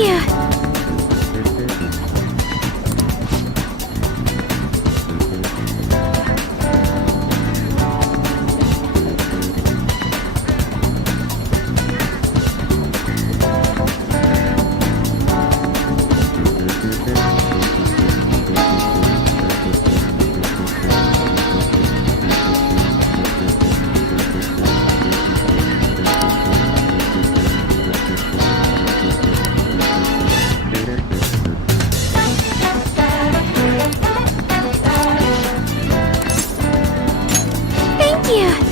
you. Thank you.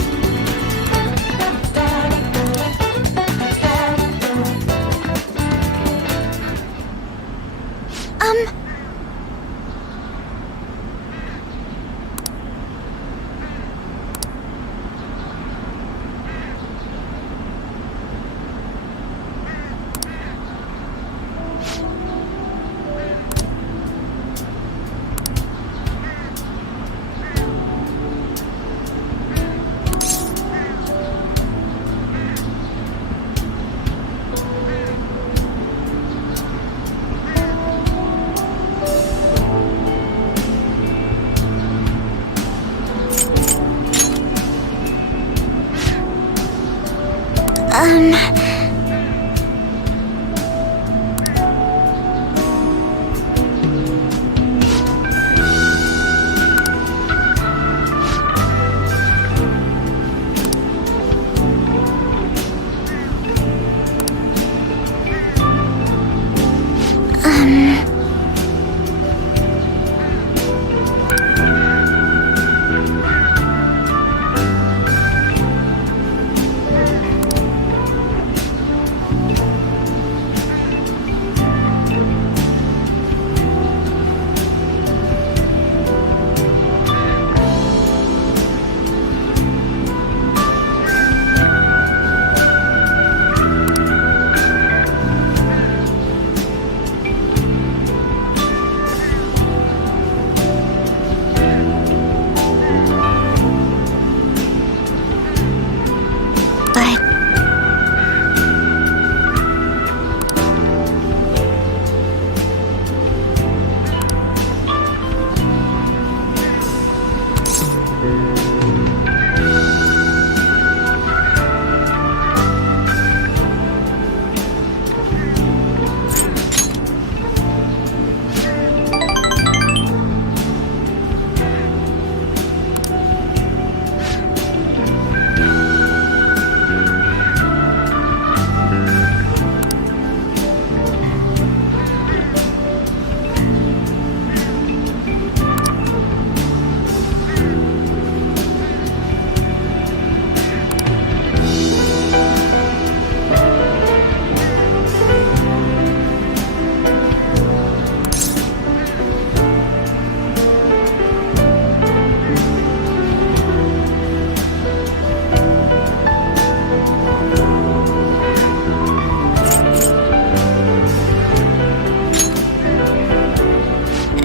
Um... But...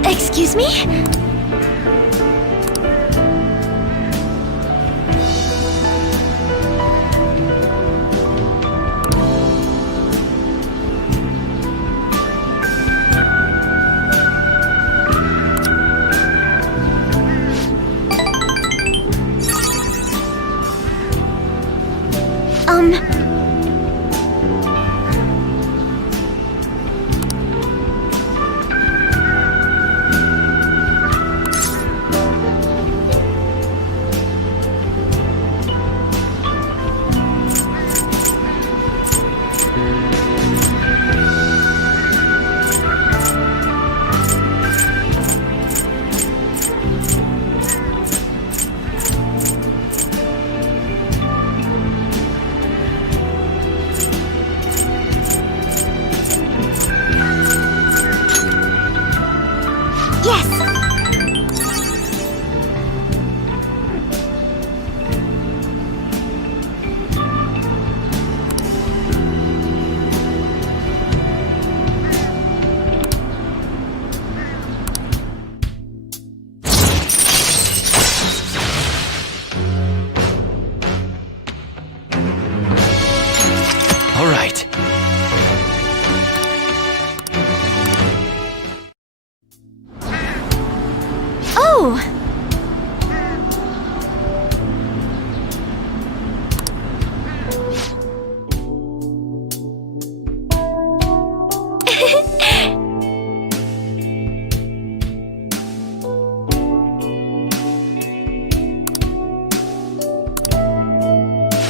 Excuse me? Ooh!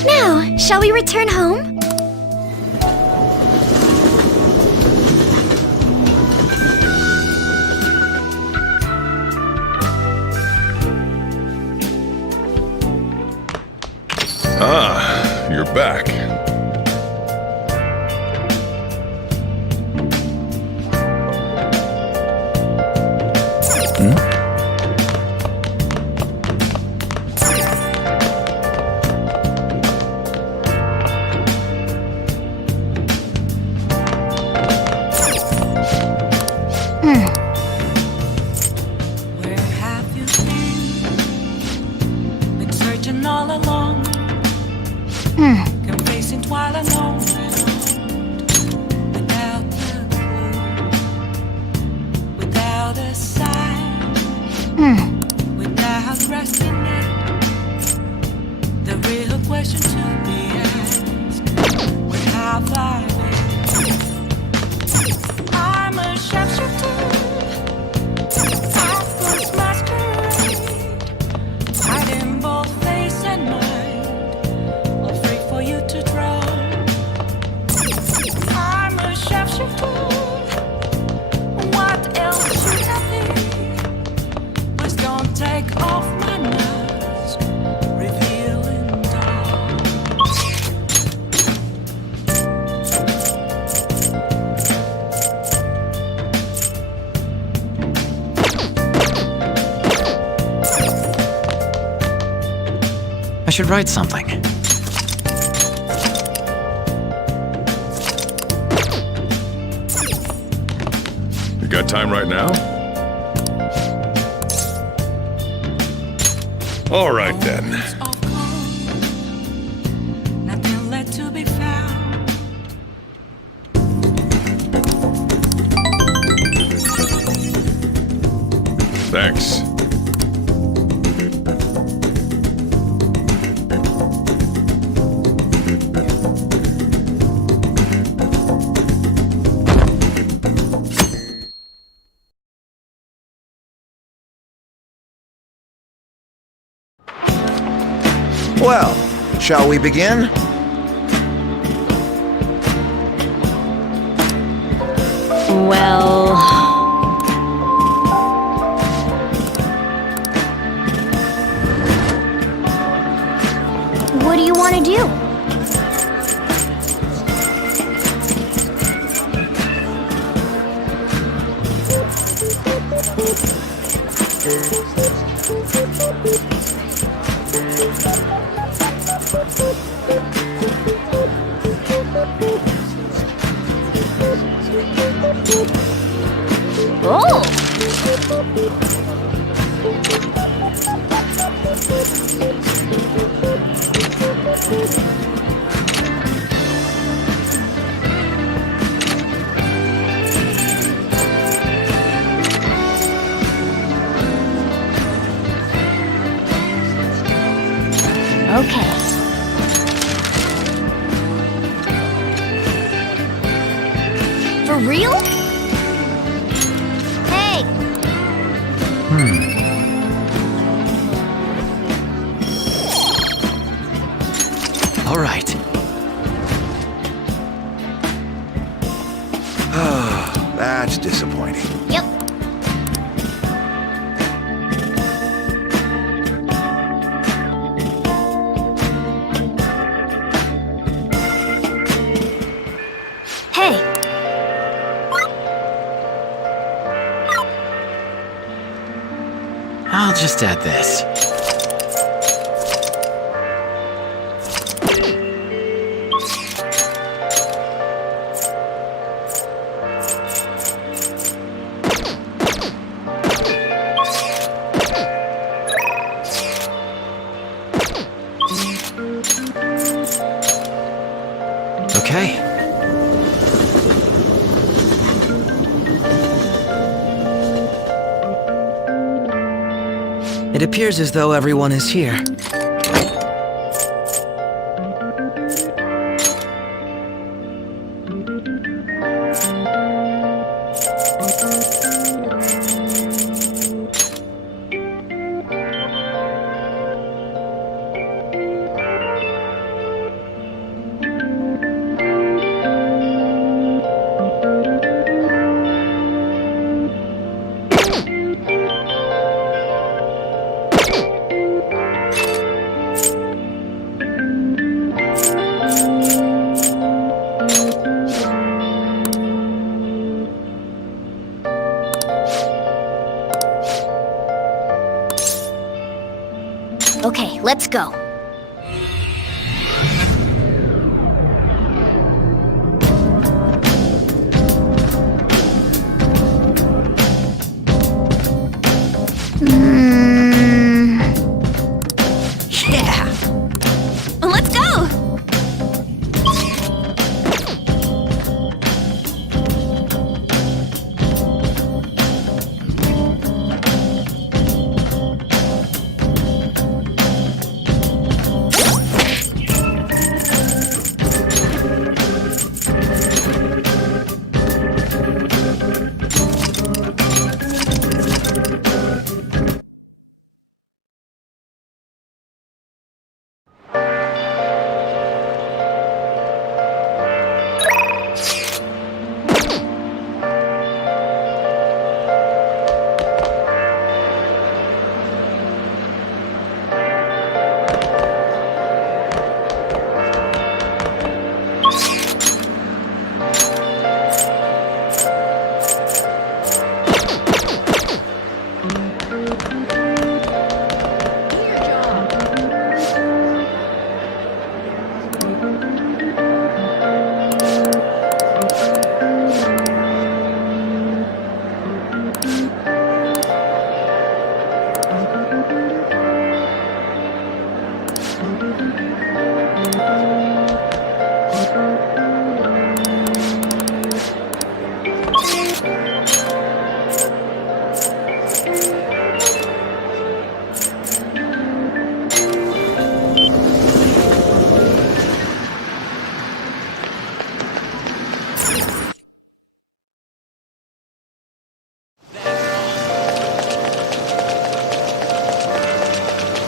Now, shall we return home? Ah, you're back. Where have you been? Been searching all along, complacent while alone, without a clue, without a sign, without resting it. The real question to be asked: where have I been? I'm a shapeshifter. Hiding both face and mind, all free for you to draw. I'm a shapeshifter. What else should I be? Please don't take off my mask, revealing dawn. I should write something. You got time right now? All right then. It's all gone. Nothing left to be found. Thanks. Well, shall we begin? Well... What do you want to do? Oh! Okay. For real? Hey! All right. That's disappointing. Yep. Hey! I'll just add this. Okay. appears as though everyone is here. Okay, let's go. Yeah! Let's go!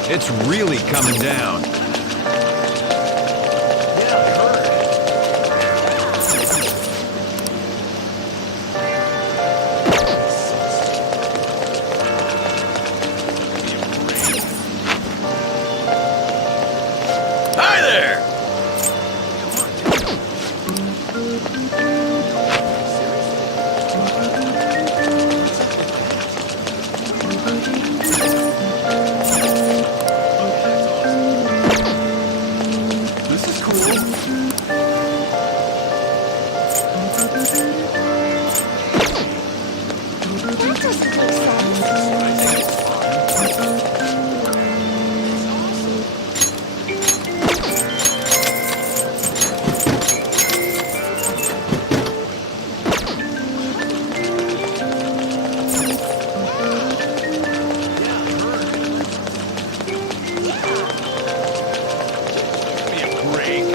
It's really coming down. Hi there! This is cool. That doesn't make sense. Give me a break.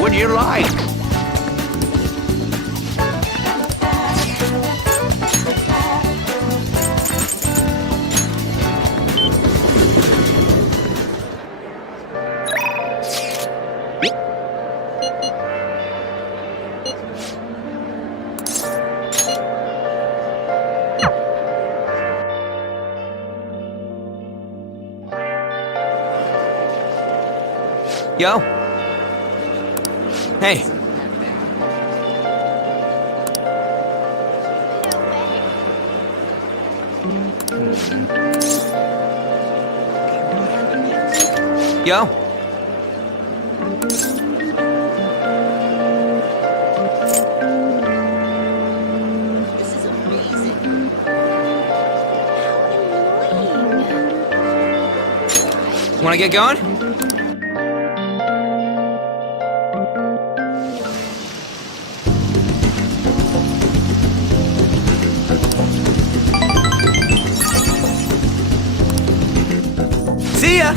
would you like? Yo. Hey. Yo. This is amazing. How annoying. Wanna get going? See ya!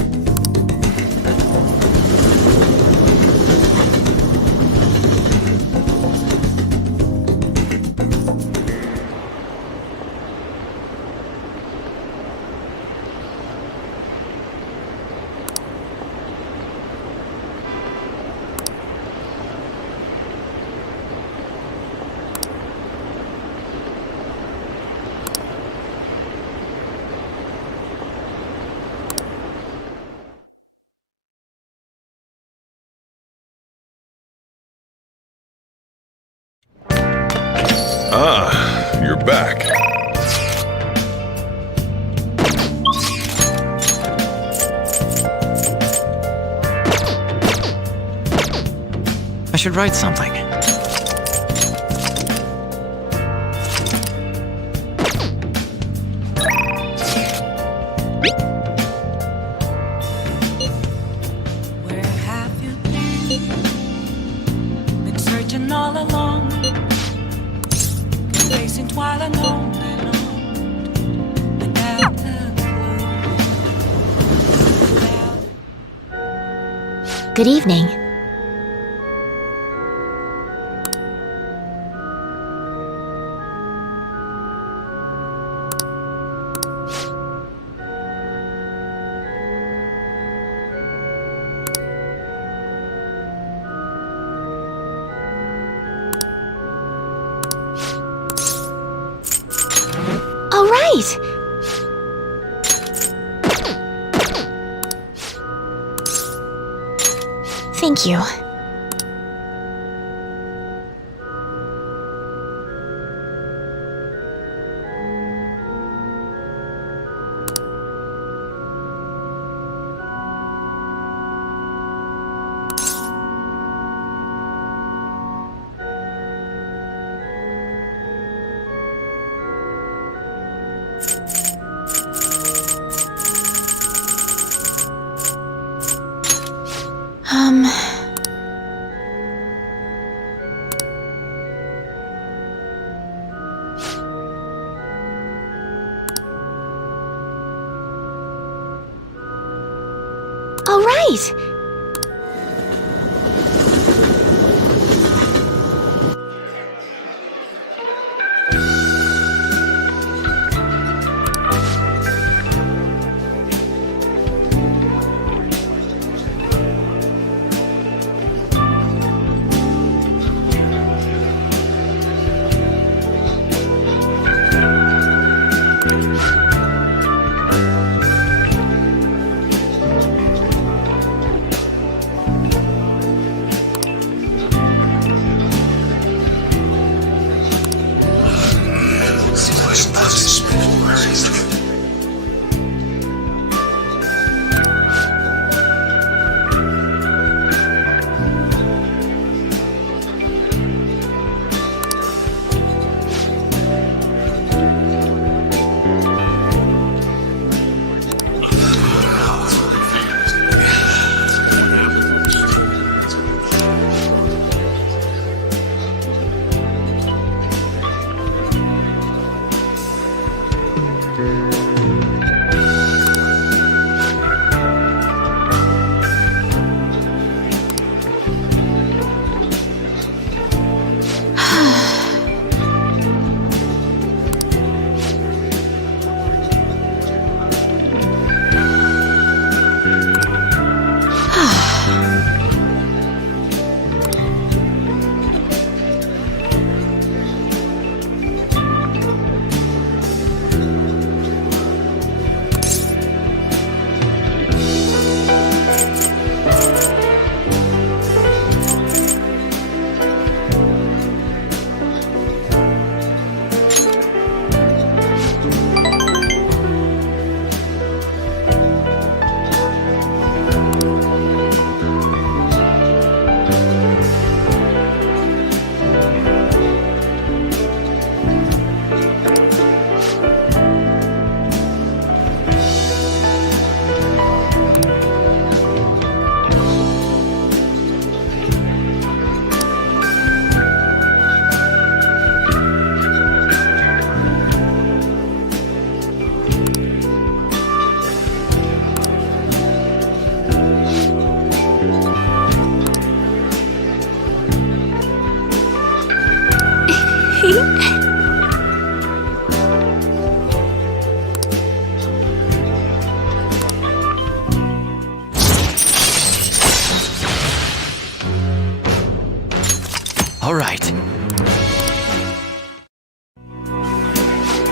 Ah, you're back. I should write something. Where have you been? Been searching all along, facing twilight on and on, without a clue. Good evening. All right. Thank you. All right.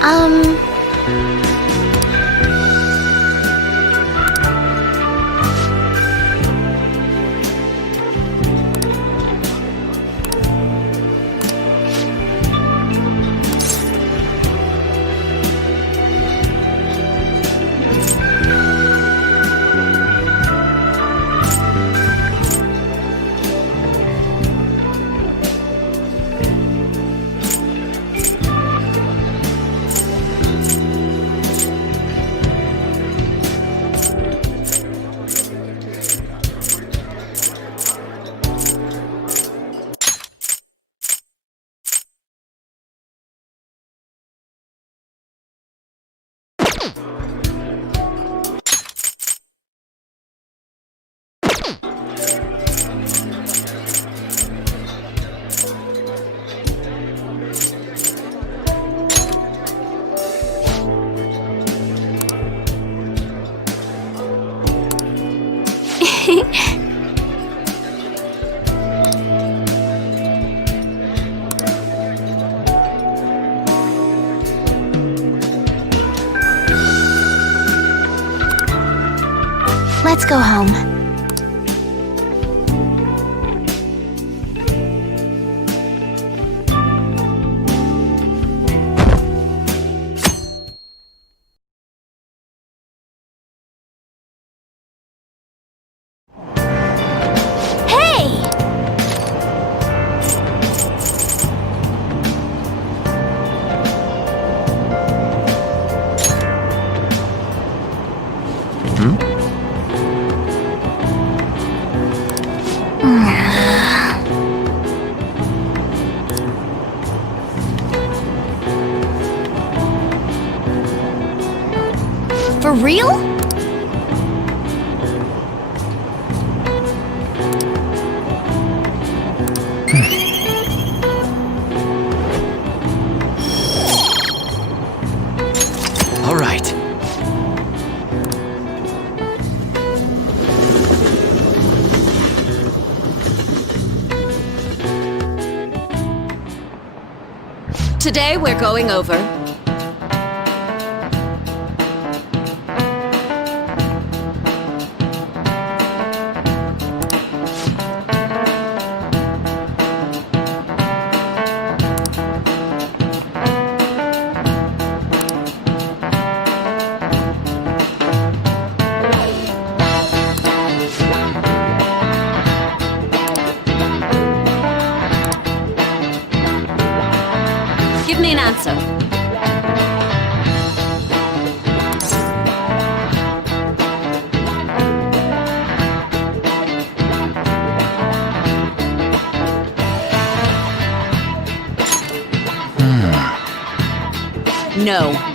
Um... Let's go home. Hey! For real? All right. Today we're going over Give me an answer. No.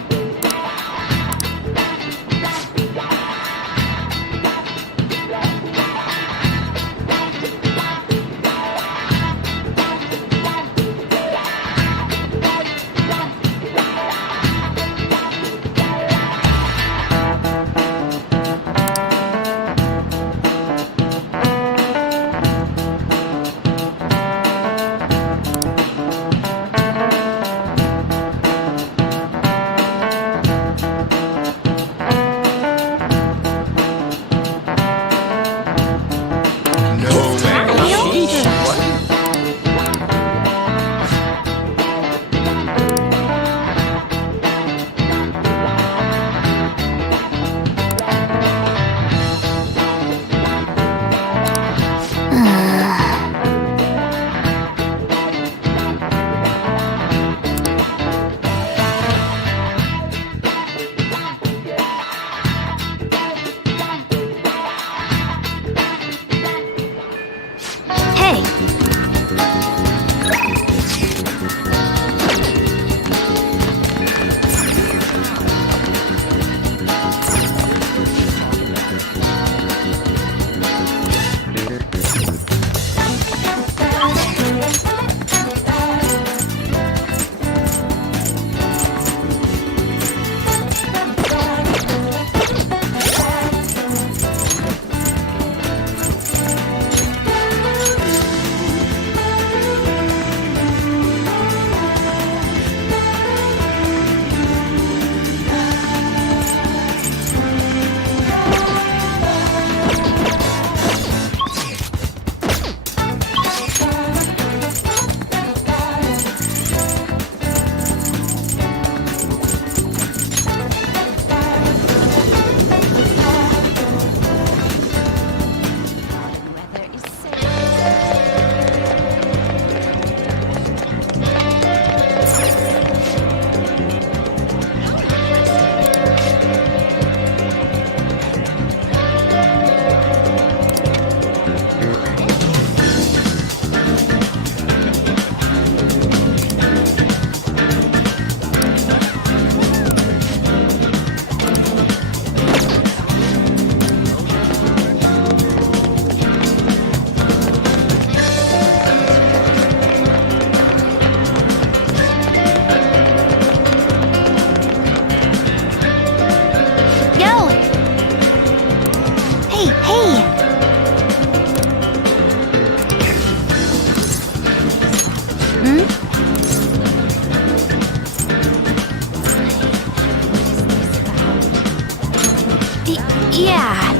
Yeah.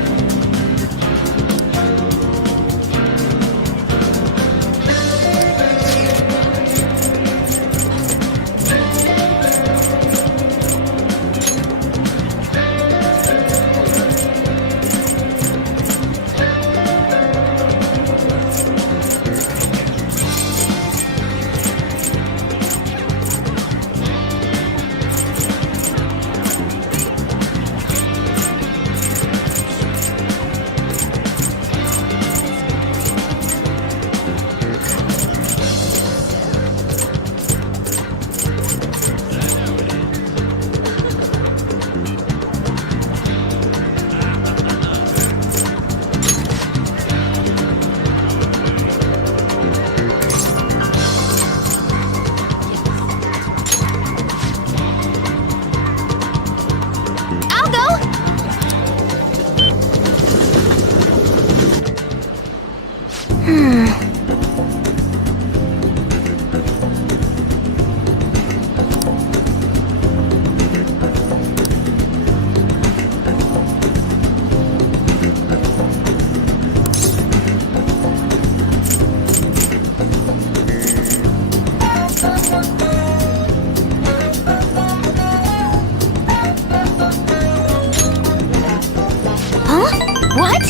I'll go. Huh? What?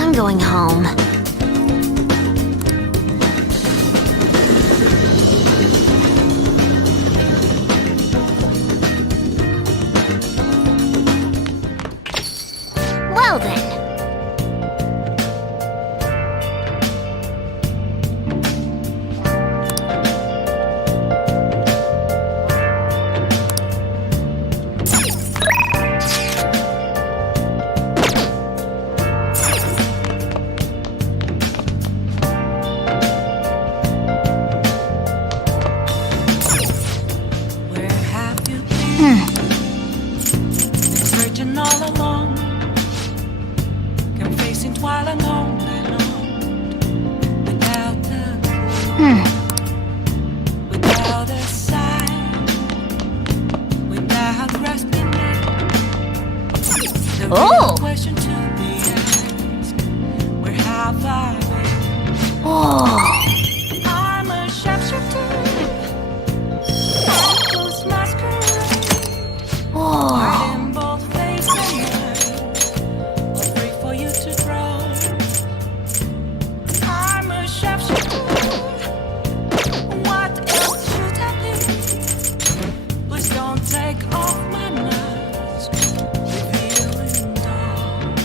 I'm going home. Well then. Where have you been? Been searching all along. Kept facing while alone and on. Without without a sign. Without grasping it. The Oh. real question to be asked. Where have I been? Oh. I'm a sharpshooter. Close masquerade. Oh. Hiding both face and mind. All free for you to draw. I'm a sharpshooter. What else should I be? Please don't take off my mask. Revealing dawn.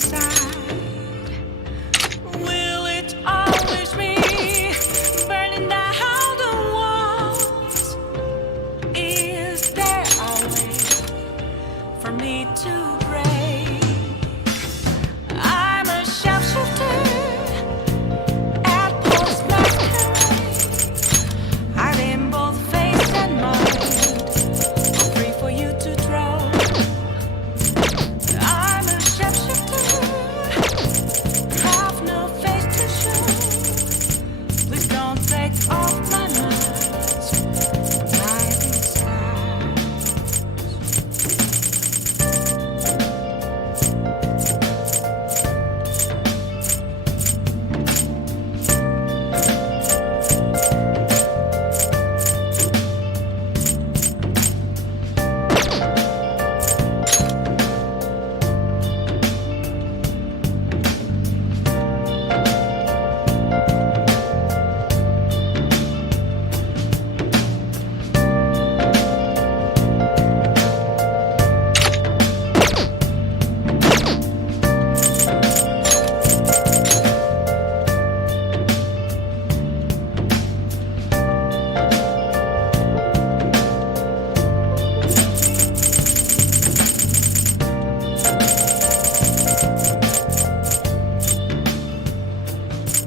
inside? Will it always be burning down the walls? Is there a way for me to break? I'm a sharpshooter at post masquerade, hiding both face and mind, all free for you to draw. I'm a sharpshooter, have no face to show. Please don't take off my mask, my disguise.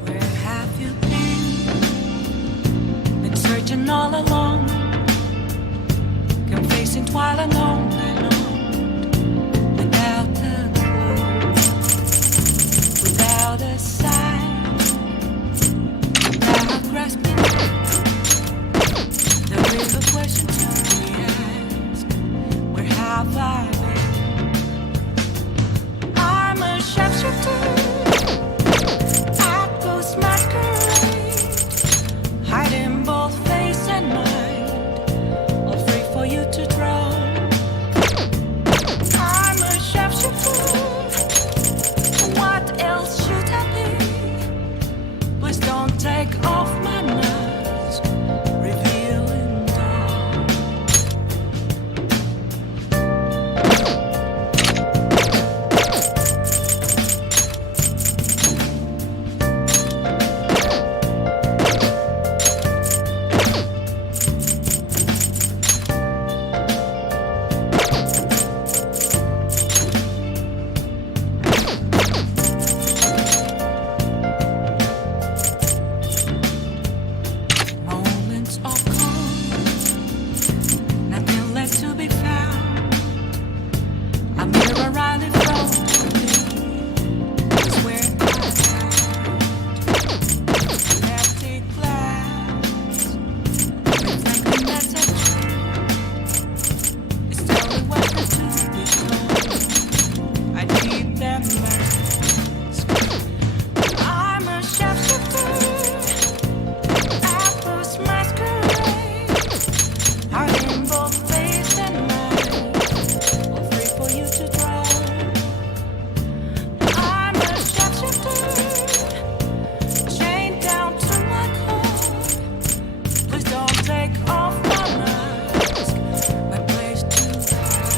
Where have you been? Been searching all along, confessing while alone and on, without a clue, without a sign, without grasping the real question to be asked. Where have I been? I'm a sharpshooter at post masquerade, hiding both face and mind, all free for you to draw. I'm a sharpshooter. What else should I be? Please don't take off my mask, revealing dawn. Moments of calm, nothing left to be found. A mirror right in front of me is where I found an empty glass, reflecting message. It's telling what to be told. I need them masks. I'm a sharpshooter at post masquerade, hiding both face and mind, all free for you to draw. I'm a sharpshooter, chained down to my core. Please don't take off my mask, my place to hide.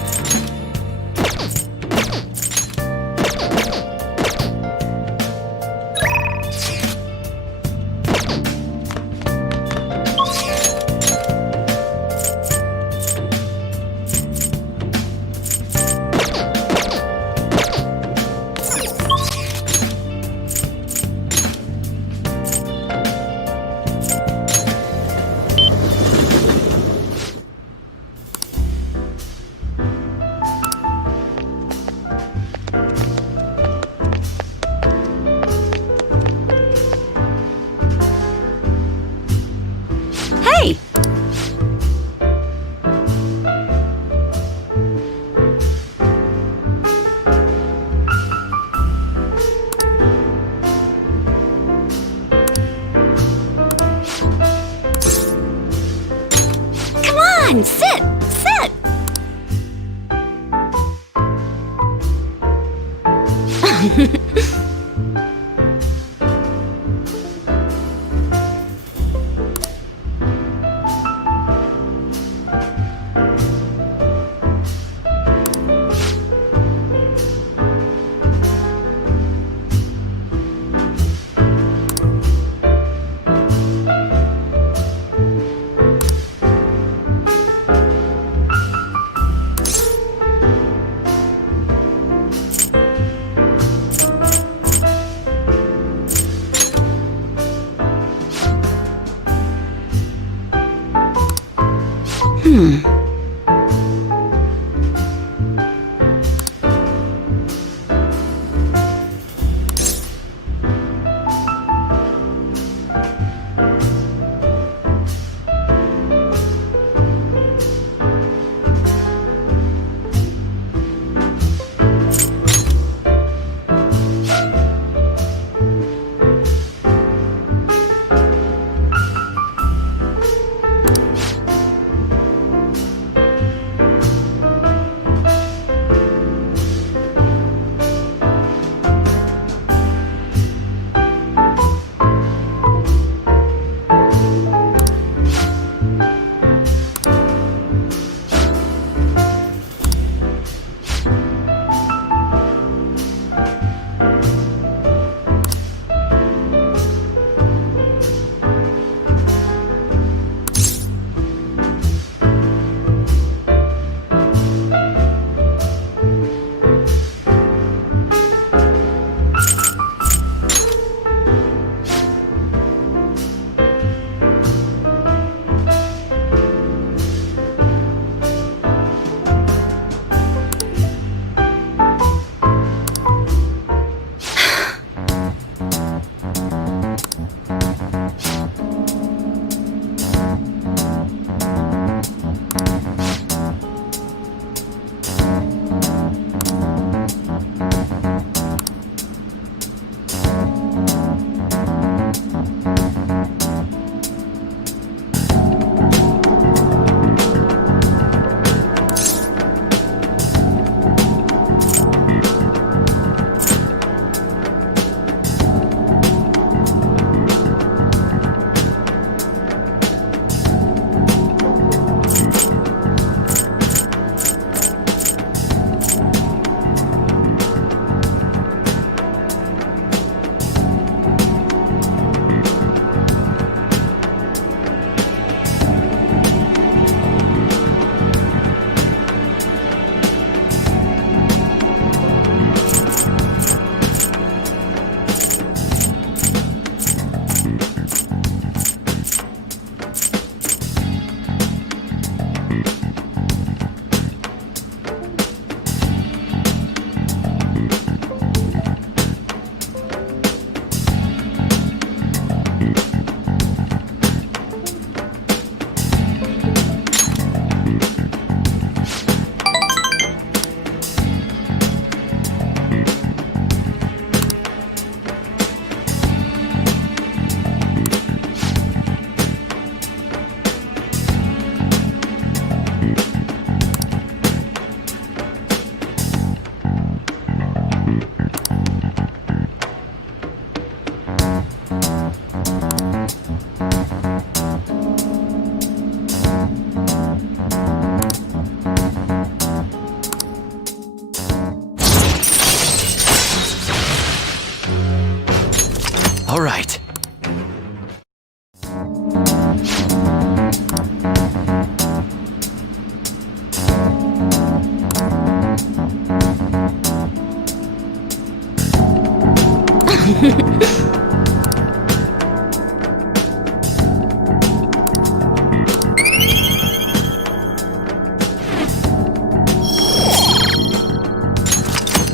All right.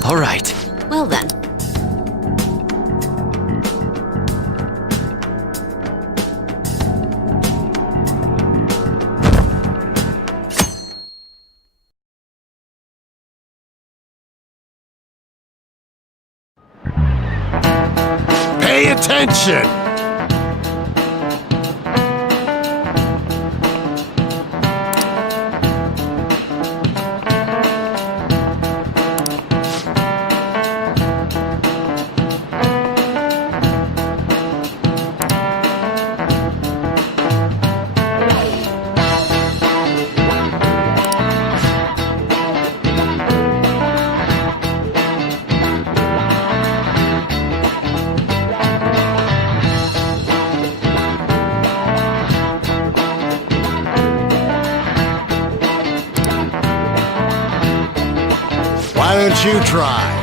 All right. Well then. Pay attention! Why don't you try?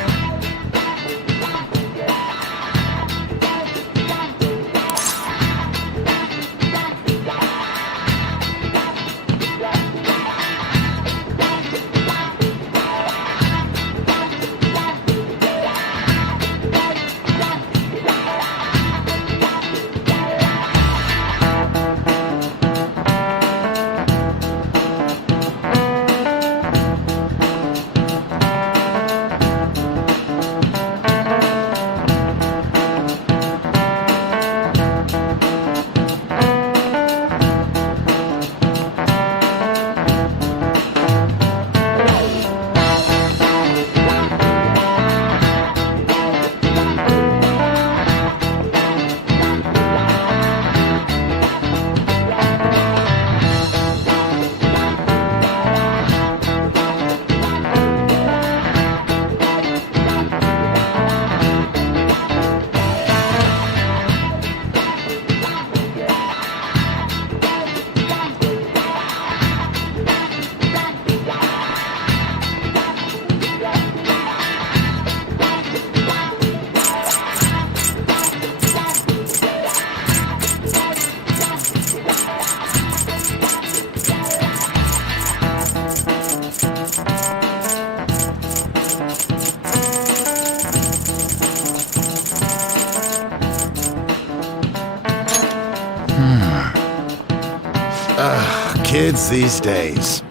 kids these days.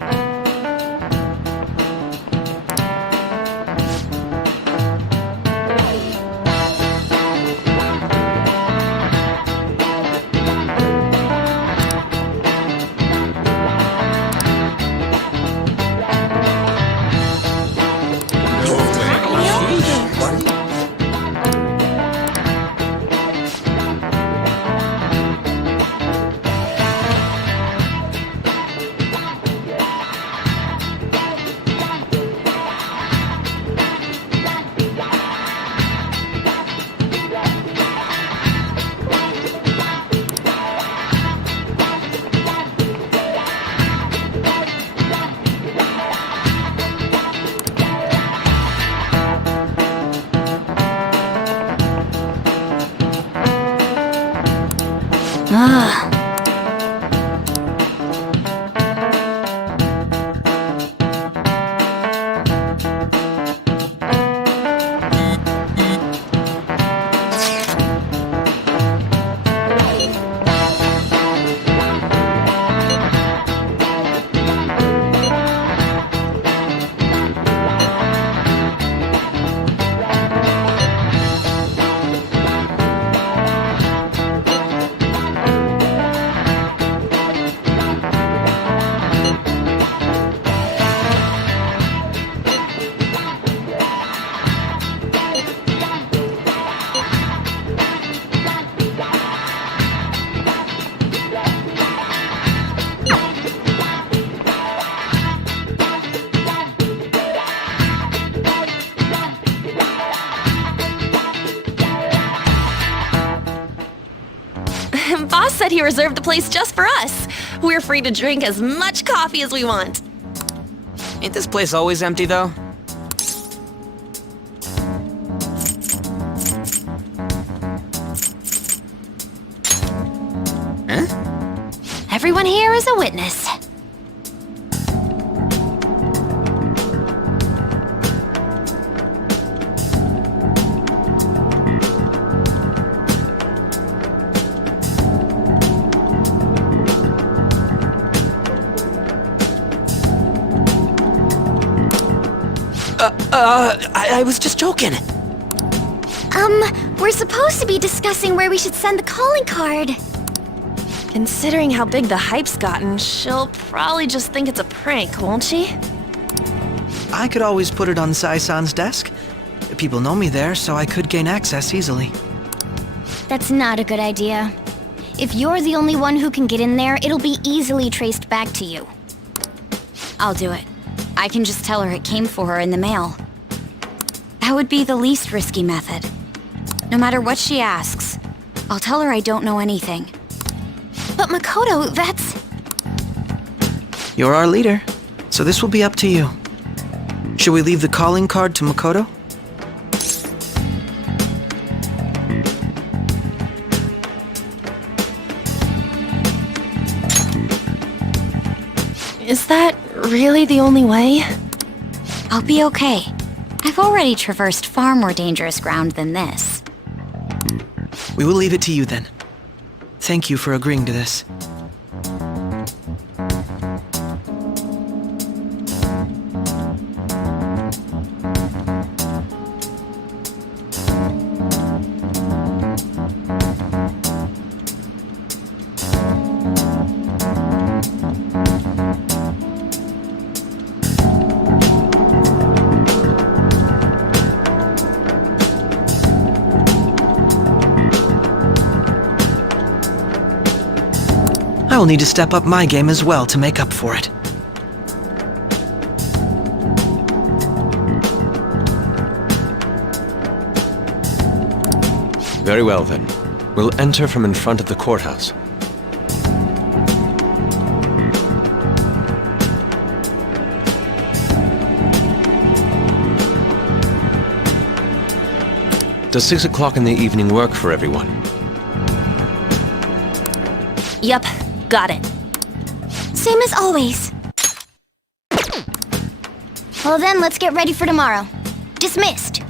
Ah. Boss said he reserved the place just for us. We're free to drink as much coffee as we want. Ain't this place always empty, though? Everyone here is a witness. I was just joking. We're supposed to be discussing where we should send the calling card. Considering how big the hype's gotten, she'll probably just think it's a prank, won't she? I could always put it on Sai-san's desk. People know me there, so I could gain access easily. That's not a good idea. If you're the only one who can get in there, it'll be easily traced back to you. I'll do it. I can just tell her it came for her in the mail. That would be the least risky method. No matter what she asks, I'll tell her I don't know anything. But Makoto, that's... You're our leader, so this will be up to you. Should we leave the calling card to Makoto? Is that really the only way? I'll be okay. I've already traversed far more dangerous ground than this. We will leave it to you then. Thank you for agreeing to this. I will need to step up my game as well to make up for it. Very well, then. We'll enter from in front of the courthouse. Does 6 o'clock in the evening work for everyone? Yep, got it. Same as always. Well then, let's get ready for tomorrow. Dismissed.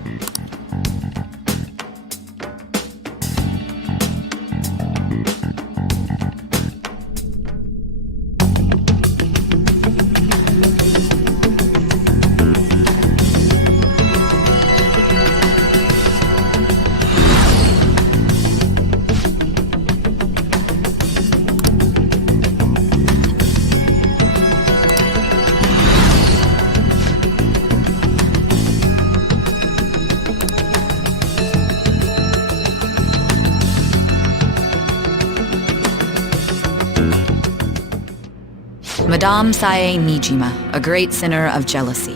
Madame Sae Nijima, a great sinner of jealousy.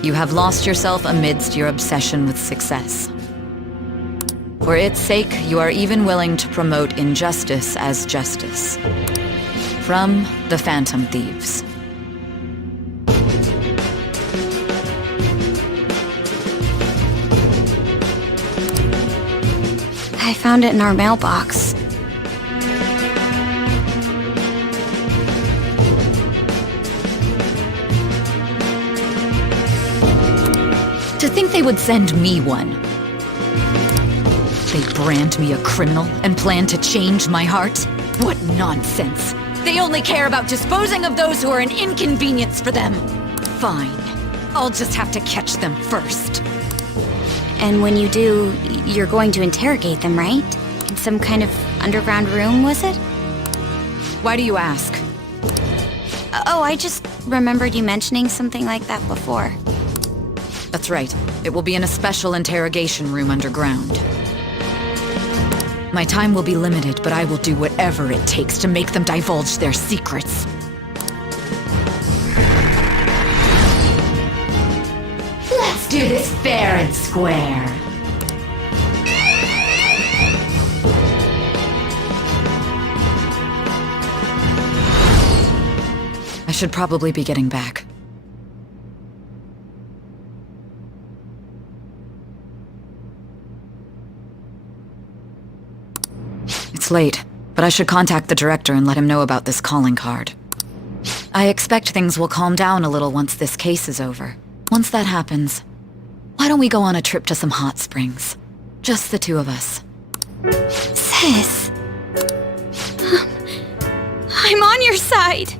You have lost yourself amidst your obsession with success. For its sake, you are even willing to promote injustice as justice. From the Phantom Thieves. I found it in our mailbox. To think they would send me one. They brand me a criminal and plan to change my heart? What nonsense! They only care about disposing of those who are an inconvenience for them. Fine. I'll just have to catch them first. And when you do, you're going to interrogate them, right? In some kind of underground room, was it? Why do you ask? Oh, I just remembered you mentioning something like that before. That's right. It will be in a special interrogation room underground. My time will be limited, but I will do whatever it takes to make them divulge their secrets. Let's do this fair and square. I should probably be getting back. It's late, but I should contact the director and let him know about this calling card. I expect things will calm down a little once this case is over. Once that happens, why don't we go on a trip to some hot springs? Just the two of us. Sis. I'm on your side.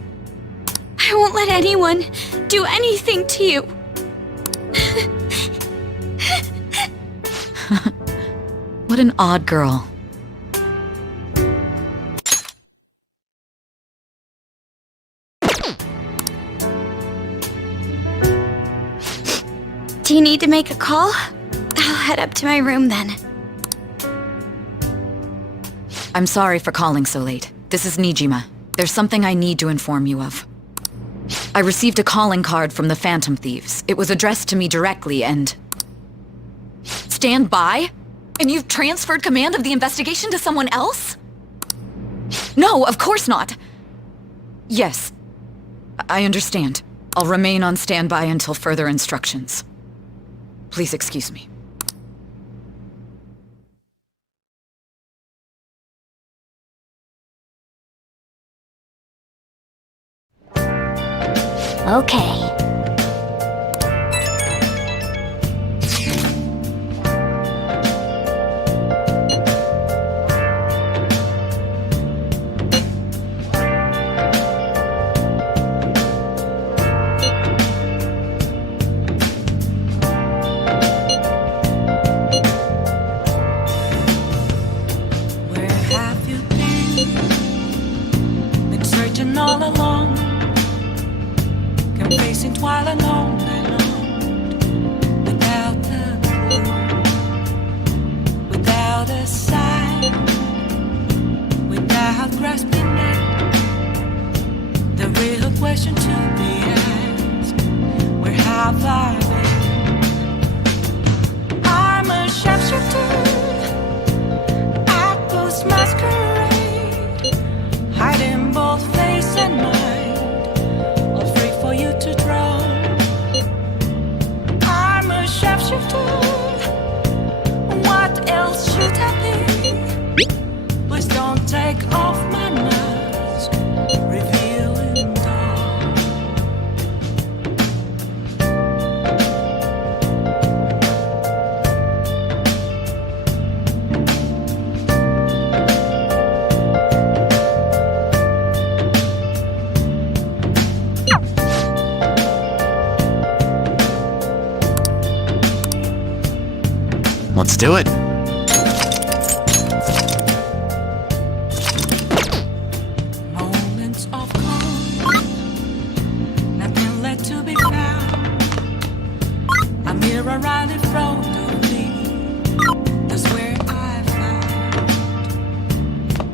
I won't let anyone do anything to you. What an odd girl. Do you need to make a call? I'll head up to my room then. I'm sorry for calling so late. This is Nijima. There's something I need to inform you of. I received a calling card from the Phantom Thieves. It was addressed to me directly and... Stand by? And you've transferred command of the investigation to someone else? No, of course not. Yes, I understand. I'll remain on standby until further instructions. Please excuse me. Okay. Where have you been? Been searching all along, confessing while alone, without a clue, without a sign, without grasping it. The real question to be asked: where have I been? I'm a sharpshooter. Masquerade, hiding both face and mind, all free for you to draw. I'm a sharpshooter. What else should I be? Please don't take off my mask, revealing dawn. Let's do it. Moments of calm, nothing left to be found. A mirror right in front of me, that's where I found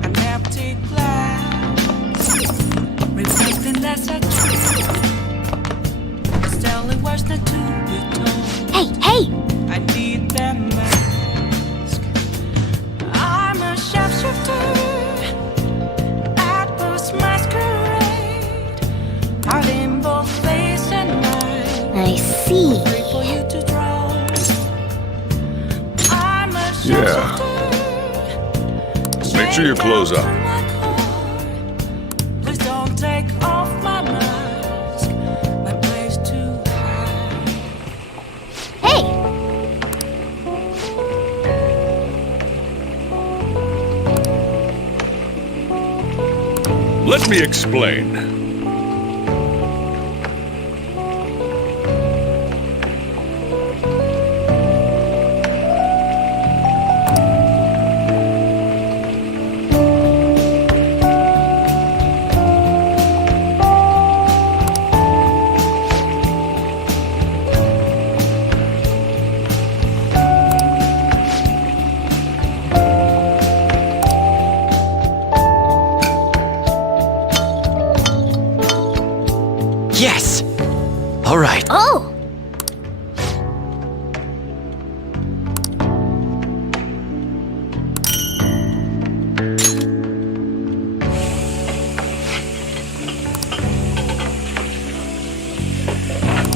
an empty glass, reflecting less at Make sure your clothes up. Please don't take off my mask. My place to hide. Hey! Let me explain. Yes! All right. Oh!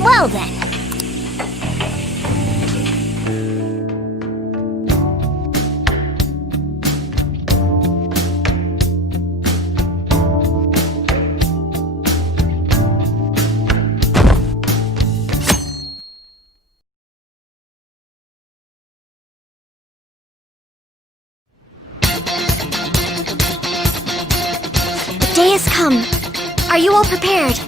Well then. The day has come. Are you all prepared?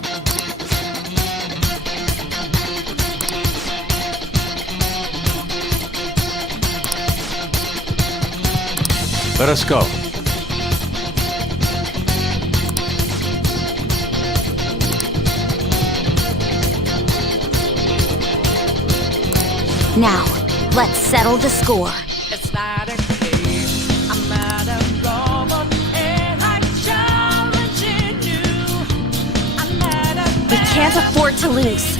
Let us go. Now, let's settle the score. It's not a case. I'm not a robot, and I'm challenging you. I'm not a We can't afford to lose.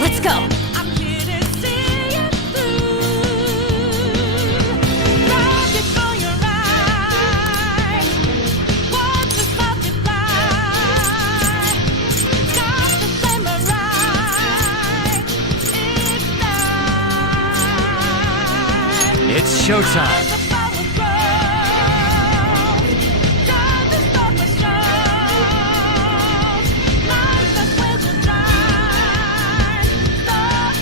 Let's go. I'm here to see it through. Right before your eyes, watch us multiply. Got to samurai. It's It's showtime. the power grows. Time to stop the show. Life that will shine. Stop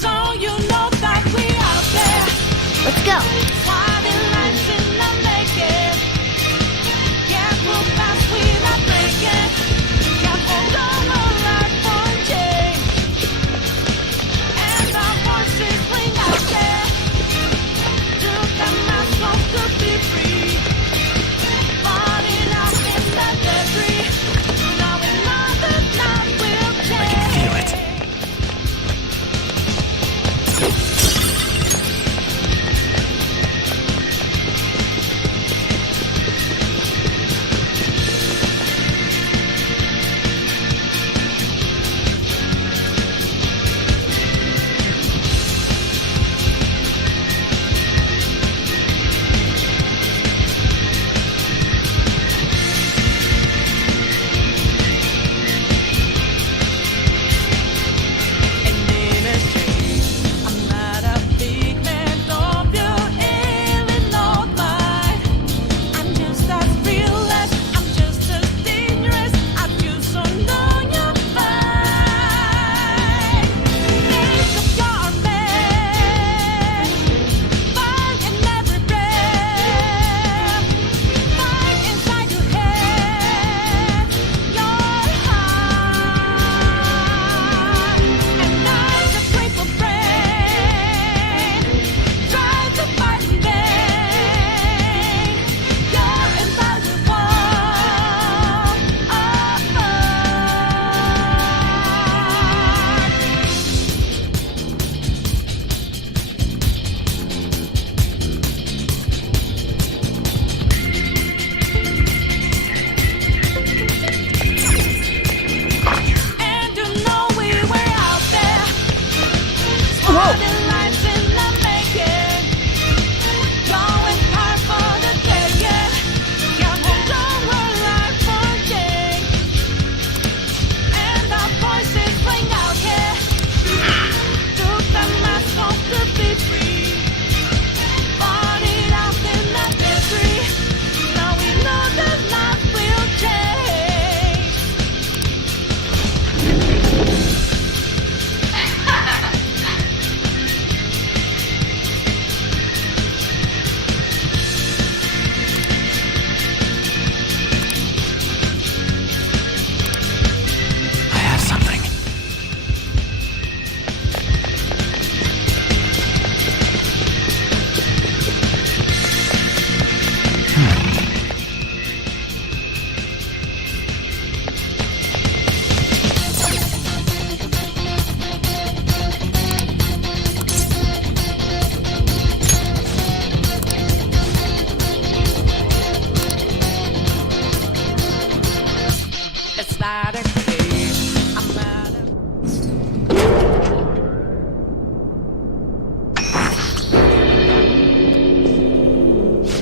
so you know that we out there. Let's go. Finding lights in the naked. Yeah, we'll pass without breaking. Yeah, hold on a life for a change. And our voices ring out there. Took the mask off to be free. Falling out in the debris. Now we know that night will change. I can feel it.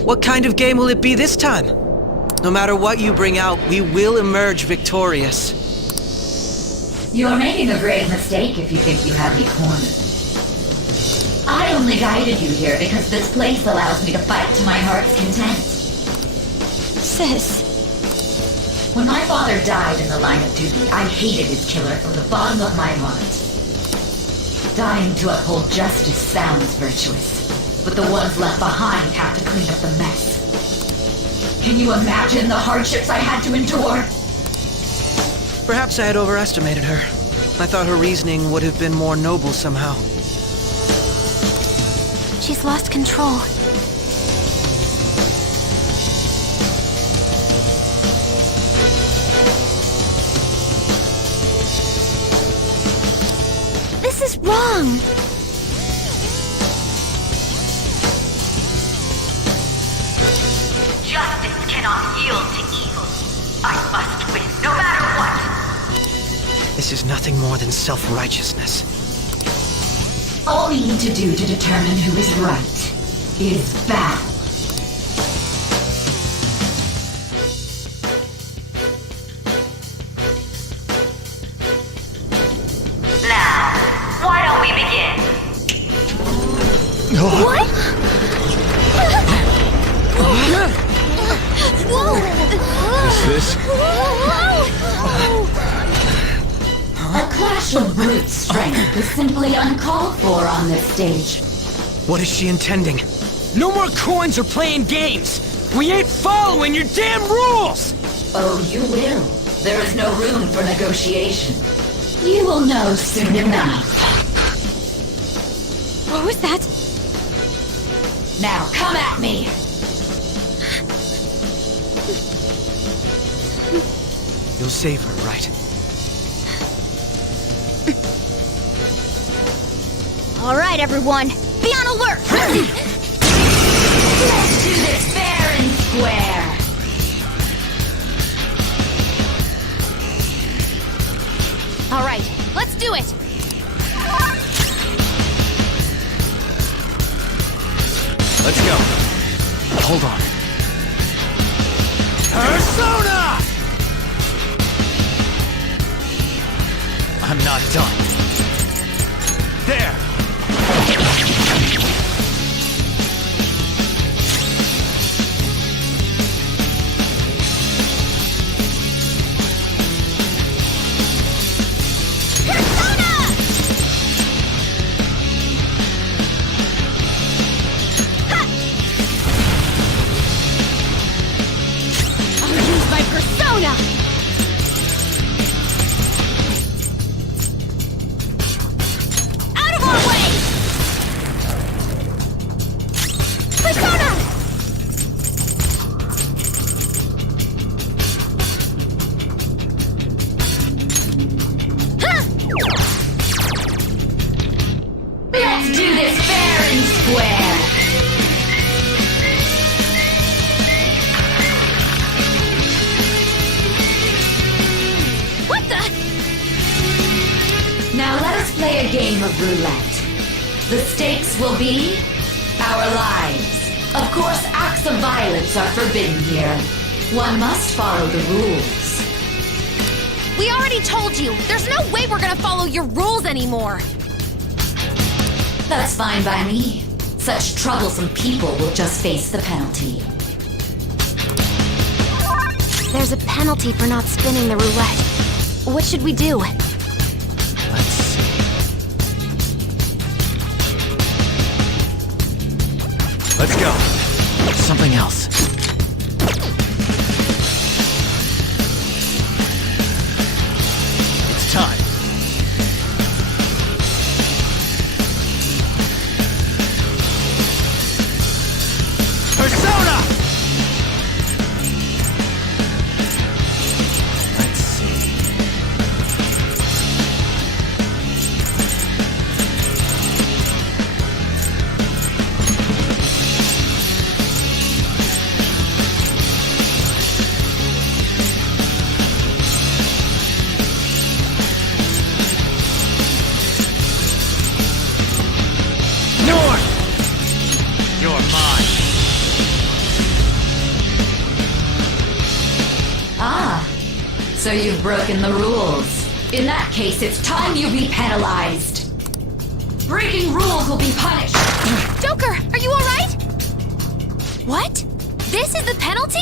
What kind of game will it be this time? No matter what you bring out, we will emerge victorious. You're making a grave mistake if you think you have me cornered. I only guided you here because this place allows me to fight to my heart's content. Sis. When my father died in the line of duty, I hated his killer from the bottom of my heart. Dying to uphold justice sounds virtuous, but the ones left behind have to clean up the mess. Can you imagine the hardships I had to endure? Perhaps I had overestimated her. I thought her reasoning would have been more noble somehow. She's lost control. This is wrong. Justice cannot yield to evil. I must win, no matter what. This is nothing more than self-righteousness. All we need to do to determine who is right is battle. Now, why don't we begin? What? Is this? A clash of brute strength is simply uncalled for on this stage. What is she intending? No more coins or playing games! We ain't following your damn rules! Oh, you will. There is no room for negotiation. You will know soon enough. What was that? Now come at me! You'll save her, right? All right, everyone. Be on alert! Let's do this fair and square! All right, let's do it! Let's go. Hold on. Persona! I'm not done. There! Persona! Out of our way! Persona! Let's do this fair and square! Now let us play a game of roulette. The stakes will be our lives. Of course, acts of violence are forbidden here. One must follow the rules. We already told you! There's no way we're gonna follow your rules anymore! That's fine by me. Such troublesome people will just face the penalty. There's a penalty for not spinning the roulette. What should we do? Let's see. Let's go. Something else. It's time. Persona! Let's see. North! You're mine. So you've broken the rules. In that case, it's time you be penalized. Breaking rules will be punished. Joker, are you alright? What? This is the penalty?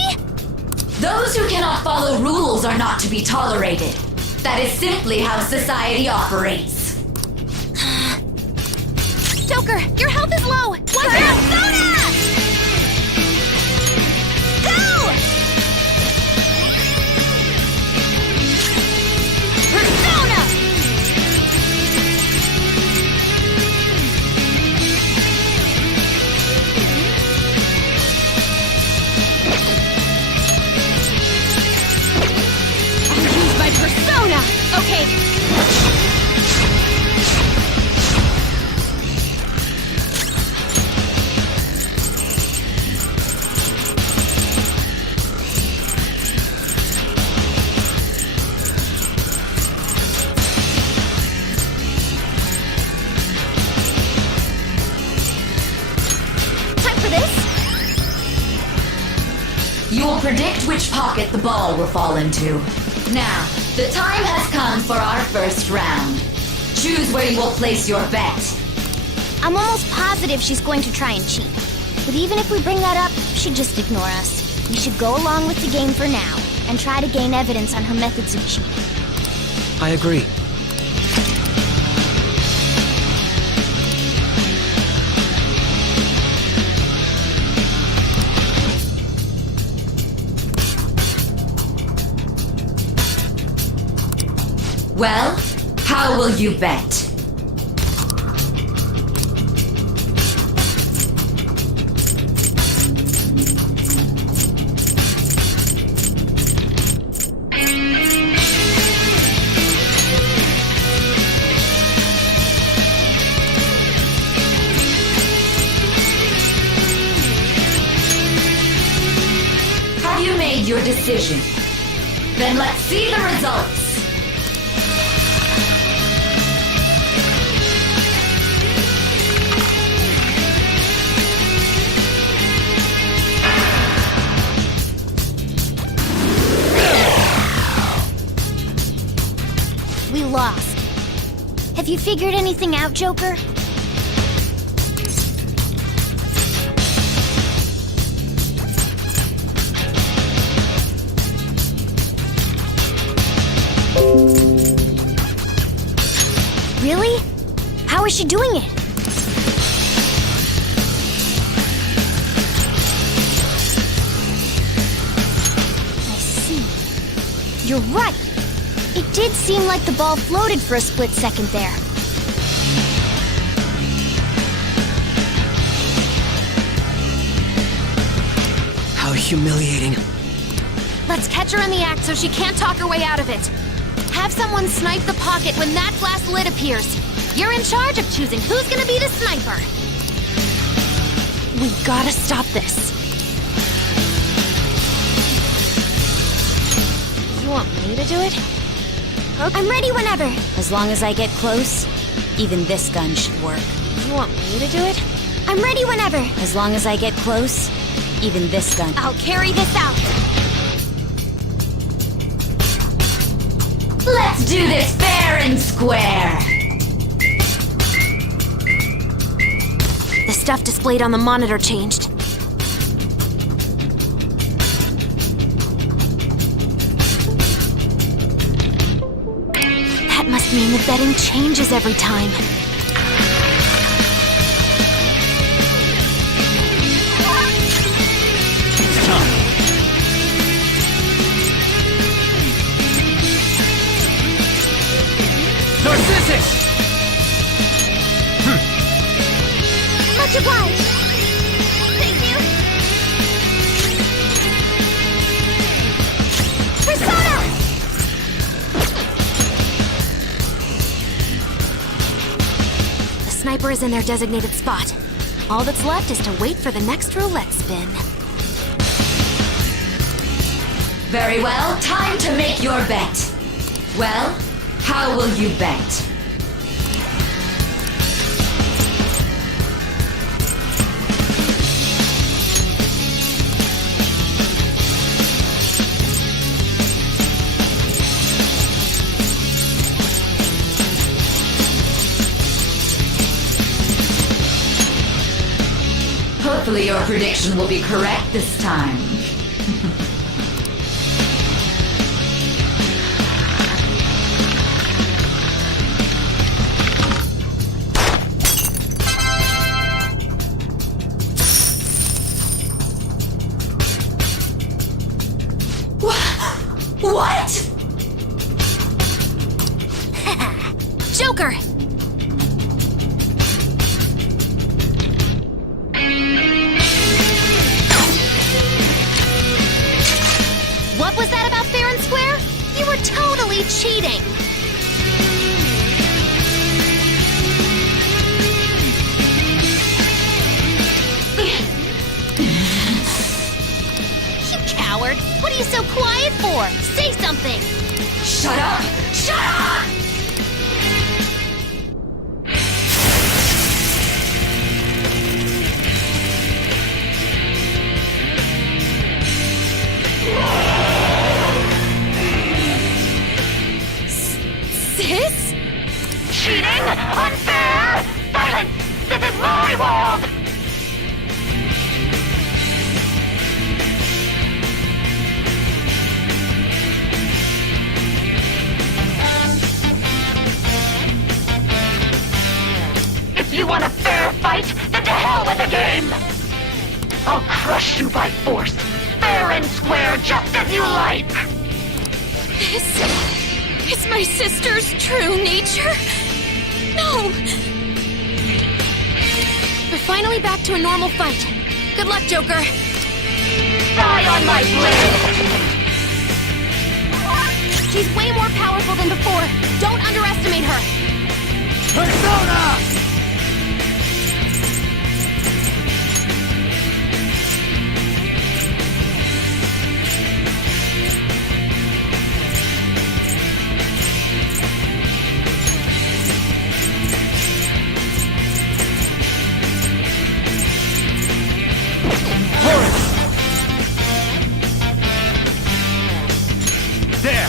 Those who cannot follow rules are not to be tolerated. That is simply how society operates. Joker, your health is low! One Persona! Go! Persona! I'll use my persona! Okay. You will predict which pocket the ball will fall into. Now, the time has come for our first round. Choose where you will place your bet. I'm almost positive she's going to try and cheat. But even if we bring that up, she'd just ignore us. We should go along with the game for now, and try to gain evidence on her methods of cheating. I agree. Well, how will you bet? Have you made your decision? Then let's see the results. We lost. Have you figured anything out, Joker? Really? How is she doing it? I see. You're right. It did seem like the ball floated for a split second there. How humiliating. Let's catch her in the act so she can't talk her way out of it. Have someone snipe the pocket when that glass lid appears. You're in charge of choosing who's gonna be the sniper. We gotta stop this. You want me to do it? I'm ready whenever. As long as I get close, even this gun should work. You want me to do it? I'm ready whenever. As long as I get close, even this gun. I'll carry this out. Let's do this fair and square. The stuff displayed on the monitor changed. That must mean the betting changes every time. Narcissus! Much obliged. Thank you. Persona! The sniper is in their designated spot. All that's left is to wait for the next roulette spin. Very well, time to make your bet. Well, how will you bet? Hopefully your prediction will be correct this time. What? Joker! What was that about fair and square? You were totally cheating! You coward! What are you so quiet for? Say something! Shut up! Shut up! Sis? Cheating? Unfair? Silence! This is my world! If you want a fair fight, then to hell with the game! I'll crush you by force, fair and square, just as you like! This is my sister's true nature? No! We're finally back to a normal fight. Good luck, Joker. Die on my blade! She's way more powerful than before. Don't underestimate her. Persona! There!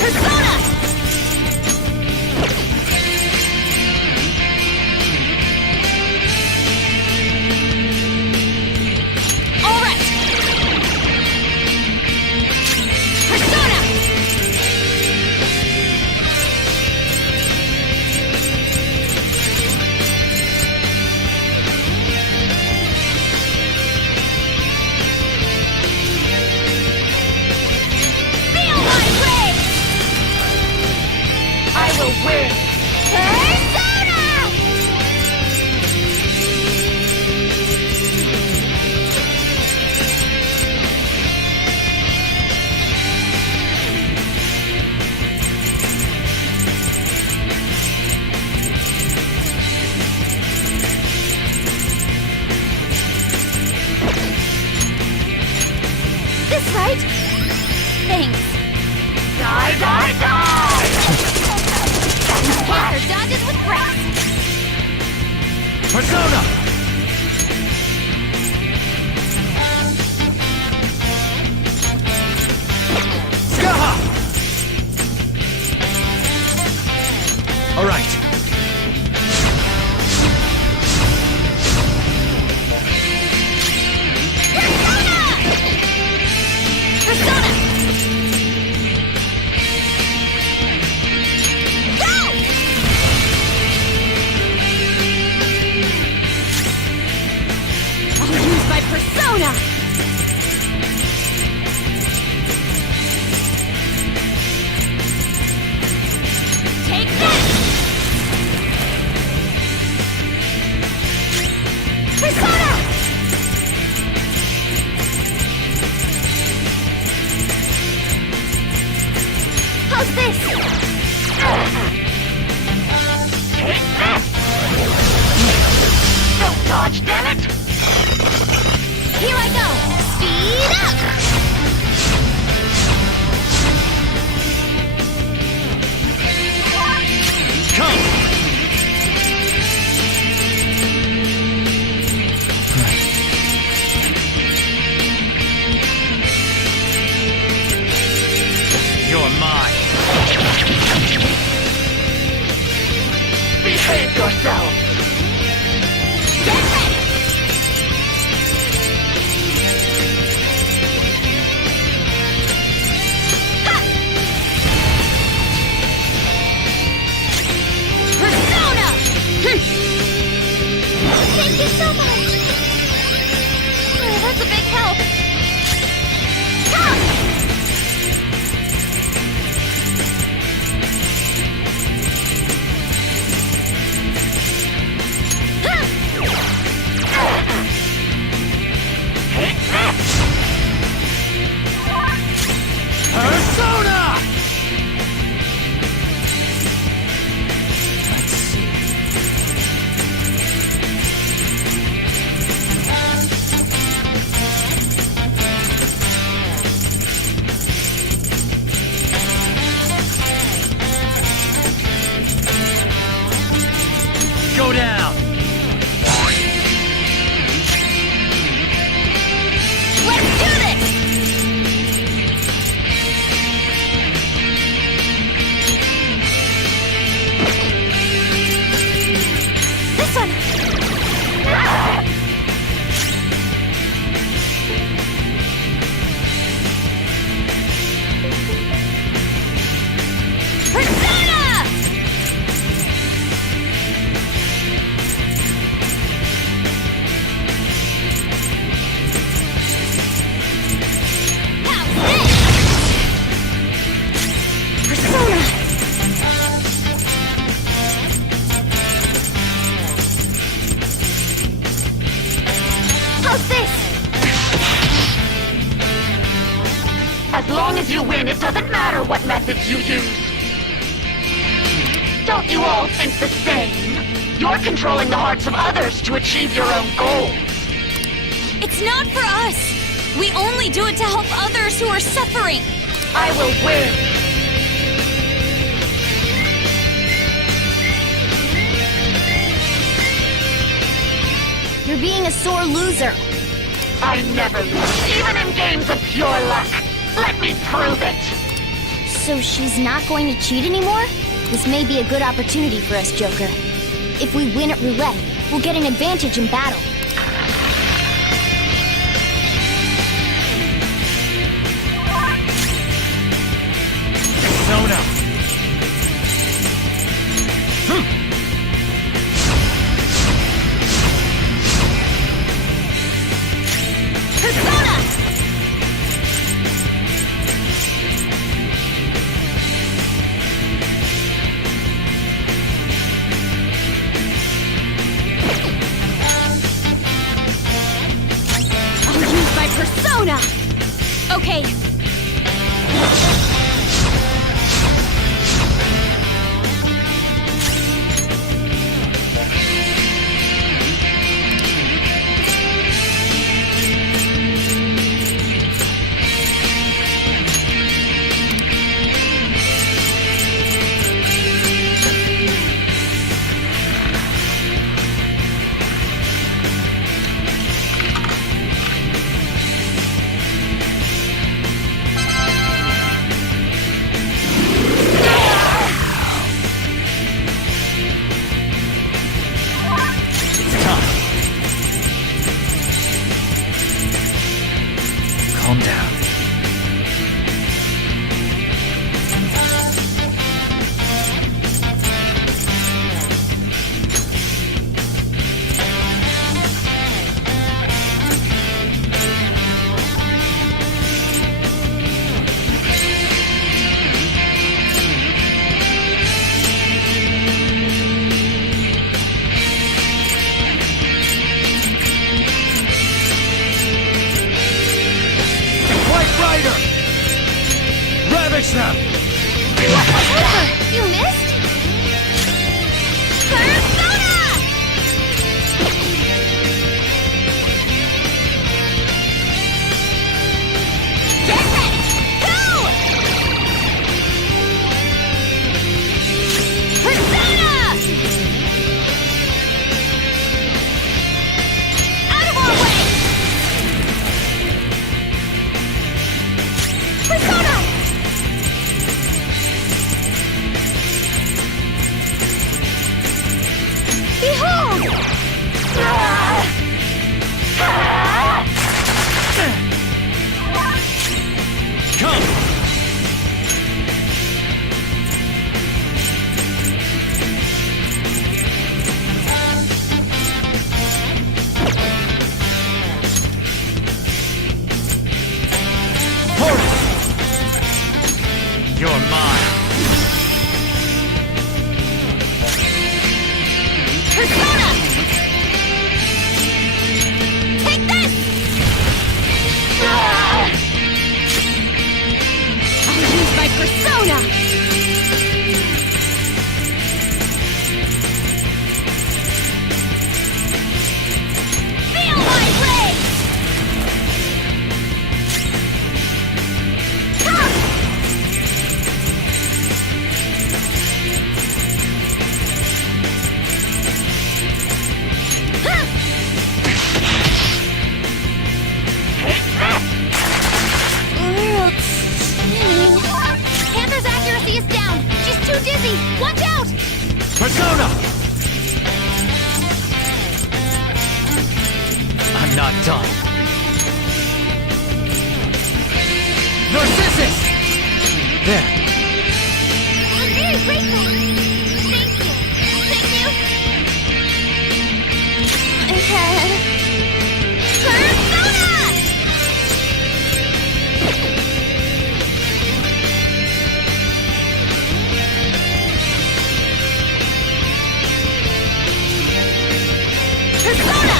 Persona! All right. Persona! Feel my rage! I will win! Persona! This right? Thanks. Die, die, die! Cancer dodges with grace. Persona! Skaha! All right. Persona! Go! Behave yourself! Get ready! Ha! Persona! Thank you so much! Oh, that's a big help! Ha! Persona! Let's see. Go down! Let's do this! This one! Persona! Now this! Persona! How's this? As long as you win, it doesn't matter what methods you use. Don't you all think the same? You're controlling the hearts of others to achieve your own goals. It's not for us! We only do it to help others who are suffering! I will win. You're being a sore loser. I never lose, even in games of pure luck. Let me prove it. So she's not going to cheat anymore? This may be a good opportunity for us, Joker. If we win at roulette, we'll get an advantage in battle. Persona! Persona! I'll use my persona! Okay. Persona! Take this! I'll use my persona! Feel my rage! Panther's accuracy is down. She's too dizzy. Watch out! Persona! I'm not done. Narcissus! There. I'm very grateful. Thank you. Thank you. Persona! Persona!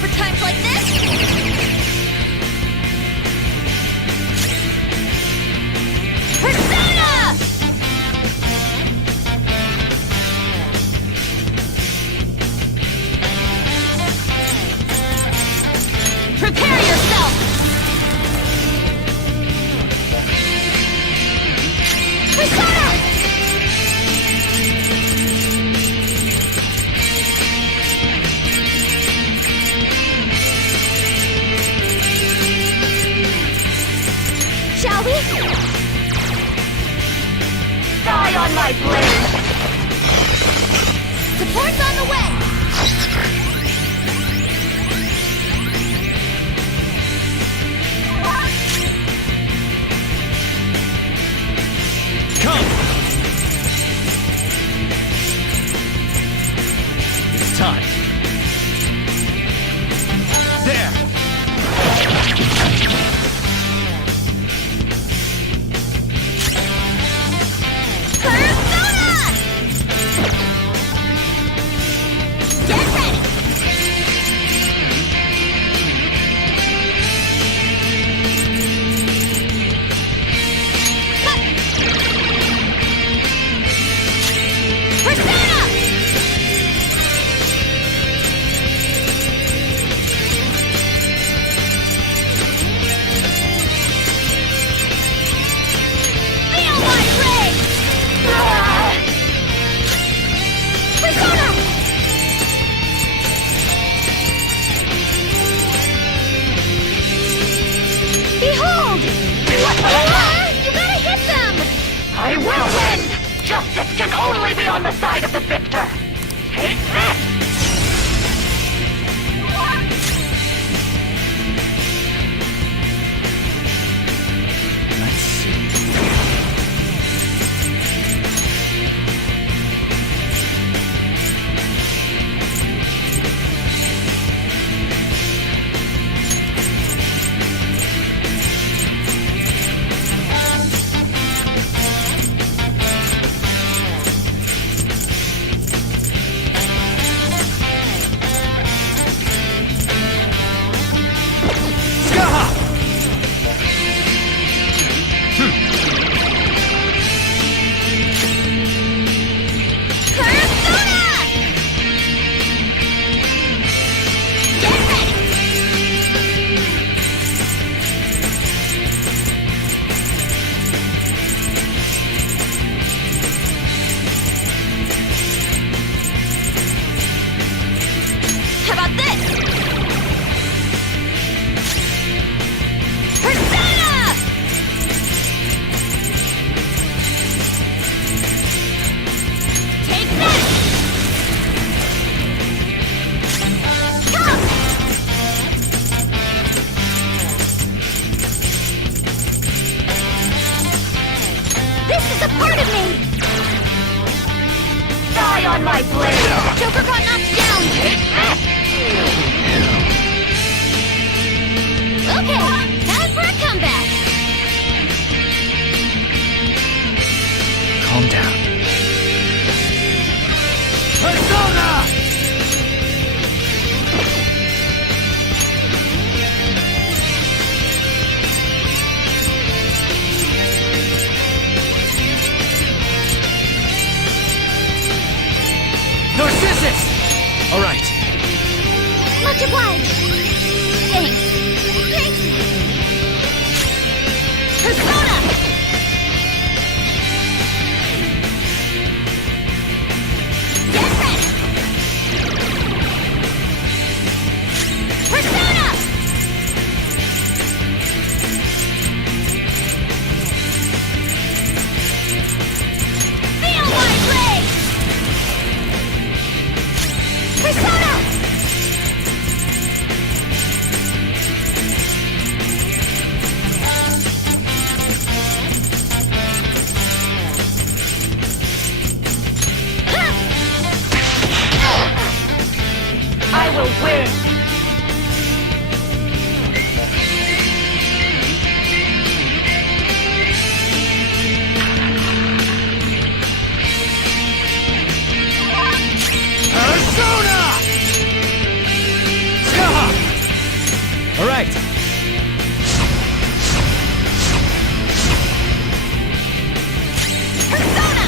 For times like this? Persona! Prepare yourself! Persona! Shall we? Die on my blade! Support's on the way! Come! It's time. There! Persona! Get ready! Persona! Feel my rage! Persona! Behold! You gotta hit them! I will win! Justice can only be on the side of the victor! Take this! Let's see. me! Die on my blade! Joker got knocked down! Okay, time for a comeback! Calm down. Persona! Narcissus! All right. Much obliged! Thanks. Thanks! Persona! Get ready! Persona! Feel my blade! Persona! I will win! Persona! Skaha! All right. Persona!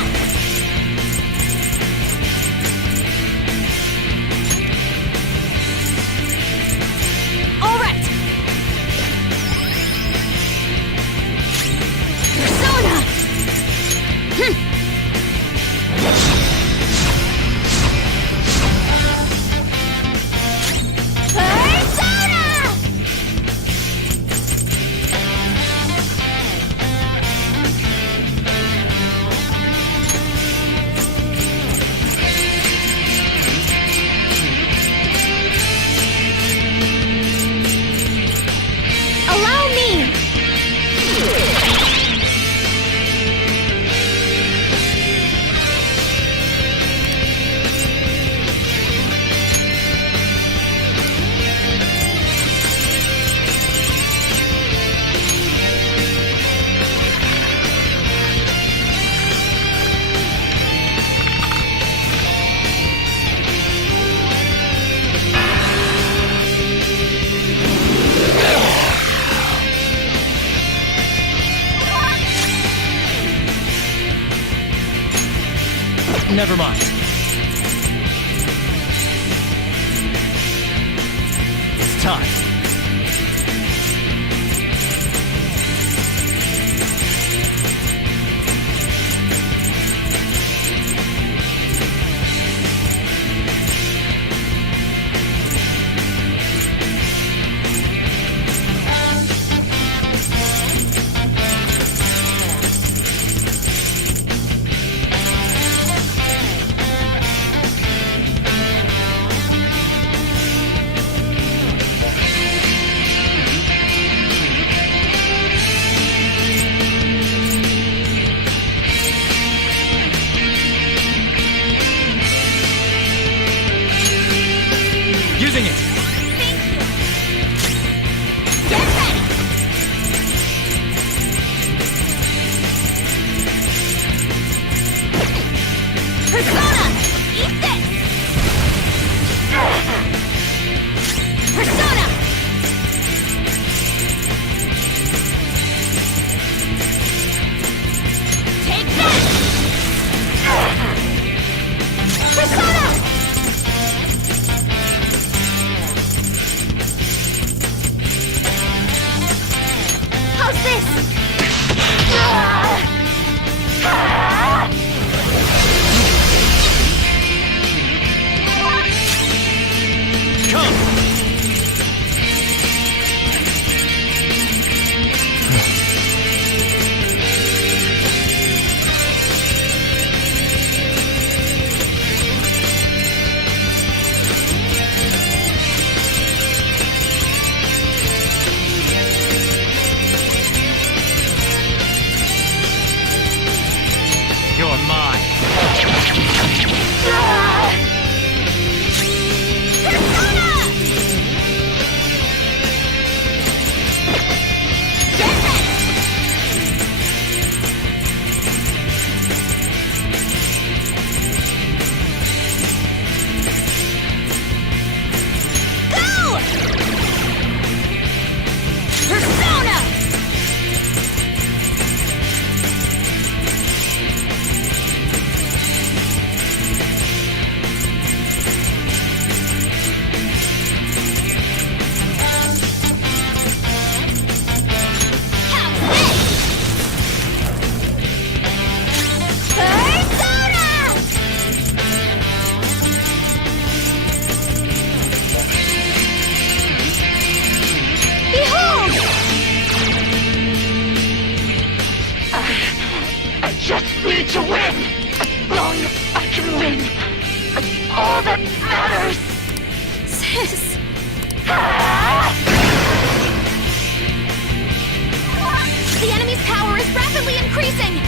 All right. Persona! Persona! Allow me! Never mind. It's time. Using it. Get ready! Persona! Eat this! Persona! Take that! Persona! How's this? doing. All that matters. Sis! The enemy's power is rapidly increasing!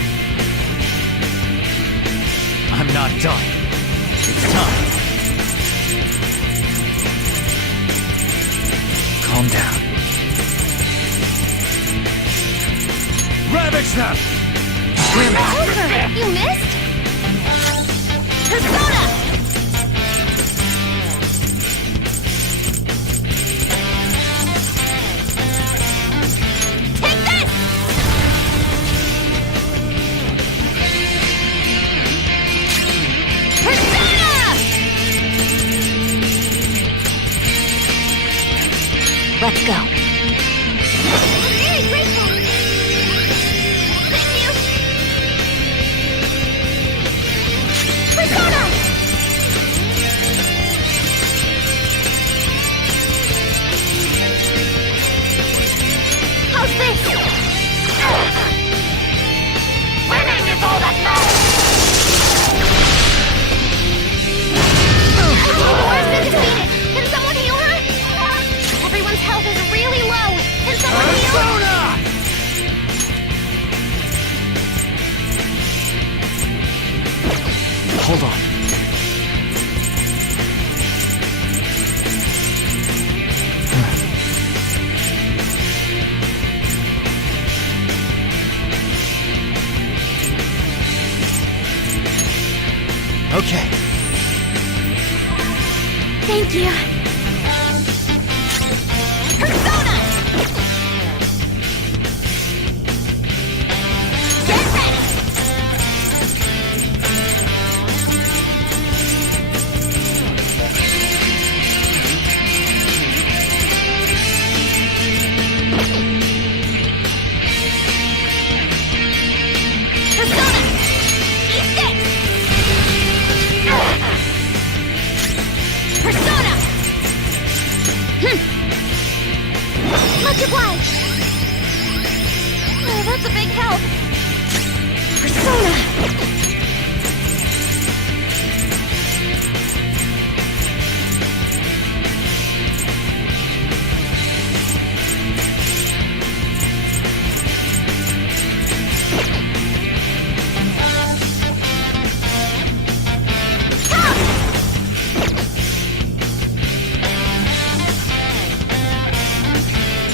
I'm not done. It's time. Calm down. Ravage them! Joker, you missed? Persona! Take this! Persona! Let's go. I'm very grateful. Thank you. Persona! How's this? Winning is all that matters. Where's the defeated? Can someone heal her? Everyone's health is really low. Can someone heal her? Hold on. Okay. Thank you. Persona! Get ready! Persona! Eat this! Persona! Much obliged! Oh, that's a big help! Persona!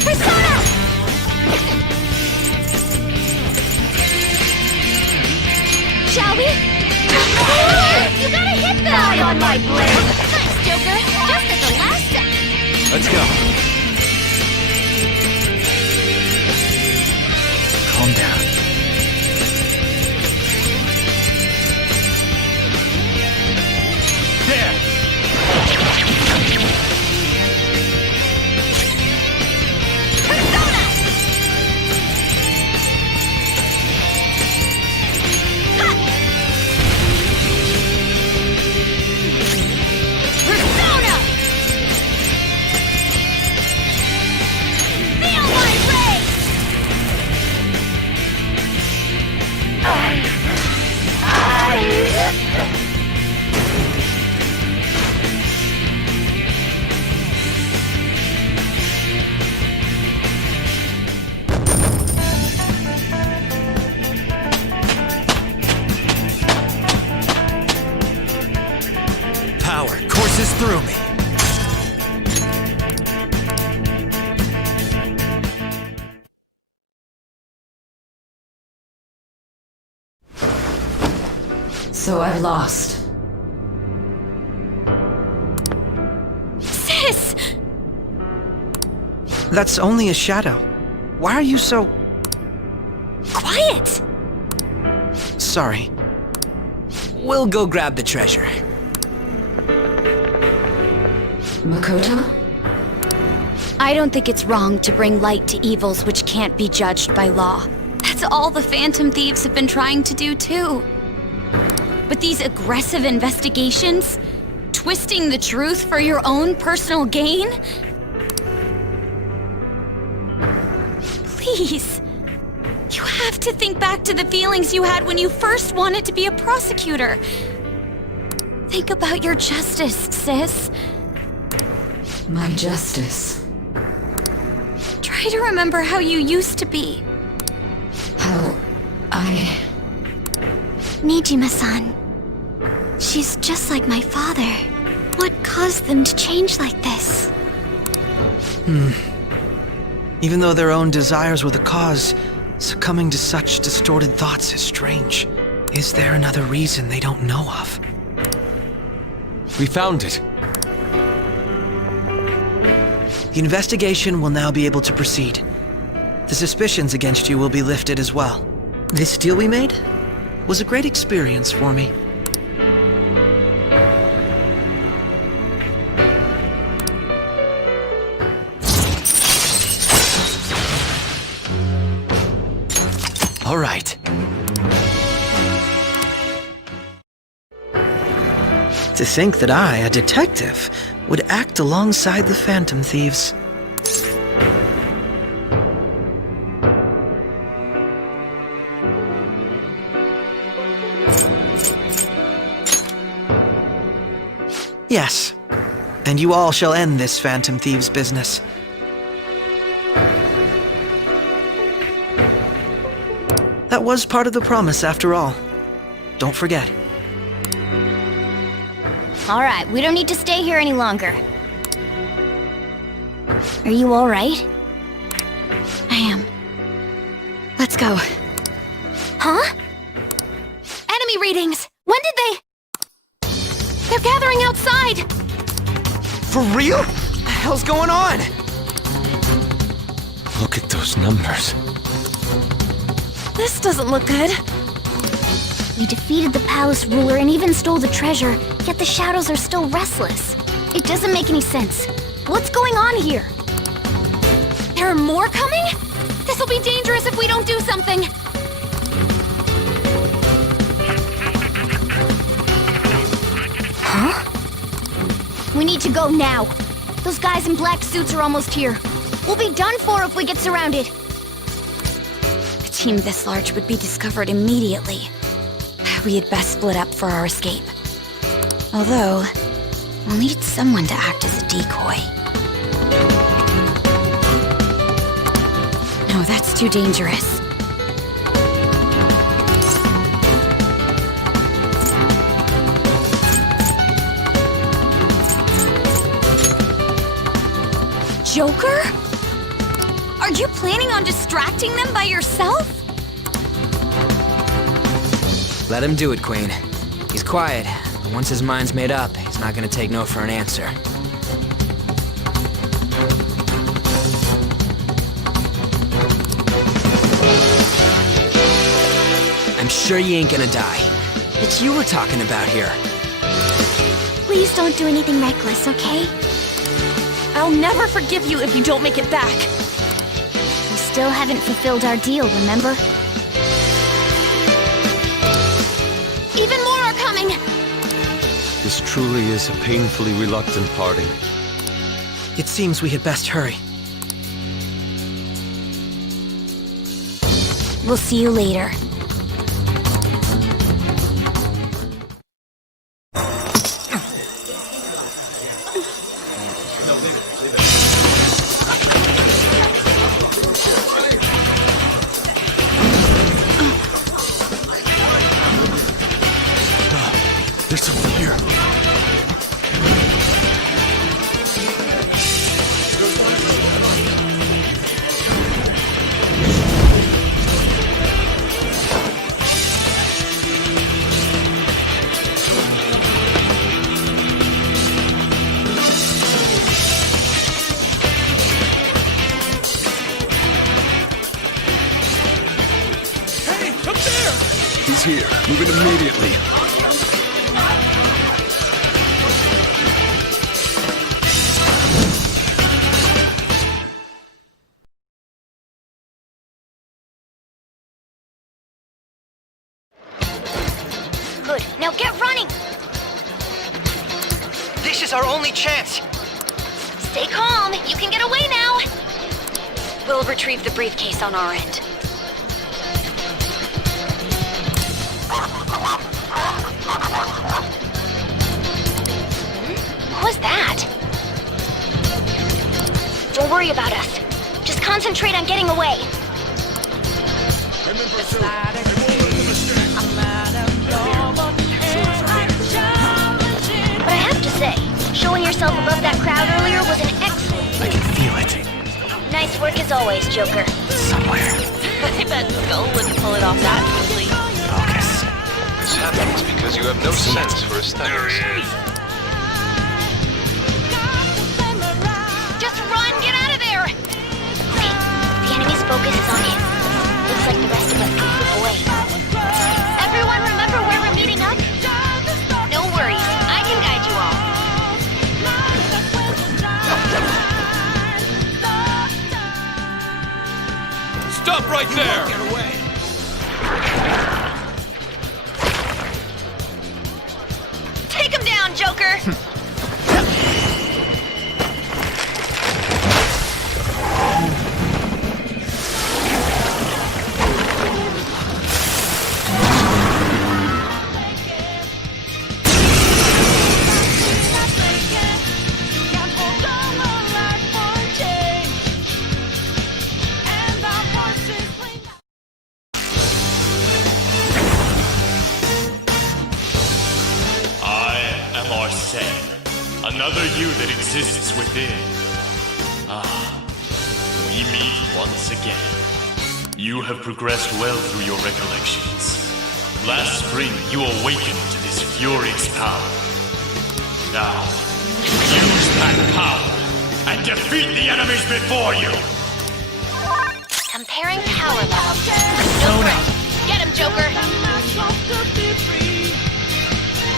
Persona! Shall we? You gotta hit them! Die on my blade! Thanks, Joker! Just at the last second! Let's go. Calm down. There! Persona! Ha! Persona! Feel my rage! Power courses through me. So I've lost. Sis! That's only a shadow. Why are you so... Quiet! Sorry. We'll go grab the treasure. Makoto? I don't think it's wrong to bring light to evils which can't be judged by law. That's all the Phantom Thieves have been trying to do too. But these aggressive investigations, twisting the truth for your own personal gain? Please. You have to think back to the feelings you had when you first wanted to be a prosecutor. Think about your justice, sis. My justice. Try to remember how you used to be. How I... Nijima-san. She's just like my father. What caused them to change like this? Even though their own desires were the cause, succumbing to such distorted thoughts is strange. Is there another reason they don't know of? We found it. The investigation will now be able to proceed. The suspicions against you will be lifted as well. This deal we made was a great experience for me. All right. To think that I, a detective, would act alongside the Phantom Thieves. Yes, and you all shall end this Phantom Thieves business. That was part of the promise, after all. Don't forget. All right, we don't need to stay here any longer. Are you all right? I am. Let's go. Huh? Enemy readings! When did they... They're gathering outside! For real? What the hell's going on? Look at those numbers. This doesn't look good. We defeated the palace ruler and even stole the treasure, yet the shadows are still restless. It doesn't make any sense. What's going on here? There are more coming? This'll be dangerous if we don't do something! Huh? We need to go now. Those guys in black suits are almost here. We'll be done for if we get surrounded. A team this large would be discovered immediately. We had best split up for our escape. Although, we'll need someone to act as a decoy. No, that's too dangerous. Joker? Are you planning on distracting them by yourself? Let him do it, Queen. He's quiet, but once his mind's made up, he's not gonna take no for an answer. I'm sure you ain't gonna die. It's you we're talking about here. Please don't do anything reckless, okay? I'll never forgive you if you don't make it back. We still haven't fulfilled our deal, remember? Even more are coming! This truly is a painfully reluctant parting. It seems we had best hurry. We'll see you later. There's something here. Hey, up there! He's here. Move it immediately. Good. Now get running! This is our only chance! Stay calm. You can get away now. We'll retrieve the briefcase on our end. worry about us. Just concentrate on getting away. But I have to say, showing yourself above that crowd earlier was an excellent... I can feel it. Nice work as always, Joker. Somewhere. I bet Skull wouldn't pull it off that quickly. Focus. This happens because you have no sense for aesthetics. Just run! Get out of there! See, the enemy's focus is on him. Looks like the rest of us can slip away. Everyone remember where we're meeting up? No worries, I can guide you all. Stop right there! Get away! Take him down, Joker! Another you that exists within. We meet once again. You have progressed well through your recollections. Last spring, you awakened to this furious power. Now, use that power and defeat the enemies before you! Comparing power levels. No threat. Get him, Joker!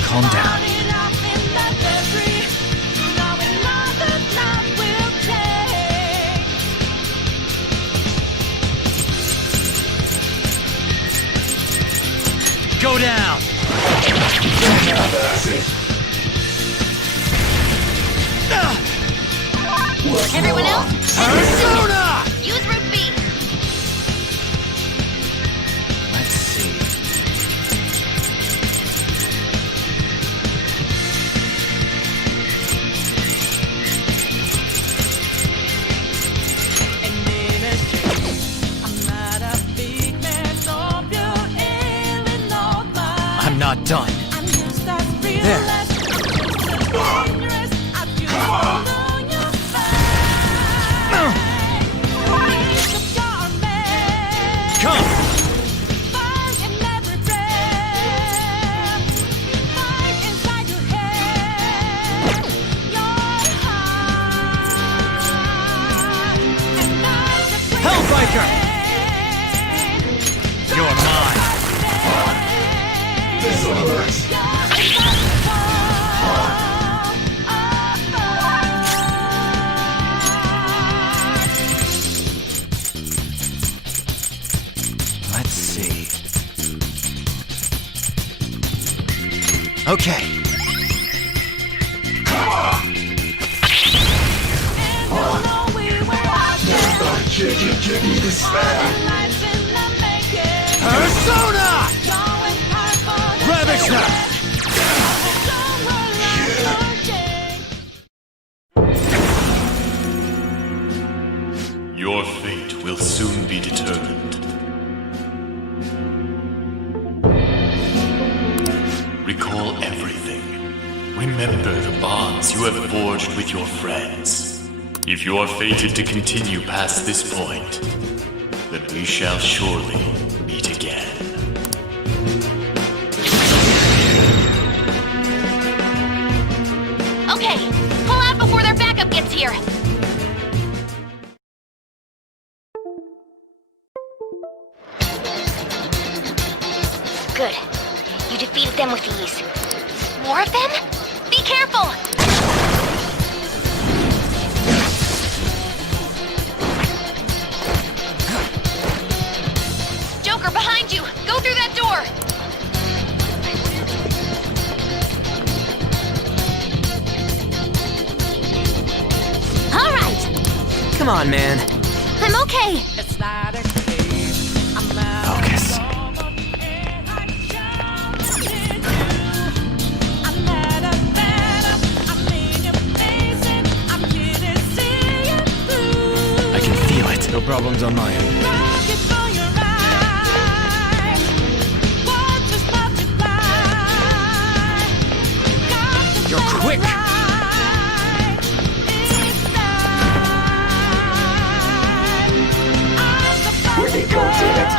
Calm down. Go down! Everyone else? Persona! Use Route B! Let's see. I'm not done. There. Come! Hellbiker! You're mine. Let's see. Okay. Persona! Ravage her! Your fate will soon be determined. Recall everything. Remember the bonds you have forged with your friends. If you are fated to continue past this point, then we shall surely meet again. Okay, pull out before their backup gets here! Good. You defeated them with ease. More of them? Be careful! Joker, behind you! Go through that door! All right! Come on, man. I'm okay! Focus. problems on my end. You're quick! We're decoding it.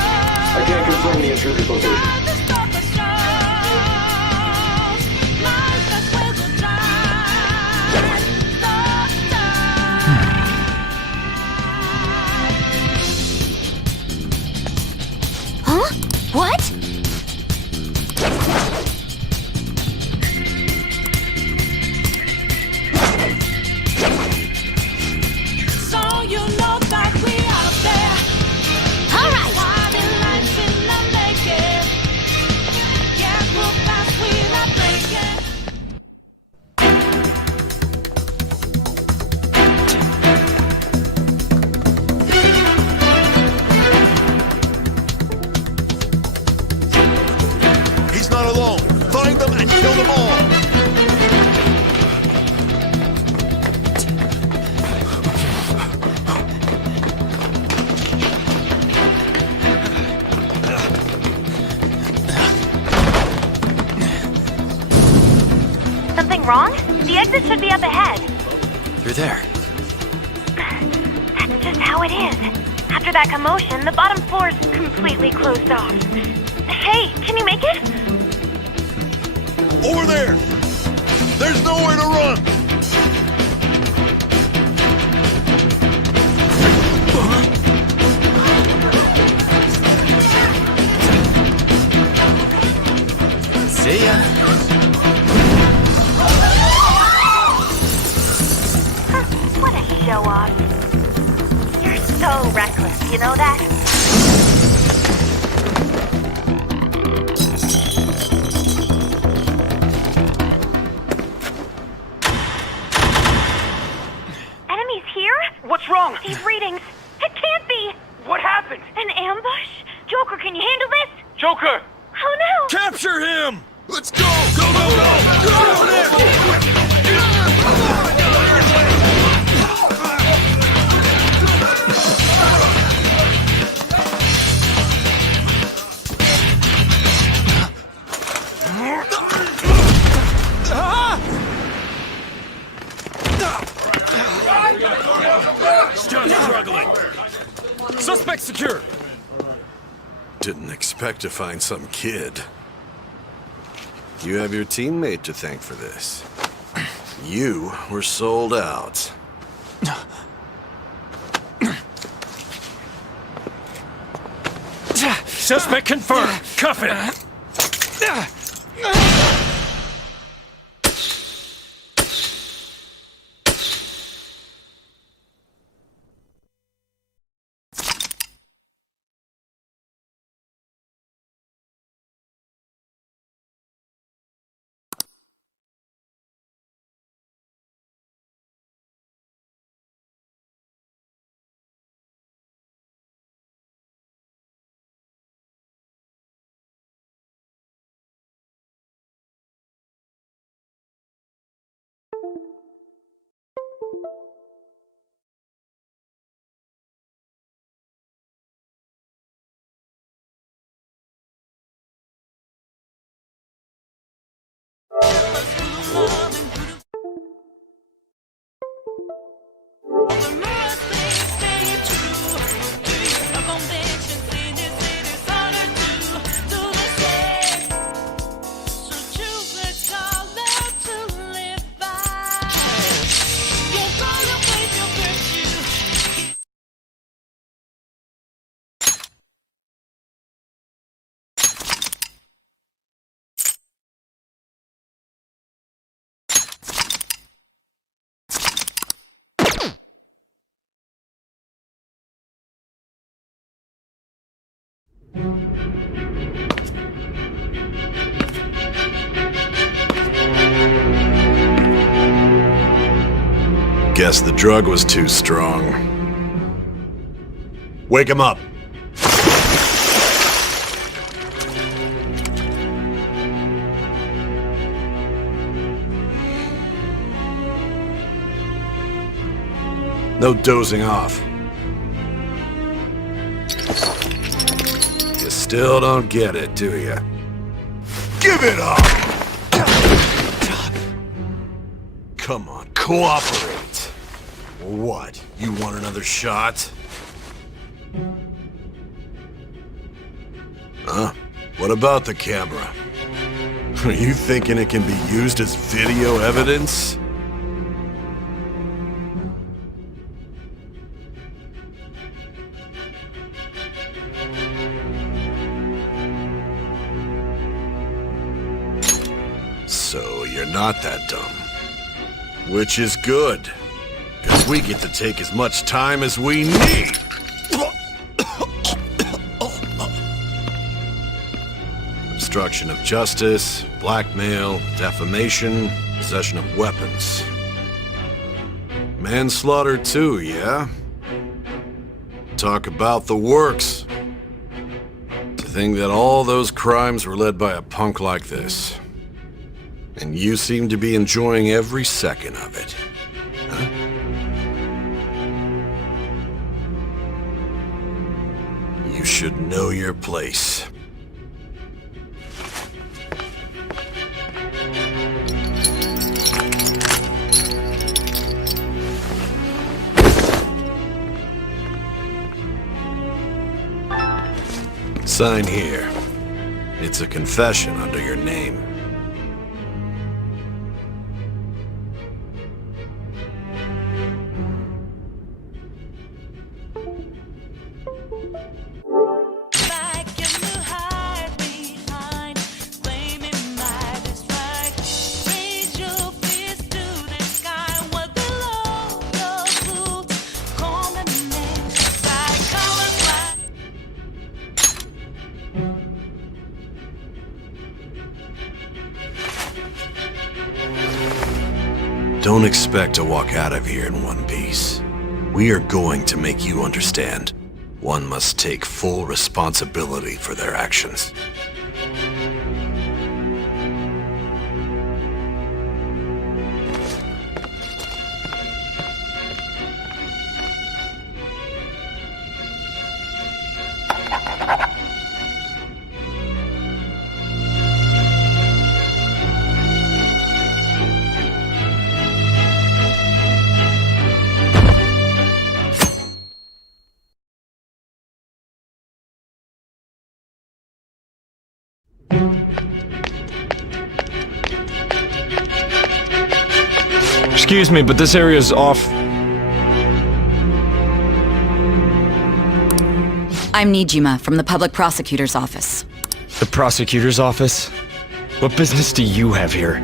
I can't confirm the intruder's location. Huh? What? So you know that we out there. All right. Winding lights in the naked. Yeah, we'll pass, we're not breaking. He's not alone. Find them and kill them all. Something wrong? The exit should be up ahead. You're there. That's just how it is. After that commotion, the bottom floor's completely closed off. Hey, can you make it? Over there! There's nowhere to run! See ya. What a show off. You're so reckless, you know that? Enemies here? What's wrong? These readings. It can't be. What happened? An ambush? Joker, can you handle this? Joker! Oh no! Capture him! Let's go! Go, go, go! Go! Still struggling. Suspect secure. Didn't expect to find some kid. You have your teammate to thank for this. You were sold out. Suspect confirmed. Cuff it. Guess the drug was too strong. Wake him up. No dozing off. Still don't get it, do you? Give it up! Come on, cooperate. What? You want another shot? Huh? What about the camera? Are you thinking it can be used as video evidence? So you're not that dumb. Which is good. Because we get to take as much time as we need. Obstruction of justice, blackmail, defamation, possession of weapons. Manslaughter too, yeah? Talk about the works. To think that all those crimes were led by a punk like this. And you seem to be enjoying every second of it. Huh? You should know your place. Sign here. It's a confession under your name. Don't expect to walk out of here in one piece. We are going to make you understand. One must take full responsibility for their actions. Excuse me, but this area's off. I'm Nijima from the public prosecutor's office. The prosecutor's office? What business do you have here?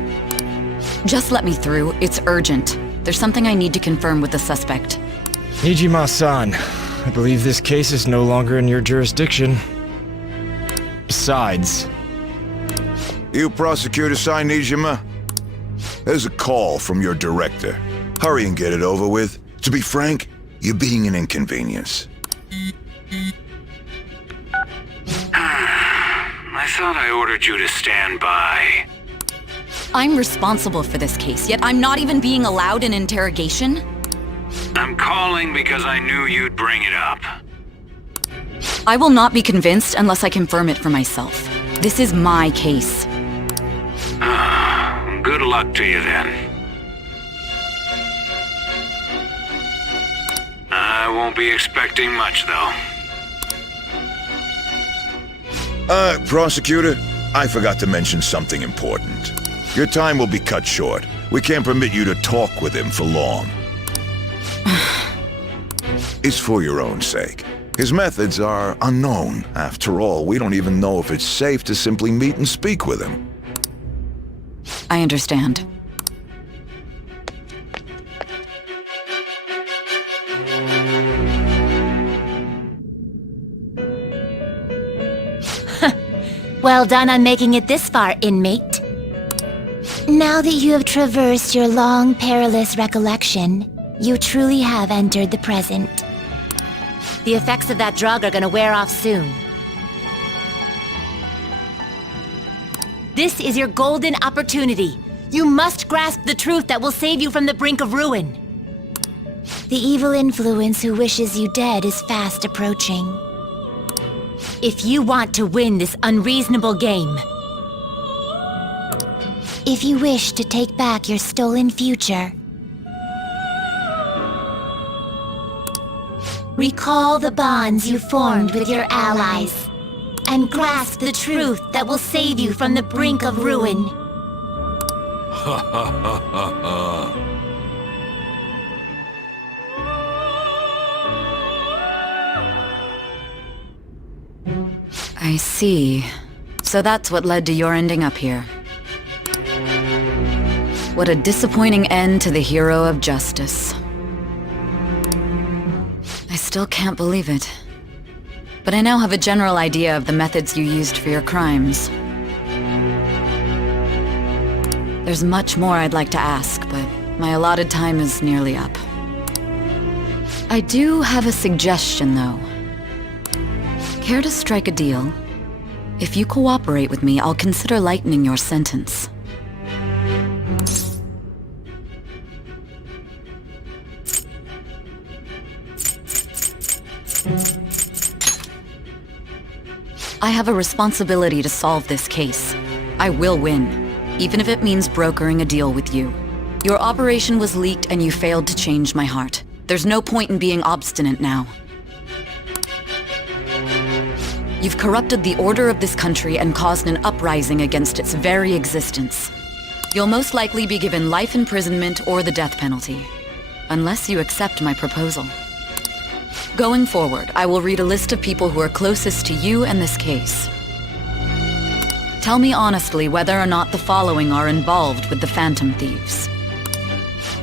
Just let me through. It's urgent. There's something I need to confirm with the suspect. Nijima-san, I believe this case is no longer in your jurisdiction. Besides... You prosecutor sign Nijima? There's a call from your director. Hurry and get it over with. To be frank, you're being an inconvenience. I thought I ordered you to stand by. I'm responsible for this case, yet I'm not even being allowed an interrogation? I'm calling because I knew you'd bring it up. I will not be convinced unless I confirm it for myself. This is my case. Good luck to you then. I won't be expecting much, though. Prosecutor, I forgot to mention something important. Your time will be cut short. We can't permit you to talk with him for long. It's for your own sake. His methods are unknown. After all, we don't even know if it's safe to simply meet and speak with him. I understand. Well done on making it this far, inmate. Now that you have traversed your long, perilous recollection, you truly have entered the present. The effects of that drug are gonna wear off soon. This is your golden opportunity. You must grasp the truth that will save you from the brink of ruin. The evil influence who wishes you dead is fast approaching. If you want to win this unreasonable game. If you wish to take back your stolen future. Recall the bonds you formed with your allies. And grasp the truth that will save you from the brink of ruin. Ha ha ha ha ha. I see. So that's what led to your ending up here. What a disappointing end to the hero of justice. I still can't believe it. But I now have a general idea of the methods you used for your crimes. There's much more I'd like to ask, but my allotted time is nearly up. I do have a suggestion, though. Care to strike a deal? If you cooperate with me, I'll consider lightening your sentence. I have a responsibility to solve this case. I will win, even if it means brokering a deal with you. Your operation was leaked and you failed to change my heart. There's no point in being obstinate now. You've corrupted the order of this country and caused an uprising against its very existence. You'll most likely be given life imprisonment or the death penalty, unless you accept my proposal. Going forward, I will read a list of people who are closest to you and this case. Tell me honestly whether or not the following are involved with the Phantom Thieves.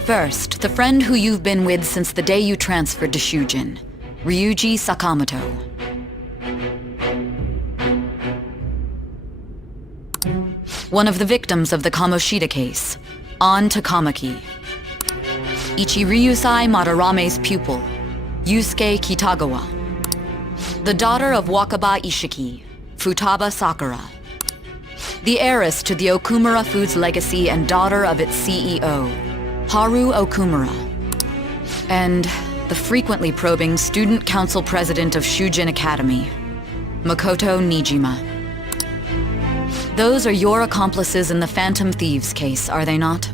First, the friend who you've been with since the day you transferred to Shujin, Ryuji Sakamoto. One of the victims of the Kamoshida case, An Takamaki. Ichiryusai Madarame's pupil, Yusuke Kitagawa. The daughter of Wakaba Ishiki, Futaba Sakura. The heiress to the Okumura Foods legacy and daughter of its CEO, Haru Okumura. And the frequently probing student council president of Shujin Academy, Makoto Nijima. Those are your accomplices in the Phantom Thieves case, are they not?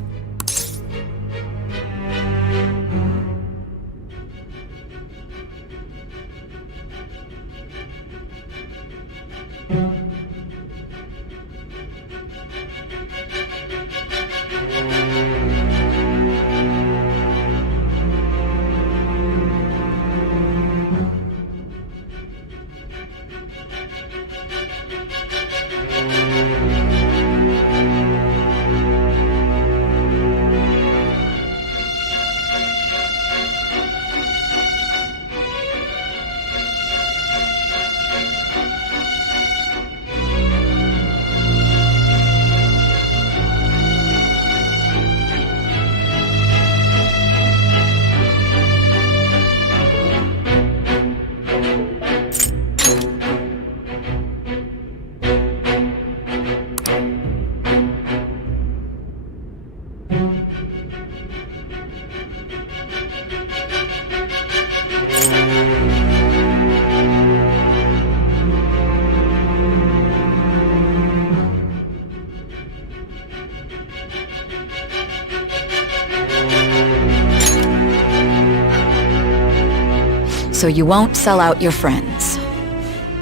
So you won't sell out your friends.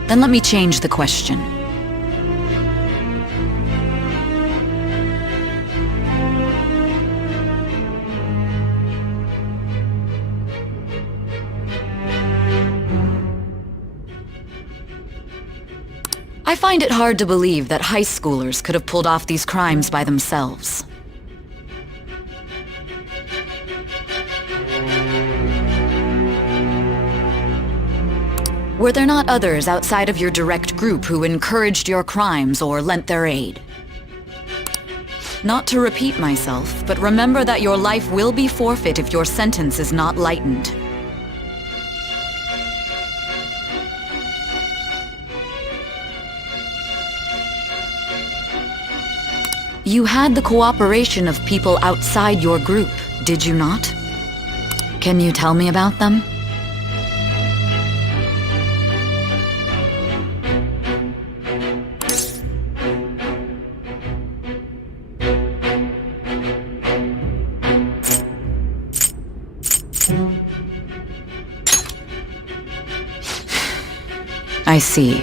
Then let me change the question. I find it hard to believe that high schoolers could have pulled off these crimes by themselves. Were there not others outside of your direct group who encouraged your crimes or lent their aid? Not to repeat myself, but remember that your life will be forfeit if your sentence is not lightened. You had the cooperation of people outside your group, did you not? Can you tell me about them? I see.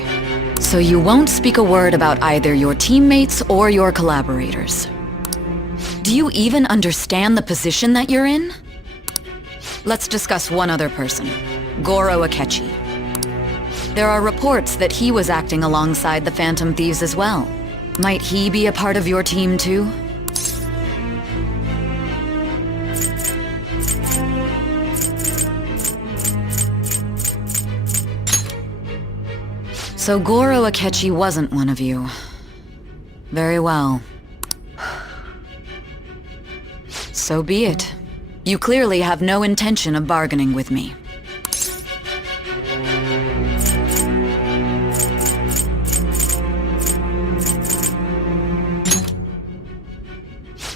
So you won't speak a word about either your teammates or your collaborators. Do you even understand the position that you're in? Let's discuss one other person, Goro Akechi. There are reports that he was acting alongside the Phantom Thieves as well. Might he be a part of your team too? So Goro Akechi wasn't one of you. Very well. So be it. You clearly have no intention of bargaining with me.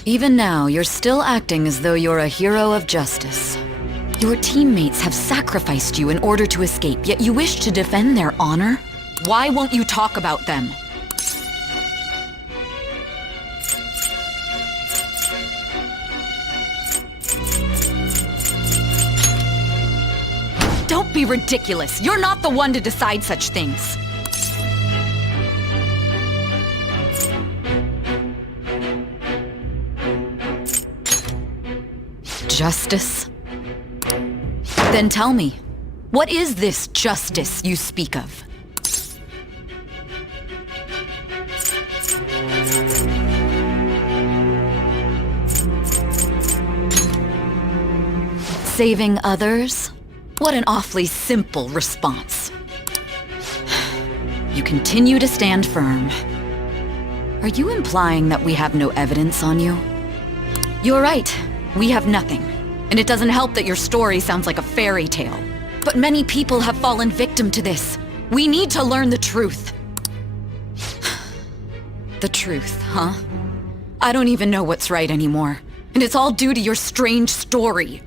Even now, you're still acting as though you're a hero of justice. Your teammates have sacrificed you in order to escape, yet you wish to defend their honor? Why won't you talk about them? Don't be ridiculous. You're not the one to decide such things. Justice? Then tell me, what is this justice you speak of? Saving others? What an awfully simple response. You continue to stand firm. Are you implying that we have no evidence on you? You're right. We have nothing. And it doesn't help that your story sounds like a fairy tale. But many people have fallen victim to this. We need to learn the truth. The truth, huh? I don't even know what's right anymore. And it's all due to your strange story.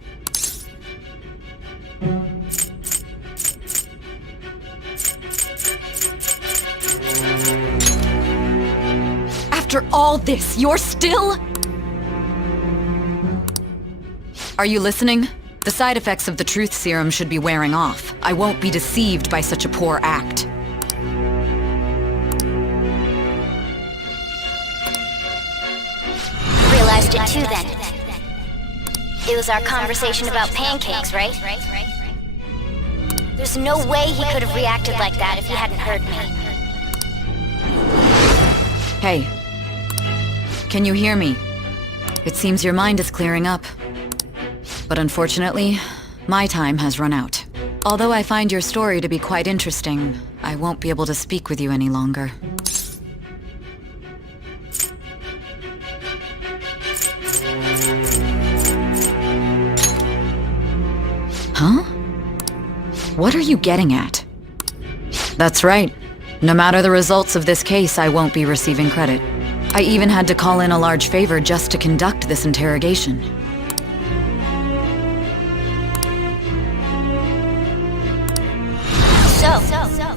After all this, you're still... Are you listening? The side effects of the truth serum should be wearing off. I won't be deceived by such a poor act. Realized it too then. It was our conversation about pancakes, right? There's no way he could have reacted like that if he hadn't heard me. Hey. Can you hear me? It seems your mind is clearing up. But unfortunately, my time has run out. Although I find your story to be quite interesting, I won't be able to speak with you any longer. Huh? What are you getting at? That's right. No matter the results of this case, I won't be receiving credit. I even had to call in a large favor just to conduct this interrogation. So,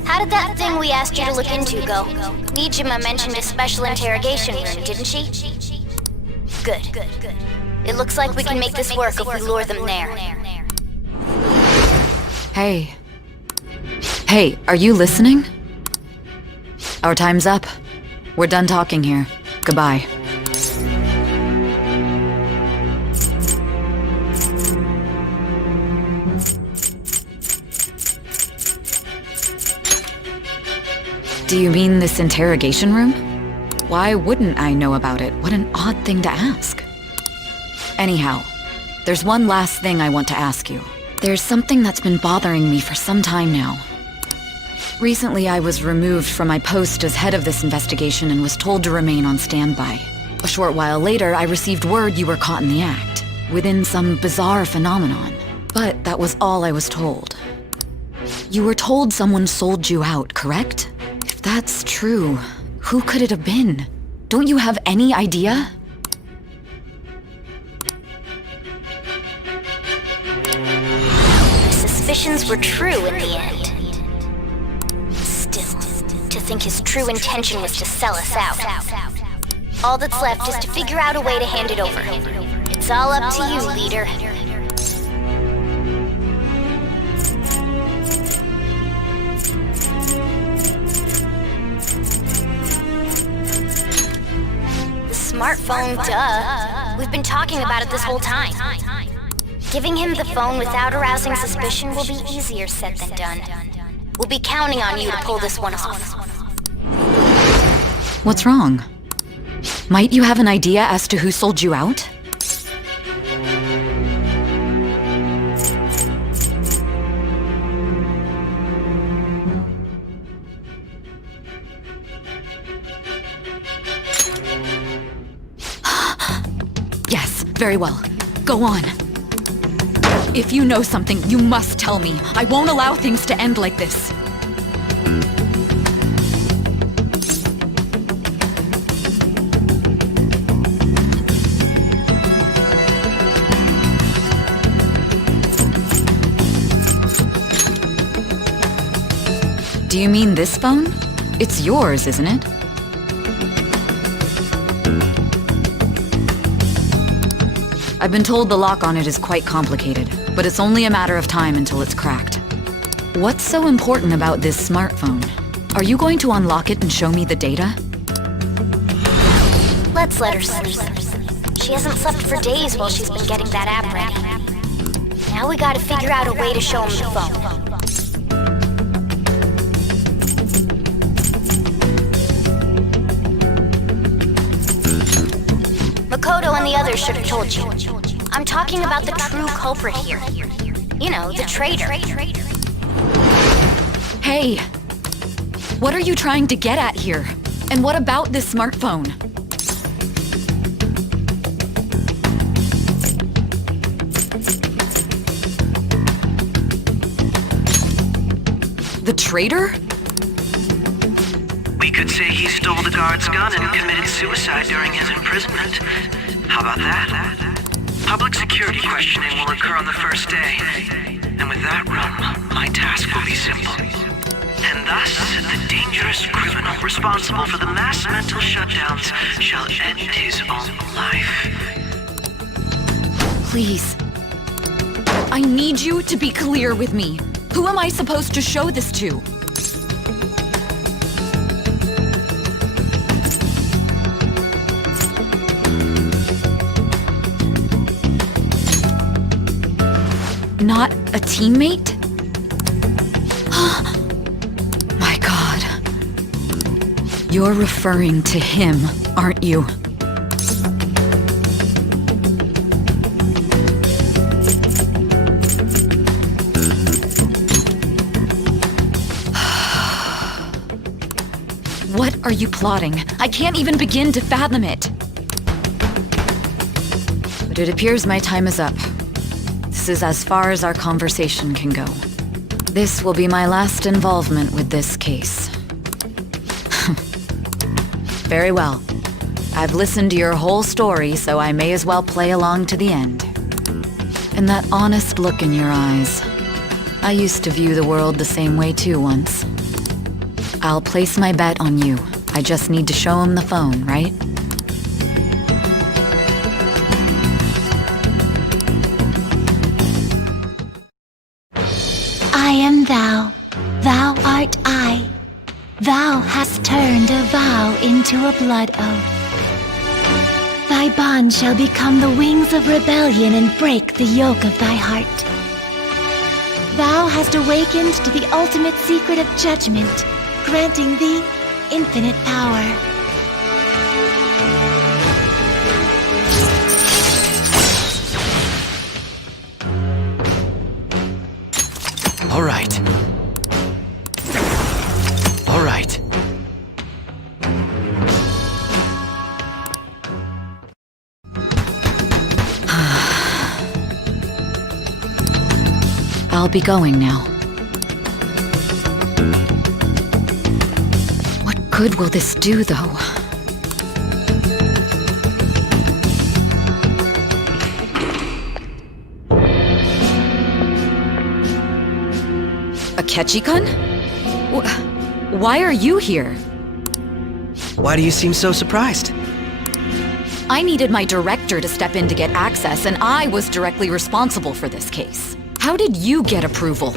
how did that thing we asked you to look into go? Nijima mentioned a special interrogation room, didn't she? Good. It looks like we can make this work if we lure them there. Hey. Hey, are you listening? Our time's up. We're done talking here. Goodbye. Do you mean this interrogation room? Why wouldn't I know about it? What an odd thing to ask. Anyhow, there's one last thing I want to ask you. There's something that's been bothering me for some time now. Recently, I was removed from my post as head of this investigation and was told to remain on standby. A short while later, I received word you were caught in the act, within some bizarre phenomenon. But that was all I was told. You were told someone sold you out, correct? If that's true, who could it have been? Don't you have any idea? The suspicions were true in the end. To think his true intention was to sell us out. All that's left is to figure out a way to hand it over. It's all up to you, leader. smartphone, duh. We've been talking about it this whole time. Giving him the phone without arousing suspicion will be easier said than done. We'll be counting on you to pull this one off. What's wrong? Might you have an idea as to who sold you out? Yes, very well. Go on. If you know something, you must tell me. I won't allow things to end like this. Do you mean this phone? It's yours, isn't it? I've been told the lock on it is quite complicated, but it's only a matter of time until it's cracked. What's so important about this smartphone? Are you going to unlock it and show me the data? Let's let her sleep. She hasn't slept for days while she's been getting that app ready. Now we gotta figure out a way to show him the phone. Makoto and the others should have told you. I'm talking about the true culprit here. You know, the traitor. Hey! What are you trying to get at here? And what about this smartphone? The traitor? We could say he stole the guard's gun and committed suicide during his imprisonment. How about that? Public security questioning will occur on the first day. And with that run, my task will be simple. And thus, the dangerous criminal responsible for the mass mental shutdowns shall end his own life. Please. I need you to be clear with me. Who am I supposed to show this to? Not a teammate? My God. You're referring to him, aren't you? What are you plotting? I can't even begin to fathom it. But it appears my time is up. This is as far as our conversation can go. This will be my last involvement with this case. Very well. I've listened to your whole story, so I may as well play along to the end. And that honest look in your eyes. I used to view the world the same way too once. I'll place my bet on you. I just need to show him the phone, right? I am thou, thou art I. Thou hast turned a vow into a blood oath. Thy bond shall become the wings of rebellion and break the yoke of thy heart. Thou hast awakened to the ultimate secret of judgment, granting thee infinite power. All right. All right. I'll be going now. What good will this do, though? Akechi-kun? Why are you here? Why do you seem so surprised? I needed my director to step in to get access, and I was directly responsible for this case. How did you get approval?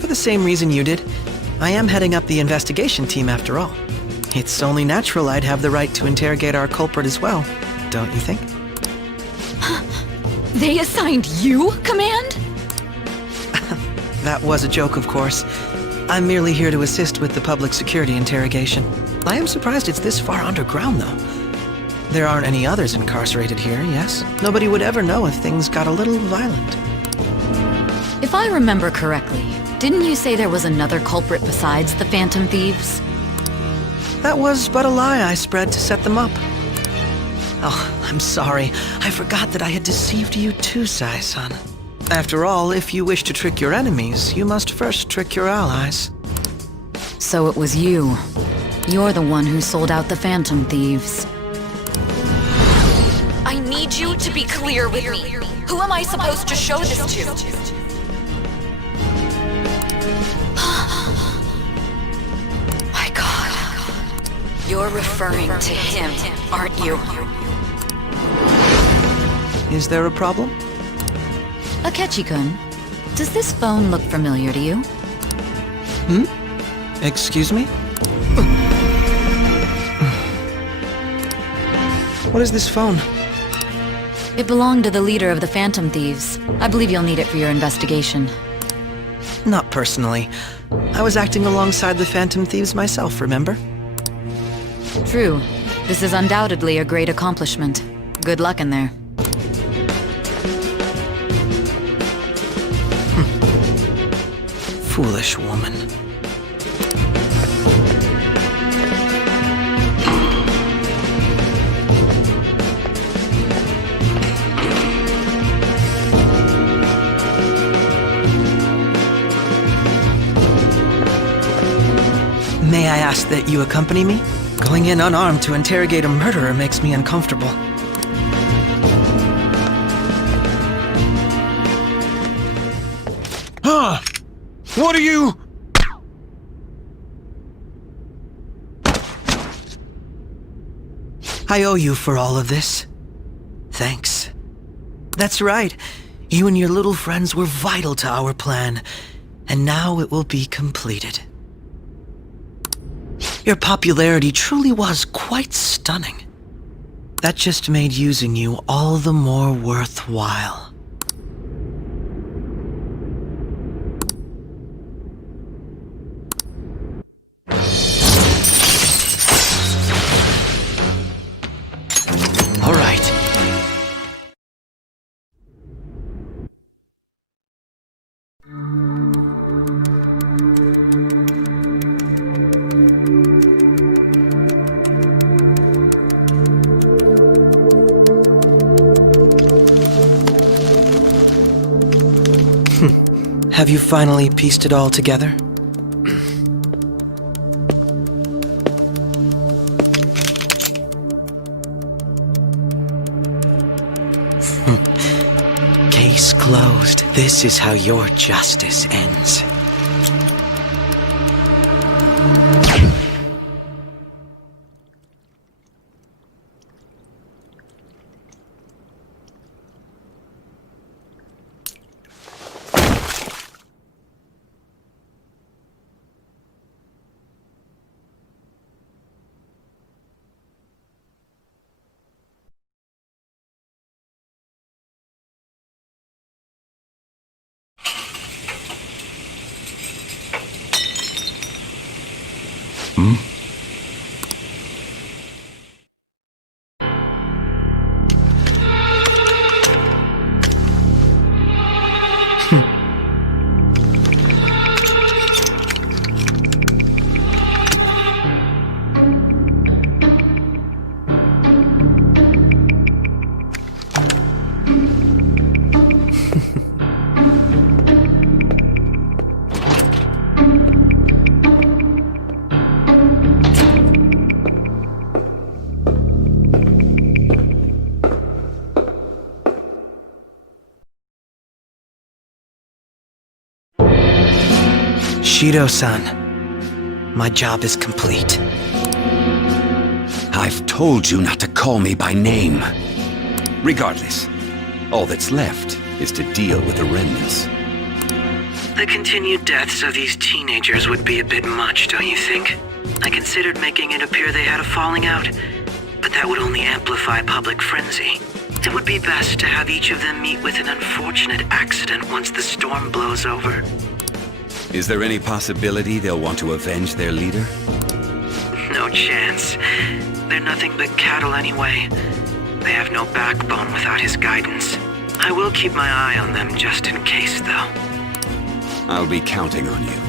For the same reason you did. I am heading up the investigation team after all. It's only natural I'd have the right to interrogate our culprit as well, don't you think? They assigned you command? That was a joke, of course. I'm merely here to assist with the public security interrogation. I am surprised it's this far underground, though. There aren't any others incarcerated here, yes? Nobody would ever know if things got a little violent. If I remember correctly, didn't you say there was another culprit besides the Phantom Thieves? That was but a lie I spread to set them up. Oh, I'm sorry. I forgot that I had deceived you too, Sai-san. After all, if you wish to trick your enemies, you must first trick your allies. So it was you. You're the one who sold out the Phantom Thieves. I need you to be clear with me. Who am I supposed to show this to? My God. You're referring to him, aren't you? Is there a problem? Akechi-kun, does this phone look familiar to you? Excuse me? What is this phone? It belonged to the leader of the Phantom Thieves. I believe you'll need it for your investigation. Not personally. I was acting alongside the Phantom Thieves myself, remember? True. This is undoubtedly a great accomplishment. Good luck in there. Foolish woman. May I ask that you accompany me? Going in unarmed to interrogate a murderer makes me uncomfortable. Huh? What are you? I owe you for all of this. Thanks. That's right. You and your little friends were vital to our plan, and now it will be completed. Your popularity truly was quite stunning. That just made using you all the more worthwhile. All right. Have you finally pieced it all together? Case closed. This is how your justice ends. Shido-san, my job is complete. I've told you not to call me by name. Regardless, all that's left is to deal with the remnants. The continued deaths of these teenagers would be a bit much, don't you think? I considered making it appear they had a falling out, but that would only amplify public frenzy. It would be best to have each of them meet with an unfortunate accident once the storm blows over. Is there any possibility they'll want to avenge their leader? No chance. They're nothing but cattle anyway. They have no backbone without his guidance. I will keep my eye on them just in case, though. I'll be counting on you.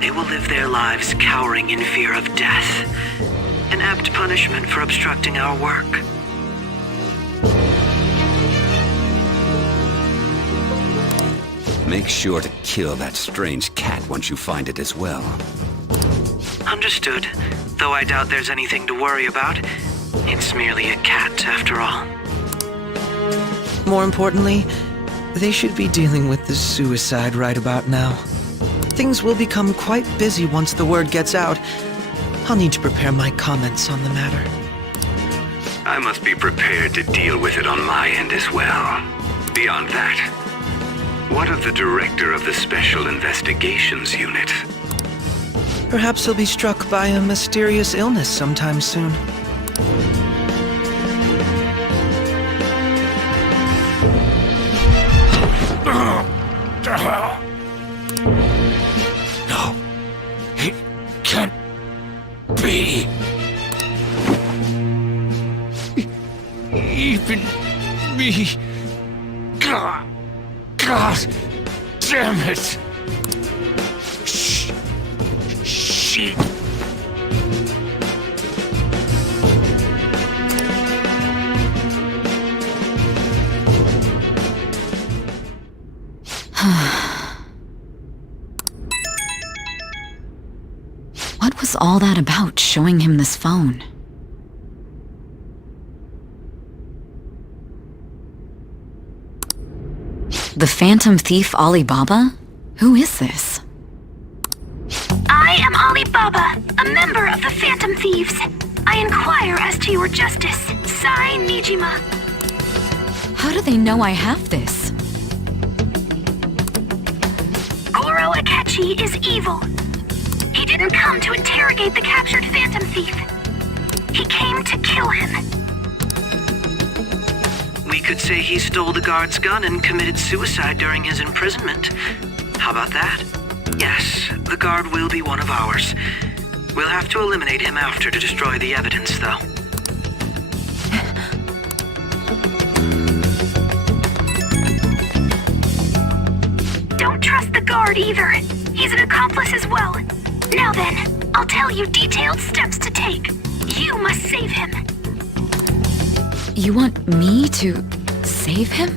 They will live their lives cowering in fear of death. An apt punishment for obstructing our work. Make sure to kill that strange cat once you find it as well. Understood. Though I doubt there's anything to worry about. It's merely a cat, after all. More importantly, they should be dealing with the suicide right about now. Things will become quite busy once the word gets out. I'll need to prepare my comments on the matter. I must be prepared to deal with it on my end as well. Beyond that, what of the director of the Special Investigations Unit? Perhaps he'll be struck by a mysterious illness sometime soon. No, it can't be. Even me. God damn it. She. What was all that about, showing him this phone? The Phantom Thief Alibaba? Who is this? I am Alibaba, a member of the Phantom Thieves. I inquire as to your justice. Sai Nijima. How do they know I have this? Goro Akechi is evil. He didn't come to interrogate the captured Phantom Thief. He came to kill him. We could say he stole the guard's gun and committed suicide during his imprisonment. How about that? Yes, the guard will be one of ours. We'll have to eliminate him after to destroy the evidence, though. Don't trust the guard either. He's an accomplice as well. Now then, I'll tell you detailed steps to take. You must save him. You want me to save him?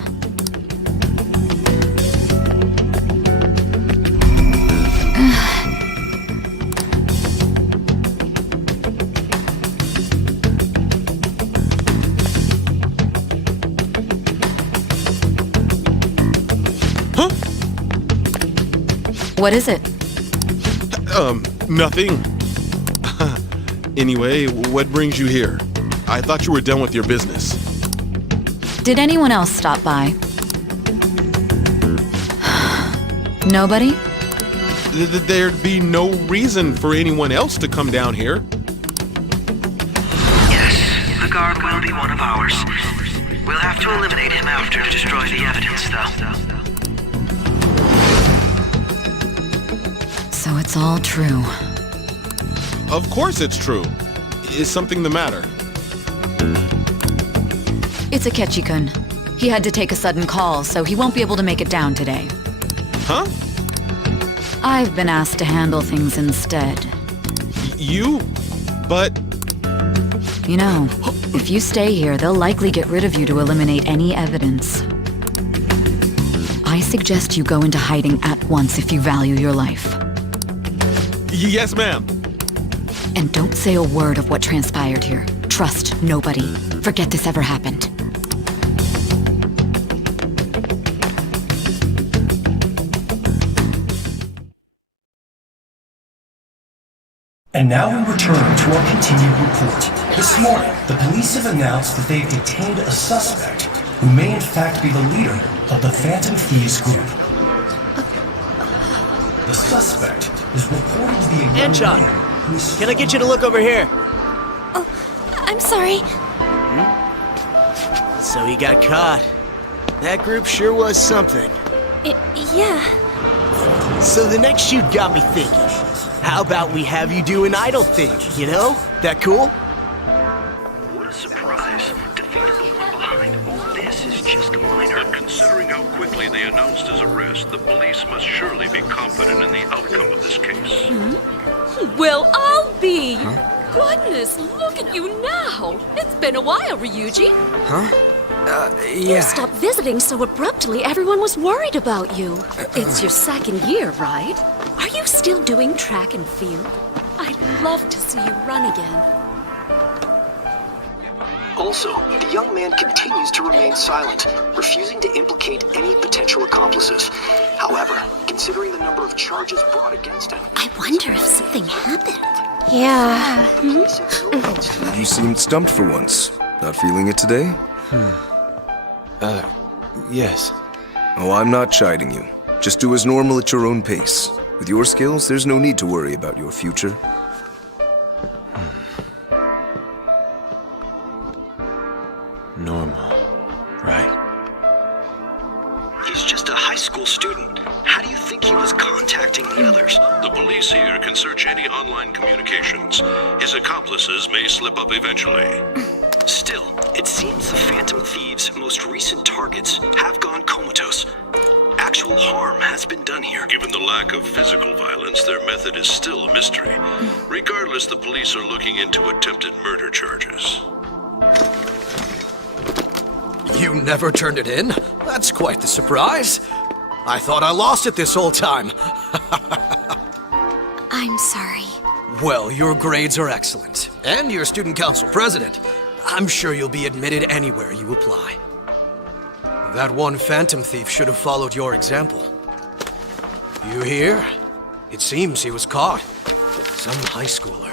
Huh? What is it? Nothing. Anyway, what brings you here? I thought you were done with your business. Did anyone else stop by? Nobody? There'd be no reason for anyone else to come down here. Yes, the guard will be one of ours. We'll have to eliminate him after to destroy the evidence, though. So it's all true. Of course it's true. Is something the matter? It's Akechi-kun. He had to take a sudden call, so he won't be able to make it down today. Huh? I've been asked to handle things instead. You? But... You know, if you stay here, they'll likely get rid of you to eliminate any evidence. I suggest you go into hiding at once if you value your life. Yes, ma'am. And don't say a word of what transpired here. Trust nobody. Forget this ever happened. And now we return to our continued report. This morning, the police have announced that they've detained a suspect who may in fact be the leader of the Phantom Thieves group. The suspect is reported to be a young man who Can I get you to look over here? Oh, I'm sorry. So he got caught. That group sure was something. Yeah. So the next shoot got me thinking. How about we have you do an idol thing, you know? That cool? What a surprise. Defeating the one behind all this is just a minor. But considering how quickly they announced his arrest, the police must surely be confident in the outcome of this case. Well, I'll be. Goodness, look at you now. It's been a while, Ryuji. Huh? You Yeah. stopped visiting so abruptly, everyone was worried about you. It's your second year, right? Are you still doing track and field? I'd love to see you run again. Also, the young man continues to remain silent, refusing to implicate any potential accomplices. However, considering the number of charges brought against him... I wonder if something happened. Yeah. You seemed stumped for once. Not feeling it today? Yes. Oh, I'm not chiding you. Just do as normal at your own pace. With your skills, there's no need to worry about your future. Normal. Right. He's just a high school student. How do you think he was contacting the others? The police here can search any online communications. His accomplices may slip up eventually. Still, it seems the Phantom Thieves' most recent targets have gone comatose. Actual harm has been done here. Given the lack of physical violence, their method is still a mystery. Regardless, the police are looking into attempted murder charges. You never turned it in? That's quite the surprise. I thought I lost it this whole time. I'm sorry. Well, your grades are excellent. And you're student council president. I'm sure you'll be admitted anywhere you apply. That one phantom thief should have followed your example. You hear? It seems he was caught. Some high schooler.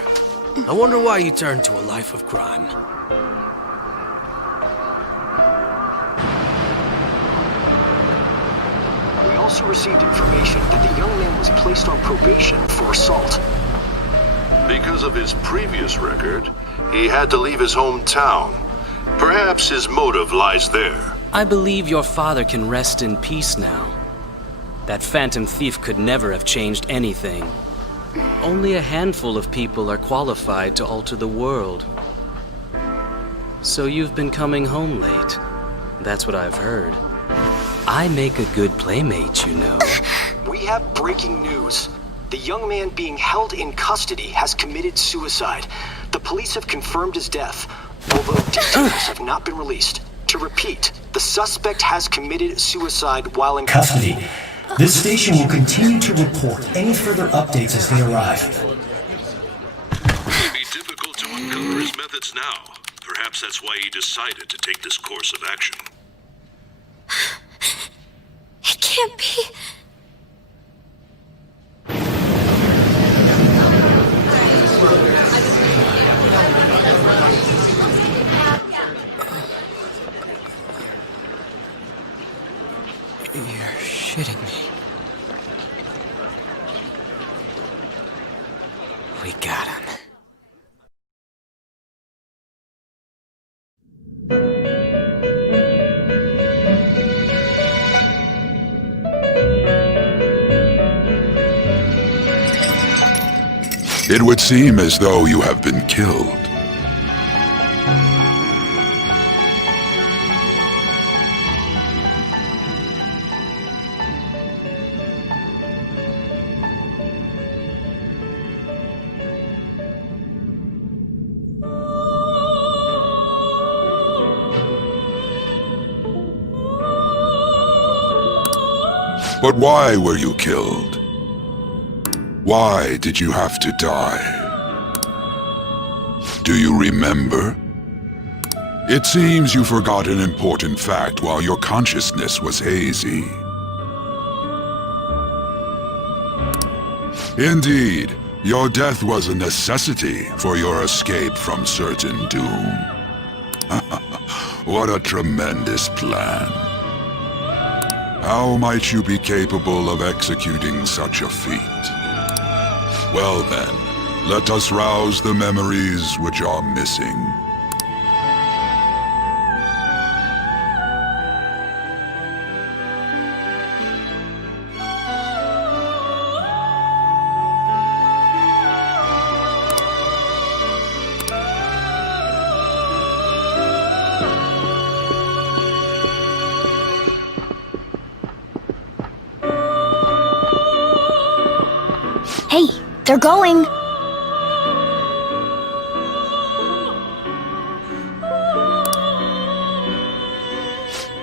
I wonder why he turned to a life of crime. We also received information that the young man was placed on probation for assault. Because of his previous record, he had to leave his hometown. Perhaps his motive lies there. I believe your father can rest in peace now. That phantom thief could never have changed anything. Only a handful of people are qualified to alter the world. So you've been coming home late. That's what I've heard. I make a good playmate, you know. We have breaking news. The young man being held in custody has committed suicide. The police have confirmed his death, although details have not been released. To repeat, the suspect has committed suicide while in custody. This station will continue to report any further updates as they arrive. It may be difficult to uncover his methods now. Perhaps that's why he decided to take this course of action. It can't be. You're shitting me. We got him. It would seem as though you have been killed. But why were you killed? Why did you have to die? Do you remember? It seems you forgot an important fact while your consciousness was hazy. Indeed, your death was a necessity for your escape from certain doom. What a tremendous plan. How might you be capable of executing such a feat? Well then, Let us rouse the memories which are missing. Hey, they're going!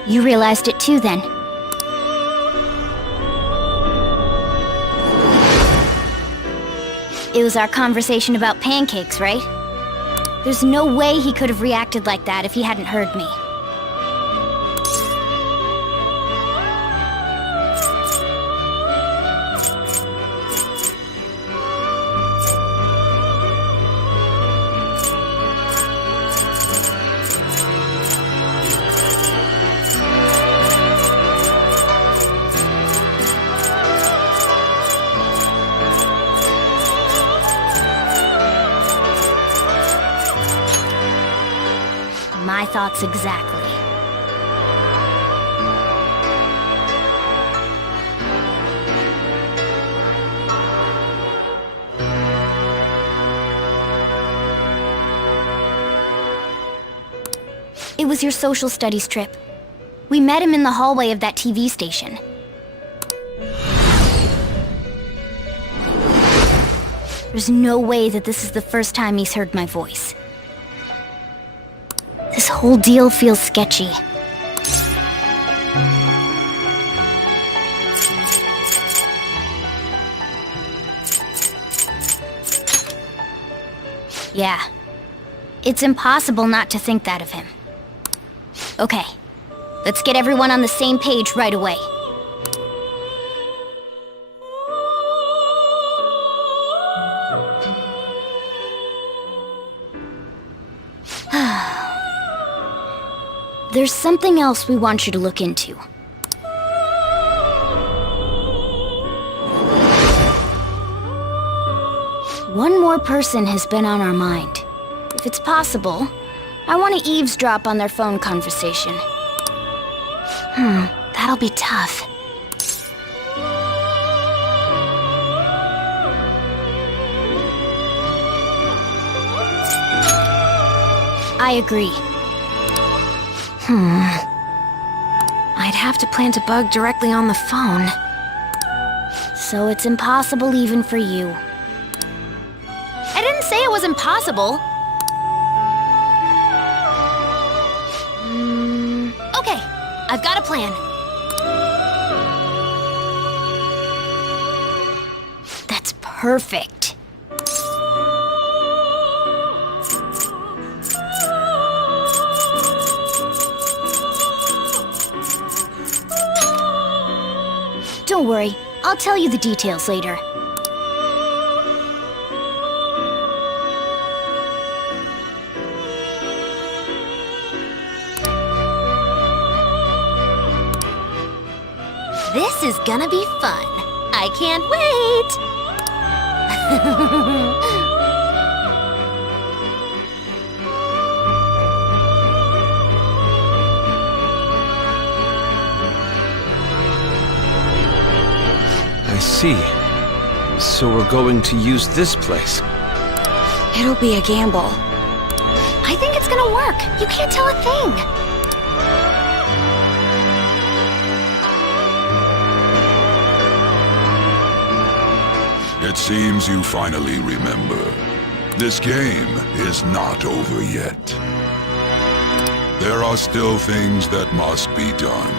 You realized it too, then. It was our conversation about pancakes, right? There's no way he could have reacted like that if he hadn't heard me. My thoughts exactly. It was your social studies trip. We met him in the hallway of that TV station. There's no way that this is the first time he's heard my voice. This whole deal feels sketchy. Yeah. It's impossible not to think that of him. Okay. Let's get everyone on the same page right away. There's something else we want you to look into. One more person has been on our mind. If it's possible, I want to eavesdrop on their phone conversation. That'll be tough. I agree. I'd have to plant a bug directly on the phone. So it's impossible even for you. I didn't say it was impossible. Okay, I've got a plan. That's perfect. Don't worry, I'll tell you the details later. This is gonna be fun. I can't wait! I see. So we're going to use this place. It'll be a gamble. I think it's gonna work. You can't tell a thing. It seems you finally remember. This game is not over yet. There are still things that must be done.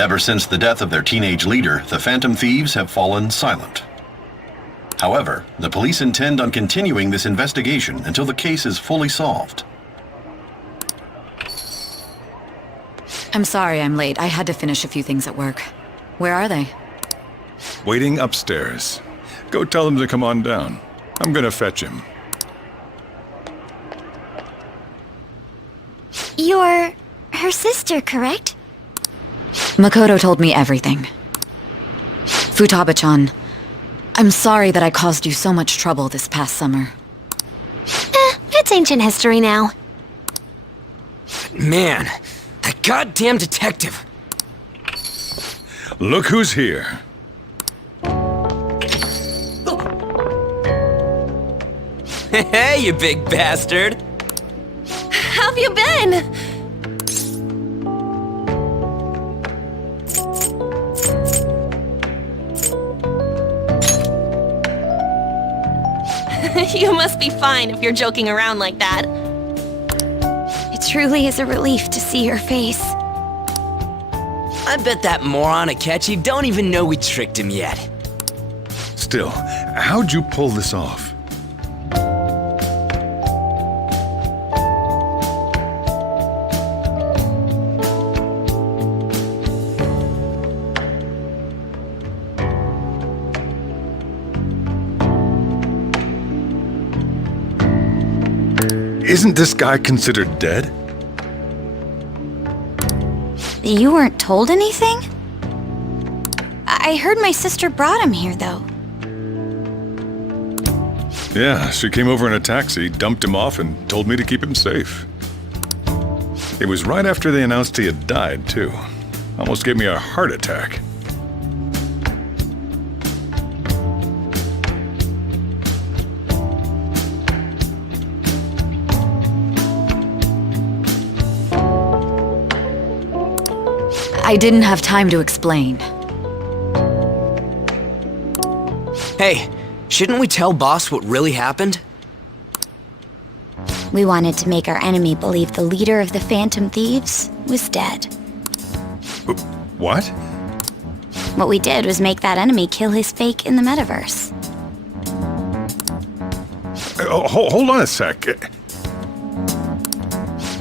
Ever since the death of their teenage leader, the Phantom Thieves have fallen silent. However, the police intend on continuing this investigation until the case is fully solved. I'm sorry I'm late. I had to finish a few things at work. Where are they? Waiting upstairs. Go tell them to come on down. I'm gonna fetch him. You're her sister, correct? Makoto told me everything. Futaba-chan, I'm sorry that I caused you so much trouble this past summer. It's ancient history now. Man, that goddamn detective. Look who's here. Hey, you big bastard. How've you been? You must be fine if you're joking around like that. It truly is a relief to see your face. I bet that moron Akechi don't even know we tricked him yet. Still, how'd you pull this off? Isn't this guy considered dead? You weren't told anything? I heard my sister brought him here, though. Yeah, she came over in a taxi, dumped him off, and told me to keep him safe. It was right after they announced he had died, too. Almost gave me a heart attack. I didn't have time to explain. Hey, shouldn't we tell Boss what really happened? We wanted to make our enemy believe the leader of the Phantom Thieves was dead. What? What we did was make that enemy kill his fake in the metaverse. Hold on a sec.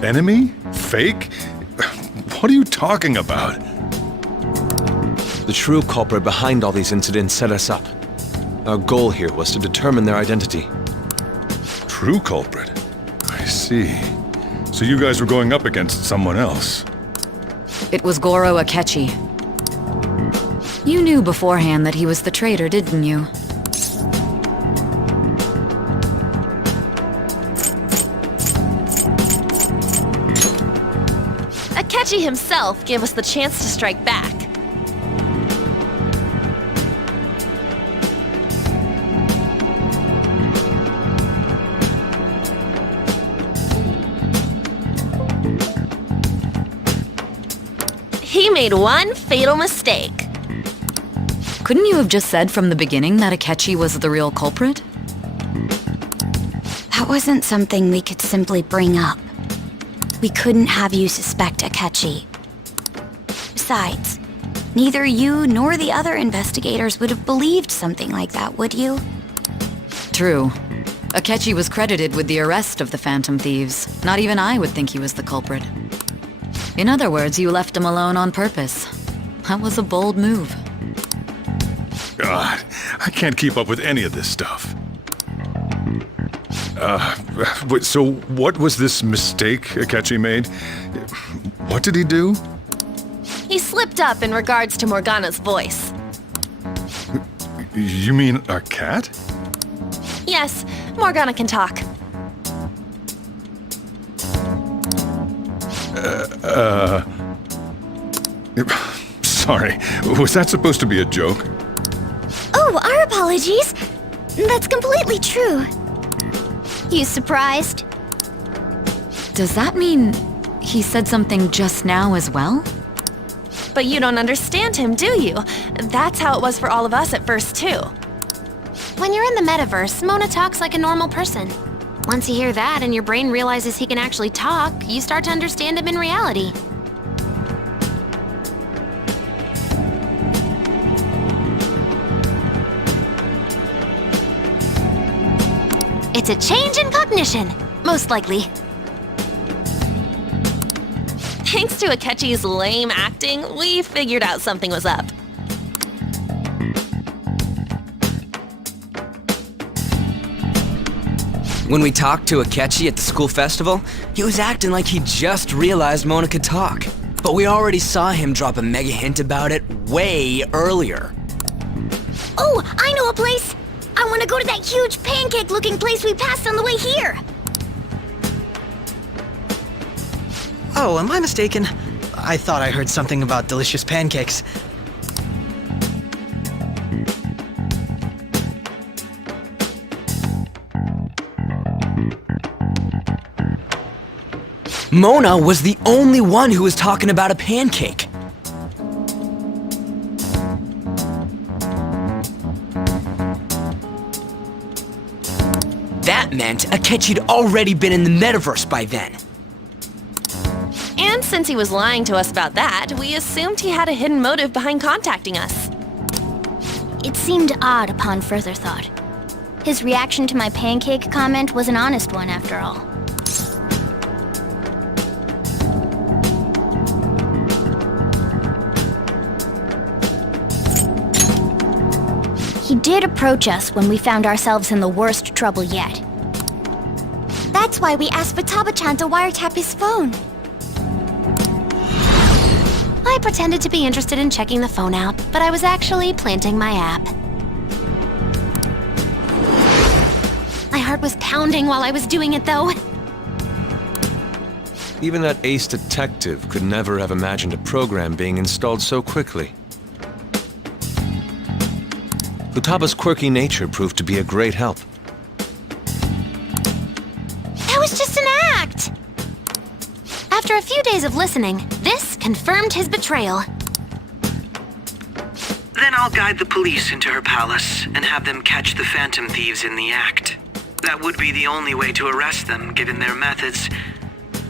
Enemy? Fake? What are you talking about? The true culprit behind all these incidents set us up. Our goal here was to determine their identity. True culprit? I see. So you guys were going up against someone else. It was Goro Akechi. You knew beforehand that he was the traitor, didn't you? Akechi himself gave us the chance to strike back. He made one fatal mistake. Couldn't you have just said from the beginning that Akechi was the real culprit? That wasn't something we could simply bring up. We couldn't have you suspect Akechi. Besides, neither you nor the other investigators would have believed something like that, would you? True. Akechi was credited with the arrest of the Phantom Thieves. Not even I would think he was the culprit. In other words, you left him alone on purpose. That was a bold move. God, I can't keep up with any of this stuff. So what was this mistake Akechi made? What did he do? He slipped up in regards to Morgana's voice. You mean our cat? Yes, Morgana can talk. Sorry, was that supposed to be a joke? Oh, our apologies. That's completely true. You surprised? Does that mean he said something just now as well? But you don't understand him, do you? That's how it was for all of us at first, too. When you're in the metaverse, Mona talks like a normal person. Once you hear that and your brain realizes he can actually talk, you start to understand him in reality. It's a change in cognition, most likely. Thanks to Akechi's lame acting, we figured out something was up. When we talked to Akechi at the school festival, he was acting like he just realized Mona could talk. But we already saw him drop a mega hint about it way earlier. Oh, I know a place! I want to go to that huge pancake-looking place we passed on the way here! Oh, am I mistaken? I thought I heard something about delicious pancakes. Mona was the only one who was talking about a pancake. That meant Akechi'd already been in the metaverse by then. And since he was lying to us about that, we assumed he had a hidden motive behind contacting us. It seemed odd upon further thought. His reaction to my pancake comment was an honest one, after all. He did approach us when we found ourselves in the worst trouble yet. That's why we asked Futaba-chan to wiretap his phone. I pretended to be interested in checking the phone out, but I was actually planting my app. My heart was pounding while I was doing it, though. Even that ace detective could never have imagined a program being installed so quickly. Futaba's quirky nature proved to be a great help. That was just an act! After a few days of listening, this confirmed his betrayal. Then I'll guide the police into her palace and have them catch the Phantom Thieves in the act. That would be the only way to arrest them, given their methods.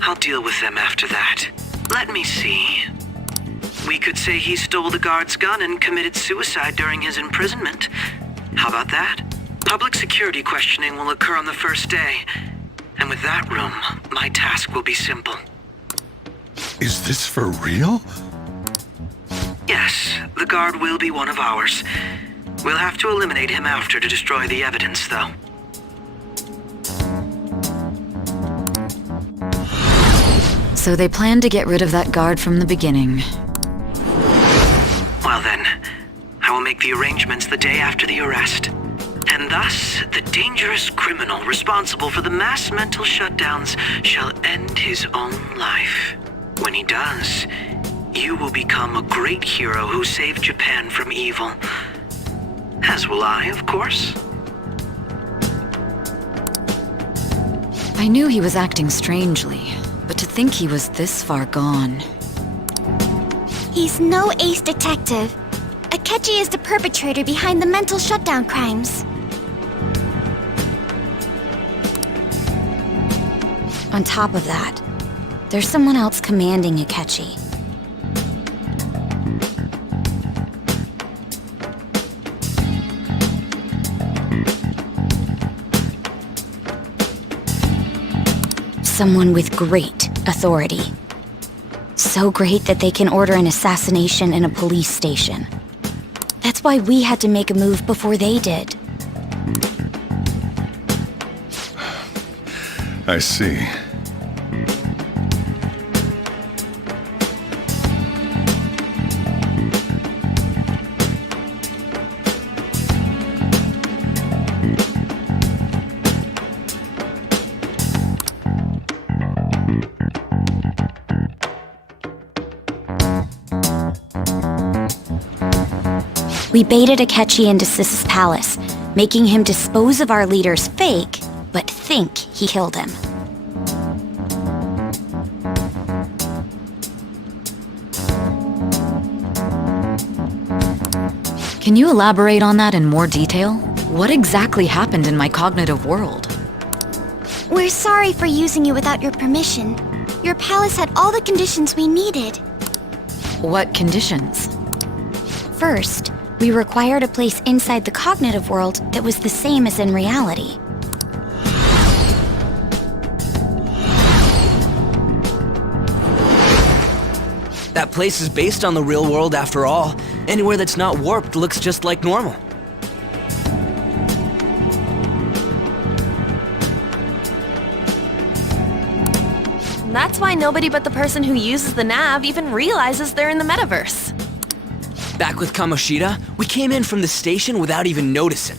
I'll deal with them after that. Let me see. We could say he stole the guard's gun and committed suicide during his imprisonment. How about that? Public security questioning will occur on the first day. And with that room, my task will be simple. Is this for real? Yes, the guard will be one of ours. We'll have to eliminate him after to destroy the evidence, though. So they planned to get rid of that guard from the beginning. Well then, I will make the arrangements the day after the arrest. And thus, the dangerous criminal responsible for the mass mental shutdowns shall end his own life. When he does, you will become a great hero who saved Japan from evil. As will I, of course. I knew he was acting strangely, but to think he was this far gone. He's no ace detective. Akechi is the perpetrator behind the mental shutdown crimes. On top of that, there's someone else commanding Akechi. Someone with great authority. So great that they can order an assassination in a police station. That's why we had to make a move before they did. I see. We baited Akechi into Sis's palace, making him dispose of our leader's fake, but think he killed him. Can you elaborate on that in more detail? What exactly happened in my cognitive world? We're sorry for using you without your permission. Your palace had all the conditions we needed. What conditions? First, we required a place inside the cognitive world that was the same as in reality. That place is based on the real world after all. Anywhere that's not warped looks just like normal. That's why nobody but the person who uses the nav even realizes they're in the metaverse. Back with Kamoshida, we came in from the station without even noticing.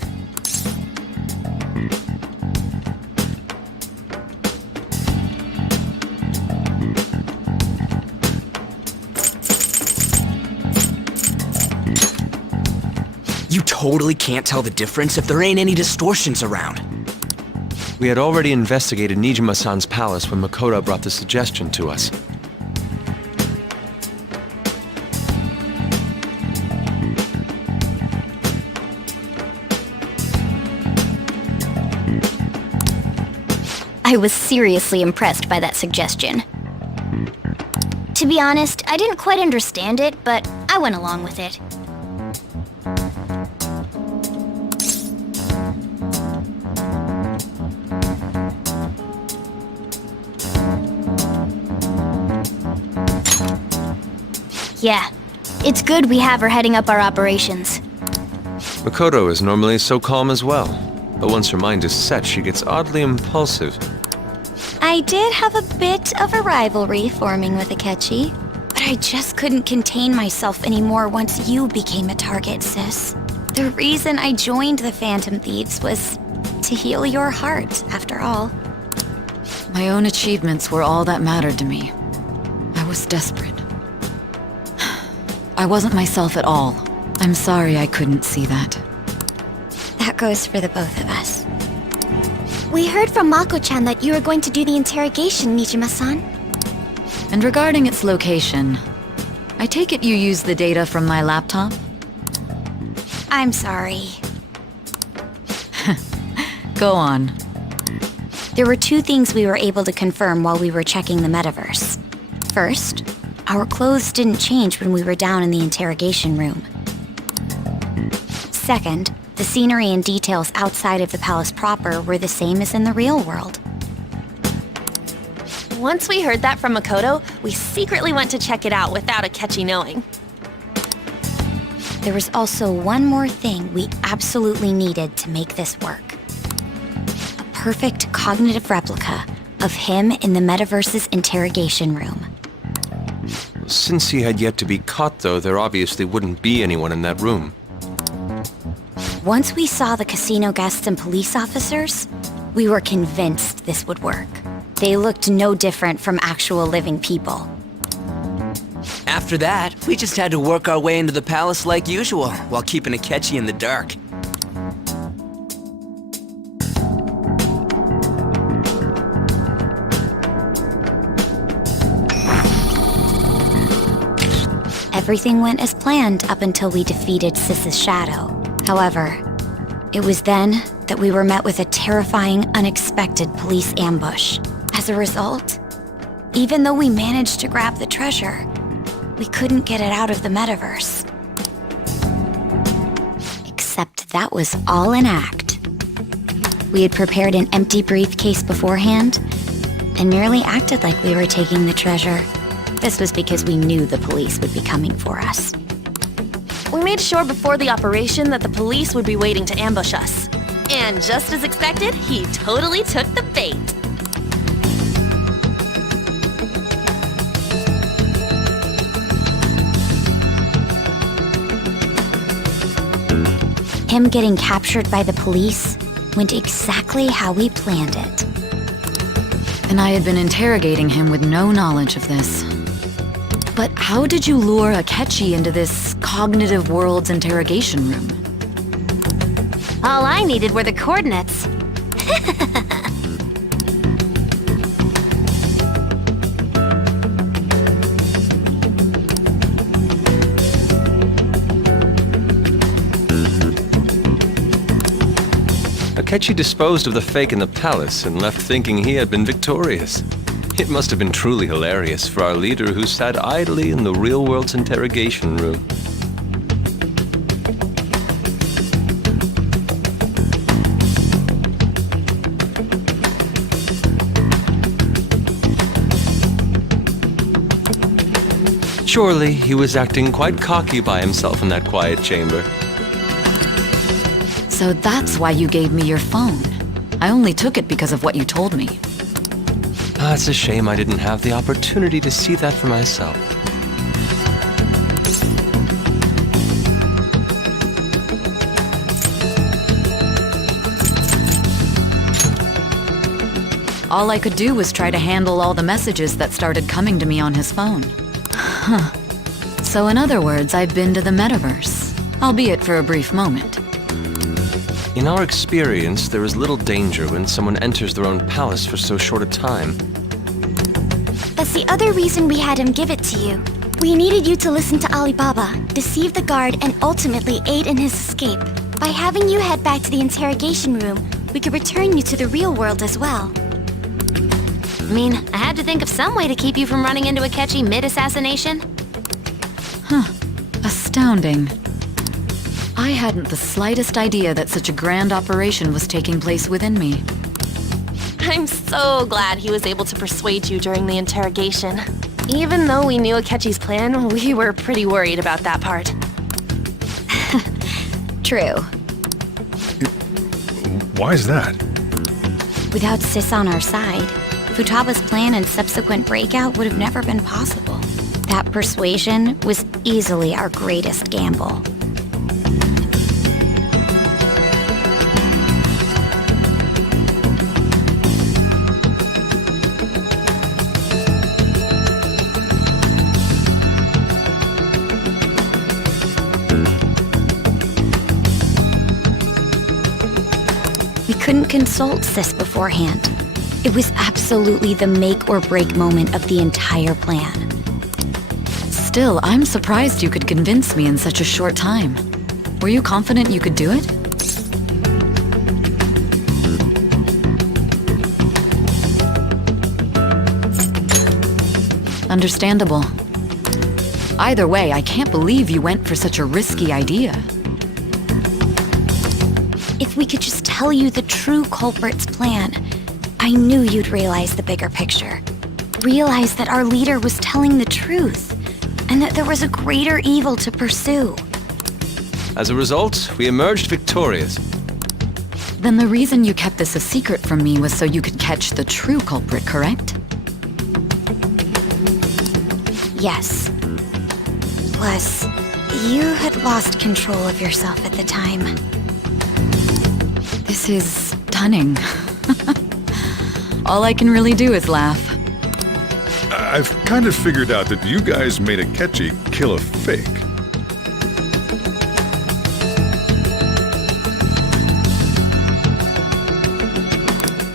You totally can't tell the difference if there ain't any distortions around. We had already investigated Nijima-san's palace when Makoto brought the suggestion to us. I was seriously impressed by that suggestion. To be honest, I didn't quite understand it, but I went along with it. Yeah, it's good we have her heading up our operations. Makoto is normally so calm as well, but once her mind is set, she gets oddly impulsive. I did have a bit of a rivalry forming with Akechi, but I just couldn't contain myself anymore once you became a target, sis. The reason I joined the Phantom Thieves was to heal your heart, after all. My own achievements were all that mattered to me. I was desperate. I wasn't myself at all. I'm sorry I couldn't see that. That goes for the both of us. We heard from Mako-chan that you were going to do the interrogation, Nijima-san. And regarding its location, I take it you used the data from my laptop? I'm sorry. Go on. There were two things we were able to confirm while we were checking the metaverse. First, our clothes didn't change when we were down in the interrogation room. Second, the scenery and details outside of the palace proper were the same as in the real world. Once we heard that from Makoto, we secretly went to check it out without Akechi knowing. There was also one more thing we absolutely needed to make this work. A perfect cognitive replica of him in the metaverse's interrogation room. Since he had yet to be caught, though, there obviously wouldn't be anyone in that room. Once we saw the casino guests and police officers, we were convinced this would work. They looked no different from actual living people. After that, we just had to work our way into the palace like usual, while keeping Akechi in the dark. Everything went as planned up until we defeated Sis's shadow. However, it was then that we were met with a terrifying, unexpected police ambush. As a result, even though we managed to grab the treasure, we couldn't get it out of the metaverse. Except that was all an act. We had prepared an empty briefcase beforehand and merely acted like we were taking the treasure. This was because we knew the police would be coming for us. We made sure before the operation that the police would be waiting to ambush us. And just as expected, he totally took the bait. Him getting captured by the police went exactly how we planned it. And I had been interrogating him with no knowledge of this. But how did you lure Akechi into this cognitive world's interrogation room? All I needed were the coordinates. Akechi disposed of the fake in the palace and left thinking he had been victorious. It must have been truly hilarious for our leader who sat idly in the real world's interrogation room. Surely he was acting quite cocky by himself in that quiet chamber. So that's why you gave me your phone. I only took it because of what you told me. It's a shame I didn't have the opportunity to see that for myself. All I could do was try to handle all the messages that started coming to me on his phone. Huh. So in other words, I've been to the metaverse, albeit for a brief moment. In our experience, there is little danger when someone enters their own palace for so short a time. That's the other reason we had him give it to you. We needed you to listen to Alibaba, deceive the guard, and ultimately aid in his escape. By having you head back to the interrogation room, we could return you to the real world as well. I mean, I had to think of some way to keep you from running into Akechi mid-assassination. Huh. Astounding. I hadn't the slightest idea that such a grand operation was taking place within me. I'm so glad he was able to persuade you during the interrogation. Even though we knew Akechi's plan, we were pretty worried about that part. True. Why's that? Without Sis on our side, Futaba's plan and subsequent breakout would have never been possible. That persuasion was easily our greatest gamble. We couldn't consult Sis beforehand. It was absolutely the make or break moment of the entire plan. Still, I'm surprised you could convince me in such a short time. Were you confident you could do it? Understandable. Either way, I can't believe you went for such a risky idea. If we could just tell you the true culprit's plan, I knew you'd realize the bigger picture. Realize that our leader was telling the truth, and that there was a greater evil to pursue. As a result, we emerged victorious. Then the reason you kept this a secret from me was so you could catch the true culprit, correct? Yes. Plus, you had lost control of yourself at the time. This is stunning. All I can really do is laugh. I've kind of figured out that you guys made Akechi kill a fake.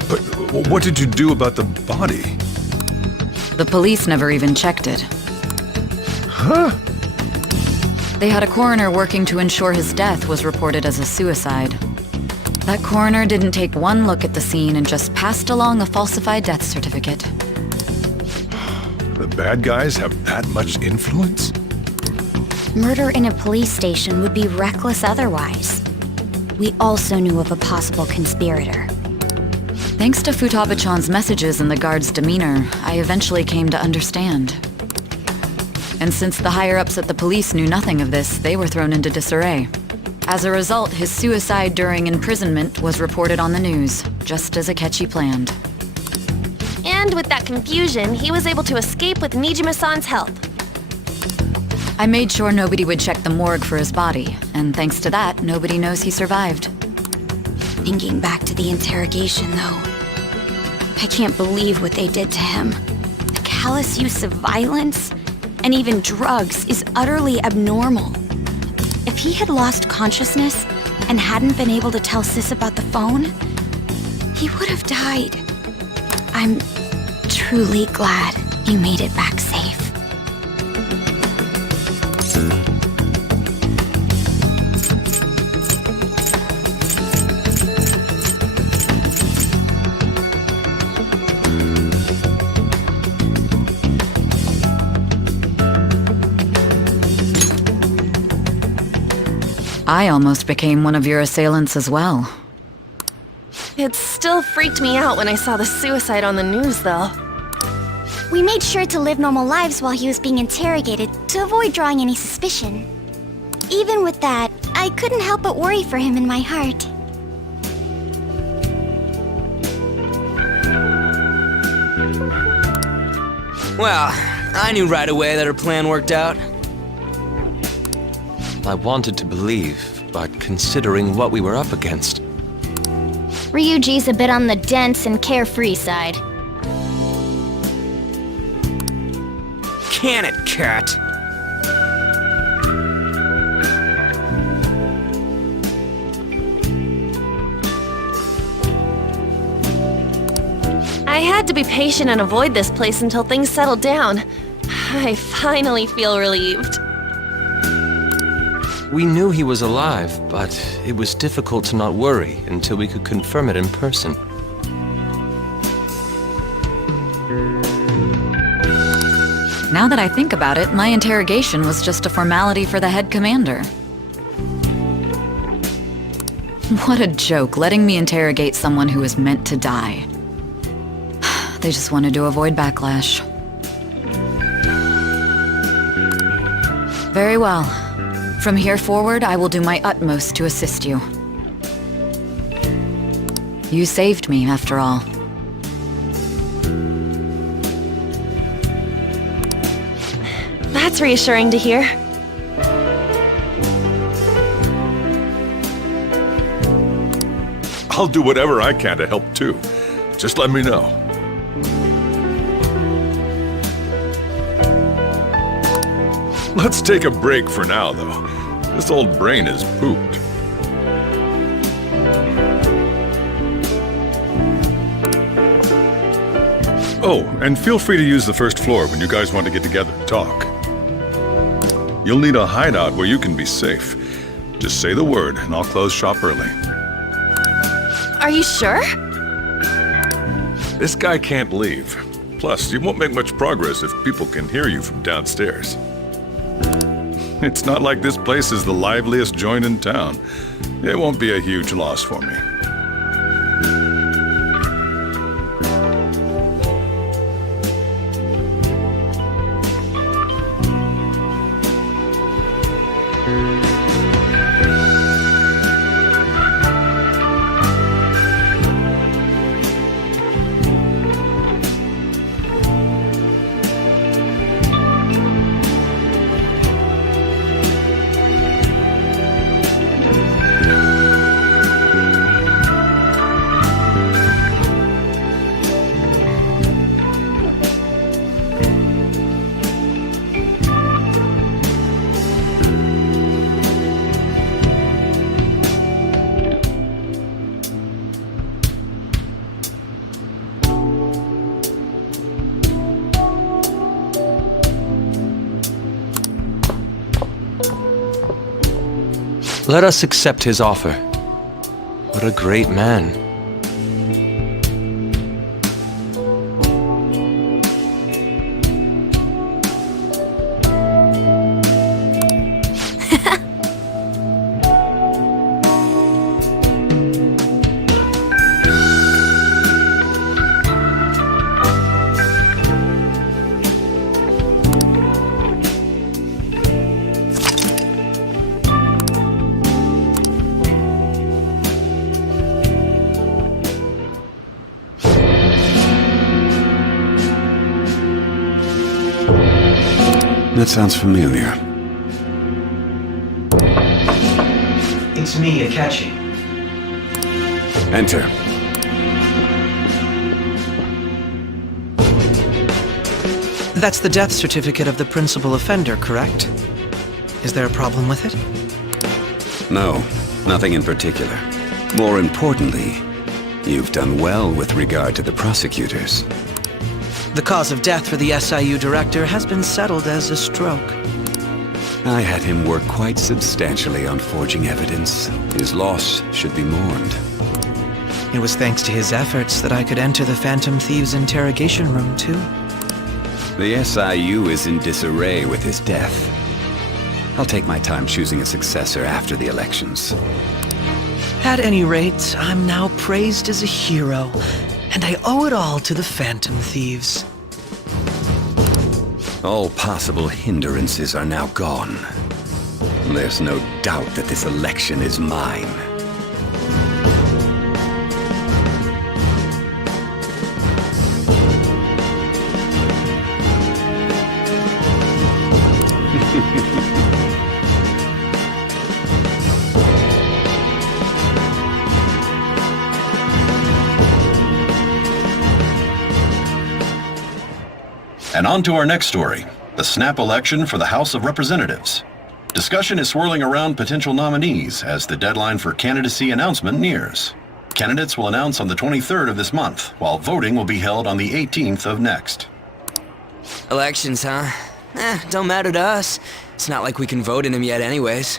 But what did you do about the body? The police never even checked it. Huh? They had a coroner working to ensure his death was reported as a suicide. That coroner didn't take one look at the scene and just passed along a falsified death certificate. The bad guys have that much influence? Murder in a police station would be reckless otherwise. We also knew of a possible conspirator. Thanks to Futaba-chan's messages and the guard's demeanor, I eventually came to understand. And since the higher-ups at the police knew nothing of this, they were thrown into disarray. As a result, his suicide during imprisonment was reported on the news, just as Akechi planned. And with that confusion, he was able to escape with Nijima-san's help. I made sure nobody would check the morgue for his body, and thanks to that, nobody knows he survived. Thinking back to the interrogation, though, I can't believe what they did to him. The callous use of violence, and even drugs, is utterly abnormal. If he had lost consciousness and hadn't been able to tell Sis about the phone, he would have died. I'm truly glad you made it back safe. I almost became one of your assailants as well. It still freaked me out when I saw the suicide on the news, though. We made sure to live normal lives while he was being interrogated to avoid drawing any suspicion. Even with that, I couldn't help but worry for him in my heart. Well, I knew right away that her plan worked out. I wanted to believe, but considering what we were up against. Ryuji's a bit on the dense and carefree side. Can it, cat? I had to be patient and avoid this place until things settled down. I finally feel relieved. We knew he was alive, but it was difficult to not worry until we could confirm it in person. Now that I think about it, my interrogation was just a formality for the head commander. What a joke, letting me interrogate someone who was meant to die. They just wanted to avoid backlash. Very well. From here forward, I will do my utmost to assist you. You saved me, after all. That's reassuring to hear. I'll do whatever I can to help too. Just let me know. Let's take a break for now, though. This old brain is pooped. Oh, and feel free to use the first floor when you guys want to get together and talk. You'll need a hideout where you can be safe. Just say the word, and I'll close shop early. Are you sure? This guy can't leave. Plus, you won't make much progress if people can hear you from downstairs. It's not like this place is the liveliest joint in town. It won't be a huge loss for me. Let us accept his offer. What a great man. That sounds familiar. It's me, Akechi. Enter. That's the death certificate of the principal offender, correct? Is there a problem with it? No, nothing in particular. More importantly, you've done well with regard to the prosecutors. The cause of death for the SIU director has been settled as a stroke. I had him work quite substantially on forging evidence. His loss should be mourned. It was thanks to his efforts that I could enter the Phantom Thieves' interrogation room, too. The SIU is in disarray with his death. I'll take my time choosing a successor after the elections. At any rate, I'm now praised as a hero, and I owe it all to the Phantom Thieves. All possible hindrances are now gone. There's no doubt that this election is mine. And on to our next story, the snap election for the House of Representatives. Discussion is swirling around potential nominees as the deadline for candidacy announcement nears. Candidates will announce on the 23rd of this month, while voting will be held on the 18th of next. Elections, huh? Don't matter to us. It's not like we can vote in them yet anyways.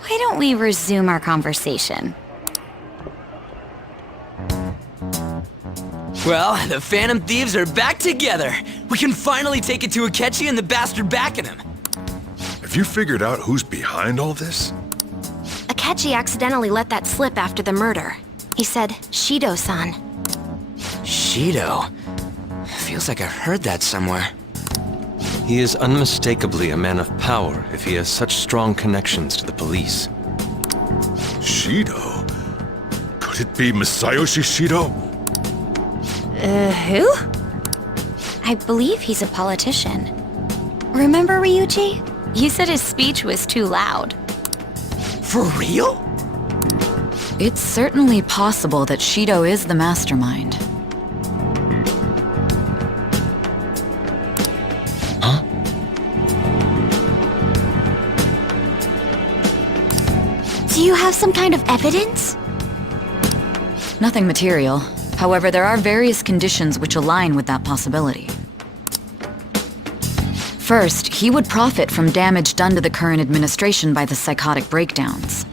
Why don't we resume our conversation? Well, the Phantom Thieves are back together. We can finally take it to Akechi and the bastard backing him. Have you figured out who's behind all this? Akechi accidentally let that slip after the murder. He said, Shido-san. Shido? Feels like I heard that somewhere. He is unmistakably a man of power if he has such strong connections to the police. Shido? Could it be Masayoshi Shido? Who? I believe he's a politician. Remember Ryuji? You said his speech was too loud. For real? It's certainly possible that Shido is the mastermind. Huh? Do you have some kind of evidence? Nothing material. However, there are various conditions which align with that possibility. First, he would profit from damage done to the current administration by the psychotic breakdowns.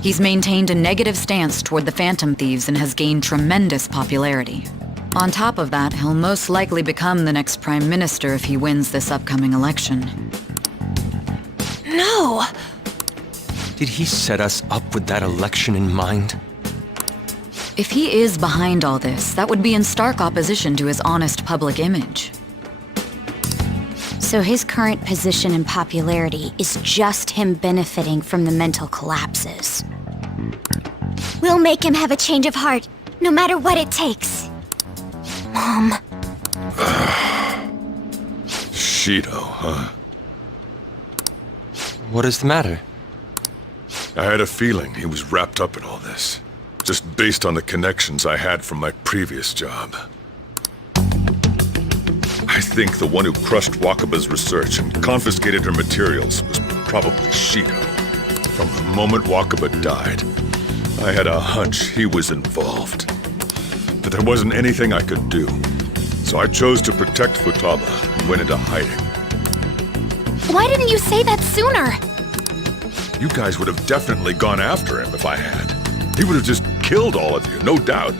He's maintained a negative stance toward the Phantom Thieves and has gained tremendous popularity. On top of that, he'll most likely become the next Prime Minister if he wins this upcoming election. No! Did he set us up with that election in mind? If he is behind all this, that would be in stark opposition to his honest public image. So his current position and popularity is just him benefiting from the mental collapses. We'll make him have a change of heart, no matter what it takes. Mom. Shido, huh? What is the matter? I had a feeling he was wrapped up in all this. Just based on the connections I had from my previous job. I think the one who crushed Wakaba's research and confiscated her materials was probably Shido. From the moment Wakaba died, I had a hunch he was involved. But there wasn't anything I could do. So I chose to protect Futaba and went into hiding. Why didn't you say that sooner? You guys would have definitely gone after him if I had. He would have just killed all of you, no doubt.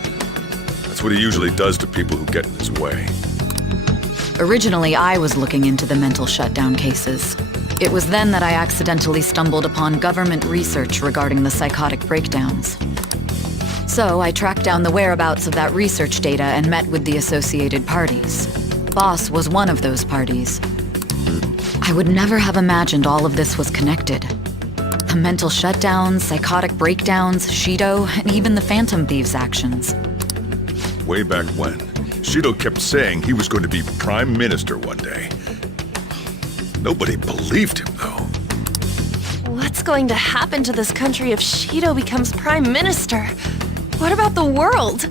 That's what he usually does to people who get in his way. Originally, I was looking into the mental shutdown cases. It was then that I accidentally stumbled upon government research regarding the psychotic breakdowns. So I tracked down the whereabouts of that research data and met with the associated parties. Boss was one of those parties. I would never have imagined all of this was connected. The mental shutdowns, psychotic breakdowns, Shido, and even the Phantom Thieves' actions. Way back when, Shido kept saying he was going to be Prime Minister one day. Nobody believed him, though. What's going to happen to this country if Shido becomes Prime Minister? What about the world?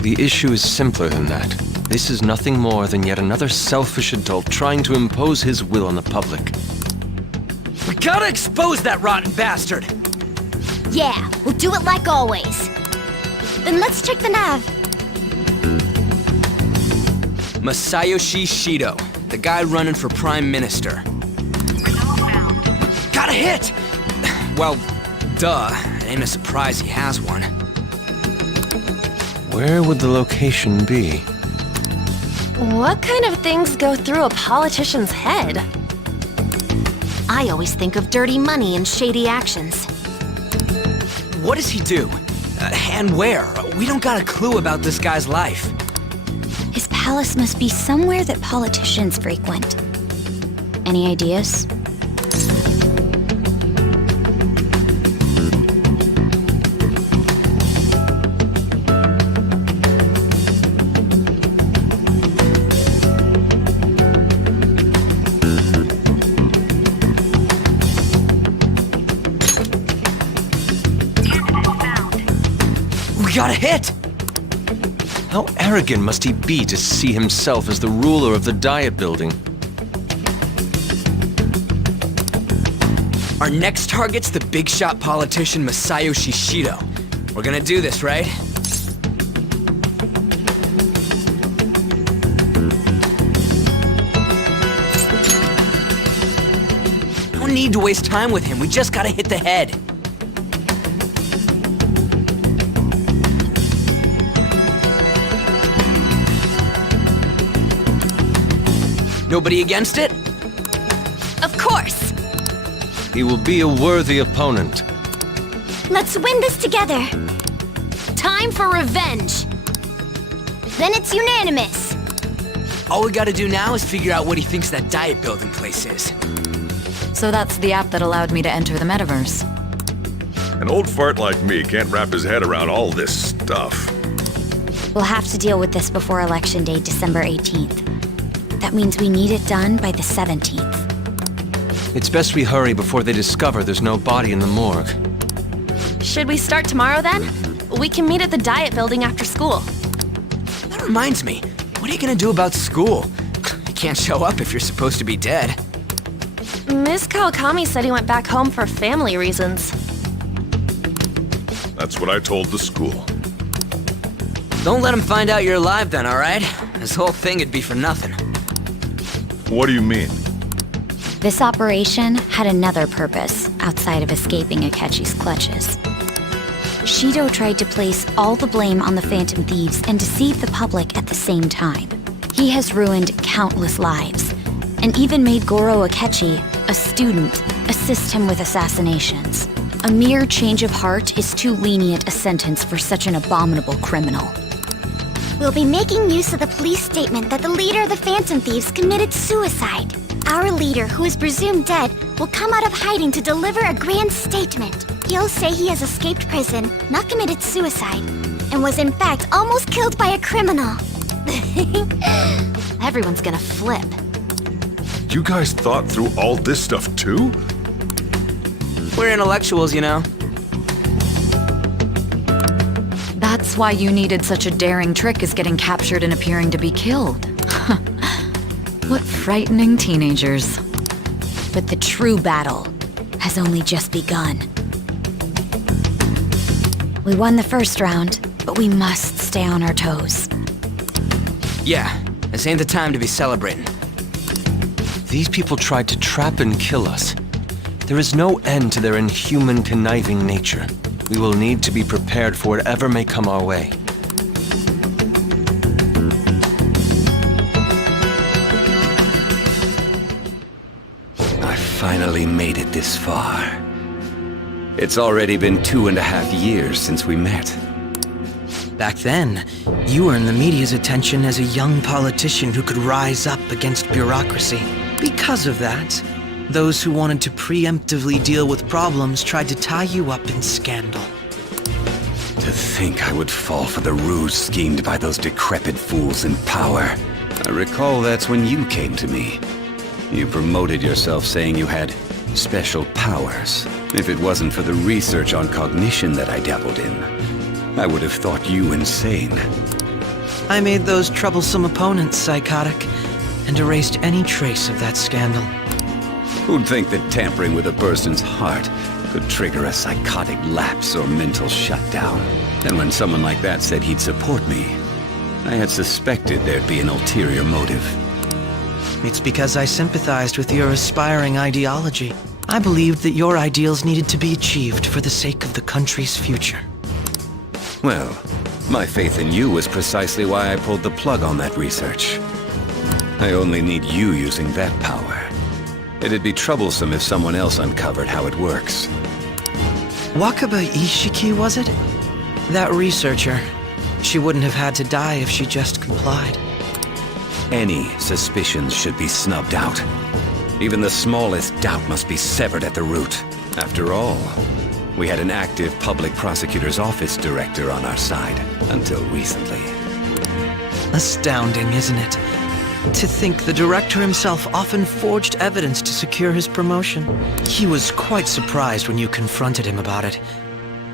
The issue is simpler than that. This is nothing more than yet another selfish adult trying to impose his will on the public. We gotta expose that rotten bastard! Yeah, we'll do it like always. Then let's check the nav. Masayoshi Shido, the guy running for Prime Minister. Got a hit! Well, duh. It ain't a surprise he has one. Where would the location be? What kind of things go through a politician's head? I always think of dirty money and shady actions. What does he do? And where? We don't got a clue about this guy's life. His palace palace must be somewhere that politicians frequent. Any ideas? We got a hit! How arrogant must he be to see himself as the ruler of the Diet Building? Our next target's the big shot politician Masayoshi Shido. We're gonna do this, right? No need to waste time with him, we just gotta hit the head. Nobody against it? Of course! He will be a worthy opponent. Let's win this together. Time for revenge! Then it's unanimous. All we gotta do now is figure out what he thinks that Diet Building place is. So that's the app that allowed me to enter the metaverse. An old fart like me can't wrap his head around all this stuff. We'll have to deal with this before Election Day, December 18th. That means we need it done by the 17th. It's best we hurry before they discover there's no body in the morgue. Should we start tomorrow then? We can meet at the Diet Building after school. That reminds me, what are you gonna do about school? You can't show up if you're supposed to be dead. Ms. Kawakami said he went back home for family reasons. That's what I told the school. Don't let him find out you're alive then, alright? This whole thing would be for nothing. What do you mean? This operation had another purpose outside of escaping Akechi's clutches. Shido tried to place all the blame on the Phantom Thieves and deceive the public at the same time. He has ruined countless lives, and even made Goro Akechi, a student, assist him with assassinations. A mere change of heart is too lenient a sentence for such an abominable criminal. We'll be making use of the police statement that the leader of the Phantom Thieves committed suicide. Our leader, who is presumed dead, will come out of hiding to deliver a grand statement. He'll say he has escaped prison, not committed suicide, and was in fact almost killed by a criminal. Everyone's gonna flip. You guys thought through all this stuff too? We're intellectuals, you know. That's why you needed such a daring trick as getting captured and appearing to be killed. What frightening teenagers. But the true battle has only just begun. We won the first round, but we must stay on our toes. Yeah, this ain't the time to be celebrating. These people tried to trap and kill us. There is no end to their inhuman, conniving nature. We will need to be prepared for whatever may come our way. I finally made it this far. It's already been 2.5 years since we met. Back then, you were in the media's attention as a young politician who could rise up against bureaucracy. Because of that, those who wanted to preemptively deal with problems tried to tie you up in scandal. To think I would fall for the ruse schemed by those decrepit fools in power. I recall that's when you came to me. You promoted yourself saying you had special powers. If it wasn't for the research on cognition that I dabbled in, I would have thought you insane. I made those troublesome opponents psychotic and erased any trace of that scandal. Who'd think that tampering with a person's heart could trigger a psychotic lapse or mental shutdown? And when someone like that said he'd support me, I had suspected there'd be an ulterior motive. It's because I sympathized with your aspiring ideology. I believed that your ideals needed to be achieved for the sake of the country's future. Well, my faith in you was precisely why I pulled the plug on that research. I only need you using that power. It'd be troublesome if someone else uncovered how it works. Wakaba Ishiki, was it? That researcher. She wouldn't have had to die if she just complied. Any suspicions should be snubbed out. Even the smallest doubt must be severed at the root. After all, we had an active public prosecutor's office director on our side until recently. Astounding, isn't it? To think the director himself often forged evidence to secure his promotion. He was quite surprised when you confronted him about it.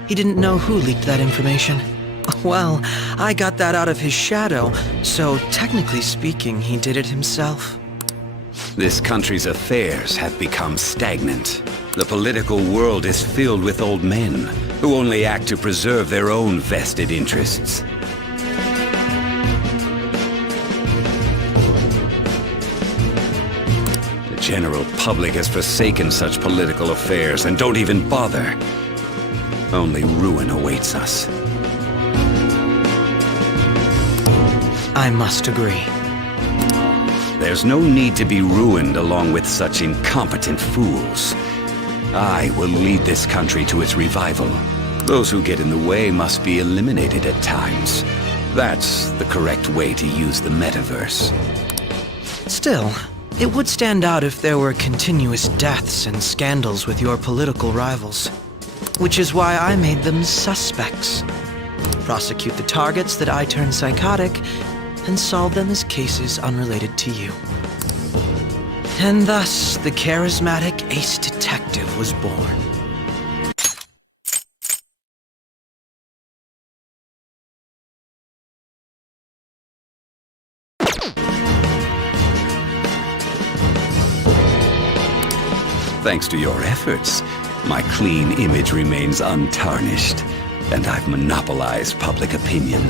He didn't know who leaked that information. Well, I got that out of his shadow, so technically speaking, he did it himself. This country's affairs have become stagnant. The political world is filled with old men who only act to preserve their own vested interests. The general public has forsaken such political affairs and don't even bother. Only ruin awaits us. I must agree. There's no need to be ruined along with such incompetent fools. I will lead this country to its revival. Those who get in the way must be eliminated at times. That's the correct way to use the metaverse. Still, it would stand out if there were continuous deaths and scandals with your political rivals. Which is why I made them suspects. Prosecute the targets that I turn psychotic, and solve them as cases unrelated to you. And thus, the charismatic ace detective was born. Thanks to your efforts, my clean image remains untarnished, and I've monopolized public opinion.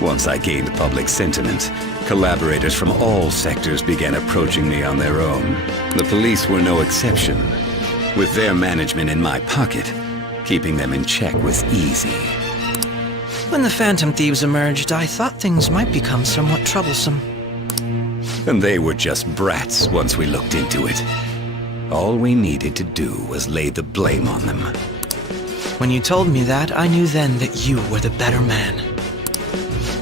Once I gained public sentiment, collaborators from all sectors began approaching me on their own. The police were no exception. With their management in my pocket, keeping them in check was easy. When the Phantom Thieves emerged, I thought things might become somewhat troublesome. And they were just brats once we looked into it. All we needed to do was lay the blame on them. When you told me that, I knew then that you were the better man.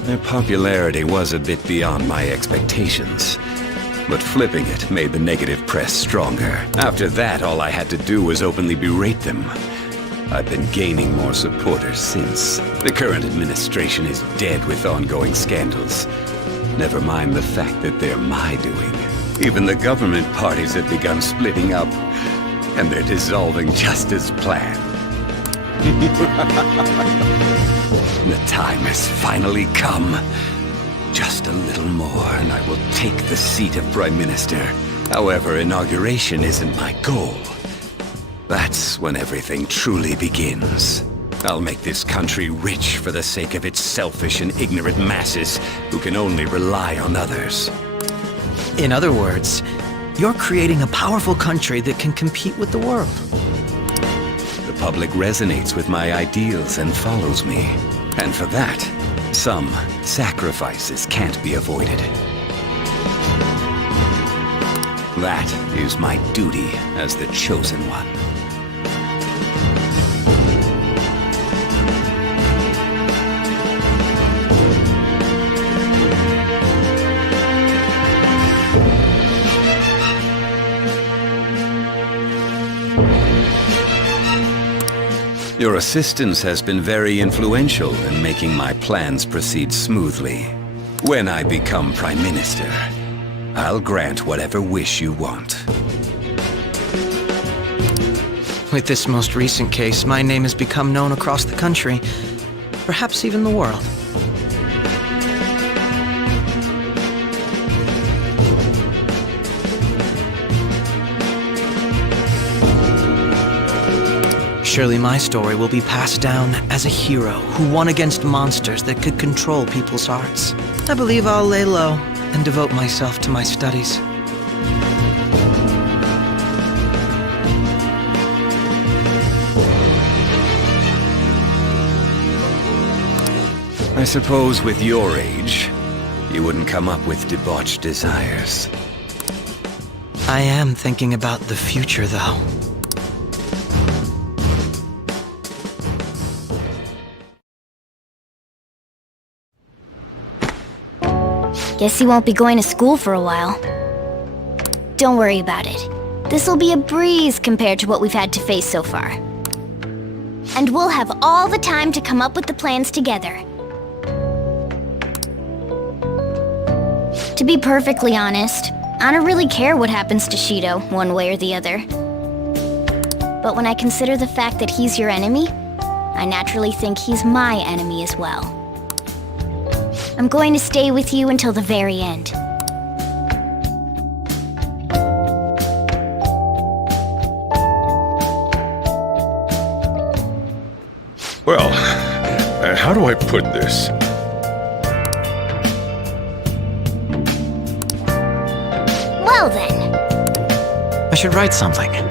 Their popularity was a bit beyond my expectations, but flipping it made the negative press stronger. After that, all I had to do was openly berate them. I've been gaining more supporters since. The current administration is dead with ongoing scandals. Never mind the fact that they're my doing. Even the government parties have begun splitting up, and they're dissolving just as planned. The time has finally come. Just a little more, and I will take the seat of Prime Minister. However, inauguration isn't my goal. That's when everything truly begins. I'll make this country rich for the sake of its selfish and ignorant masses who can only rely on others. In other words, you're creating a powerful country that can compete with the world. The public resonates with my ideals and follows me. And for that, some sacrifices can't be avoided. That is my duty as the chosen one. Your assistance has been very influential in making my plans proceed smoothly. When I become Prime Minister, I'll grant whatever wish you want. With this most recent case, my name has become known across the country, perhaps even the world. Surely my story will be passed down as a hero who won against monsters that could control people's hearts. I believe I'll lay low and devote myself to my studies. I suppose with your age, you wouldn't come up with debauched desires. I am thinking about the future, though. Guess he won't be going to school for a while. Don't worry about it. This'll be a breeze compared to what we've had to face so far. And we'll have all the time to come up with the plans together. To be perfectly honest, I don't really care what happens to Shido, one way or the other. But when I consider the fact that he's your enemy, I naturally think he's my enemy as well. I'm going to stay with you until the very end. Well, how do I put this? Well then. I should write something.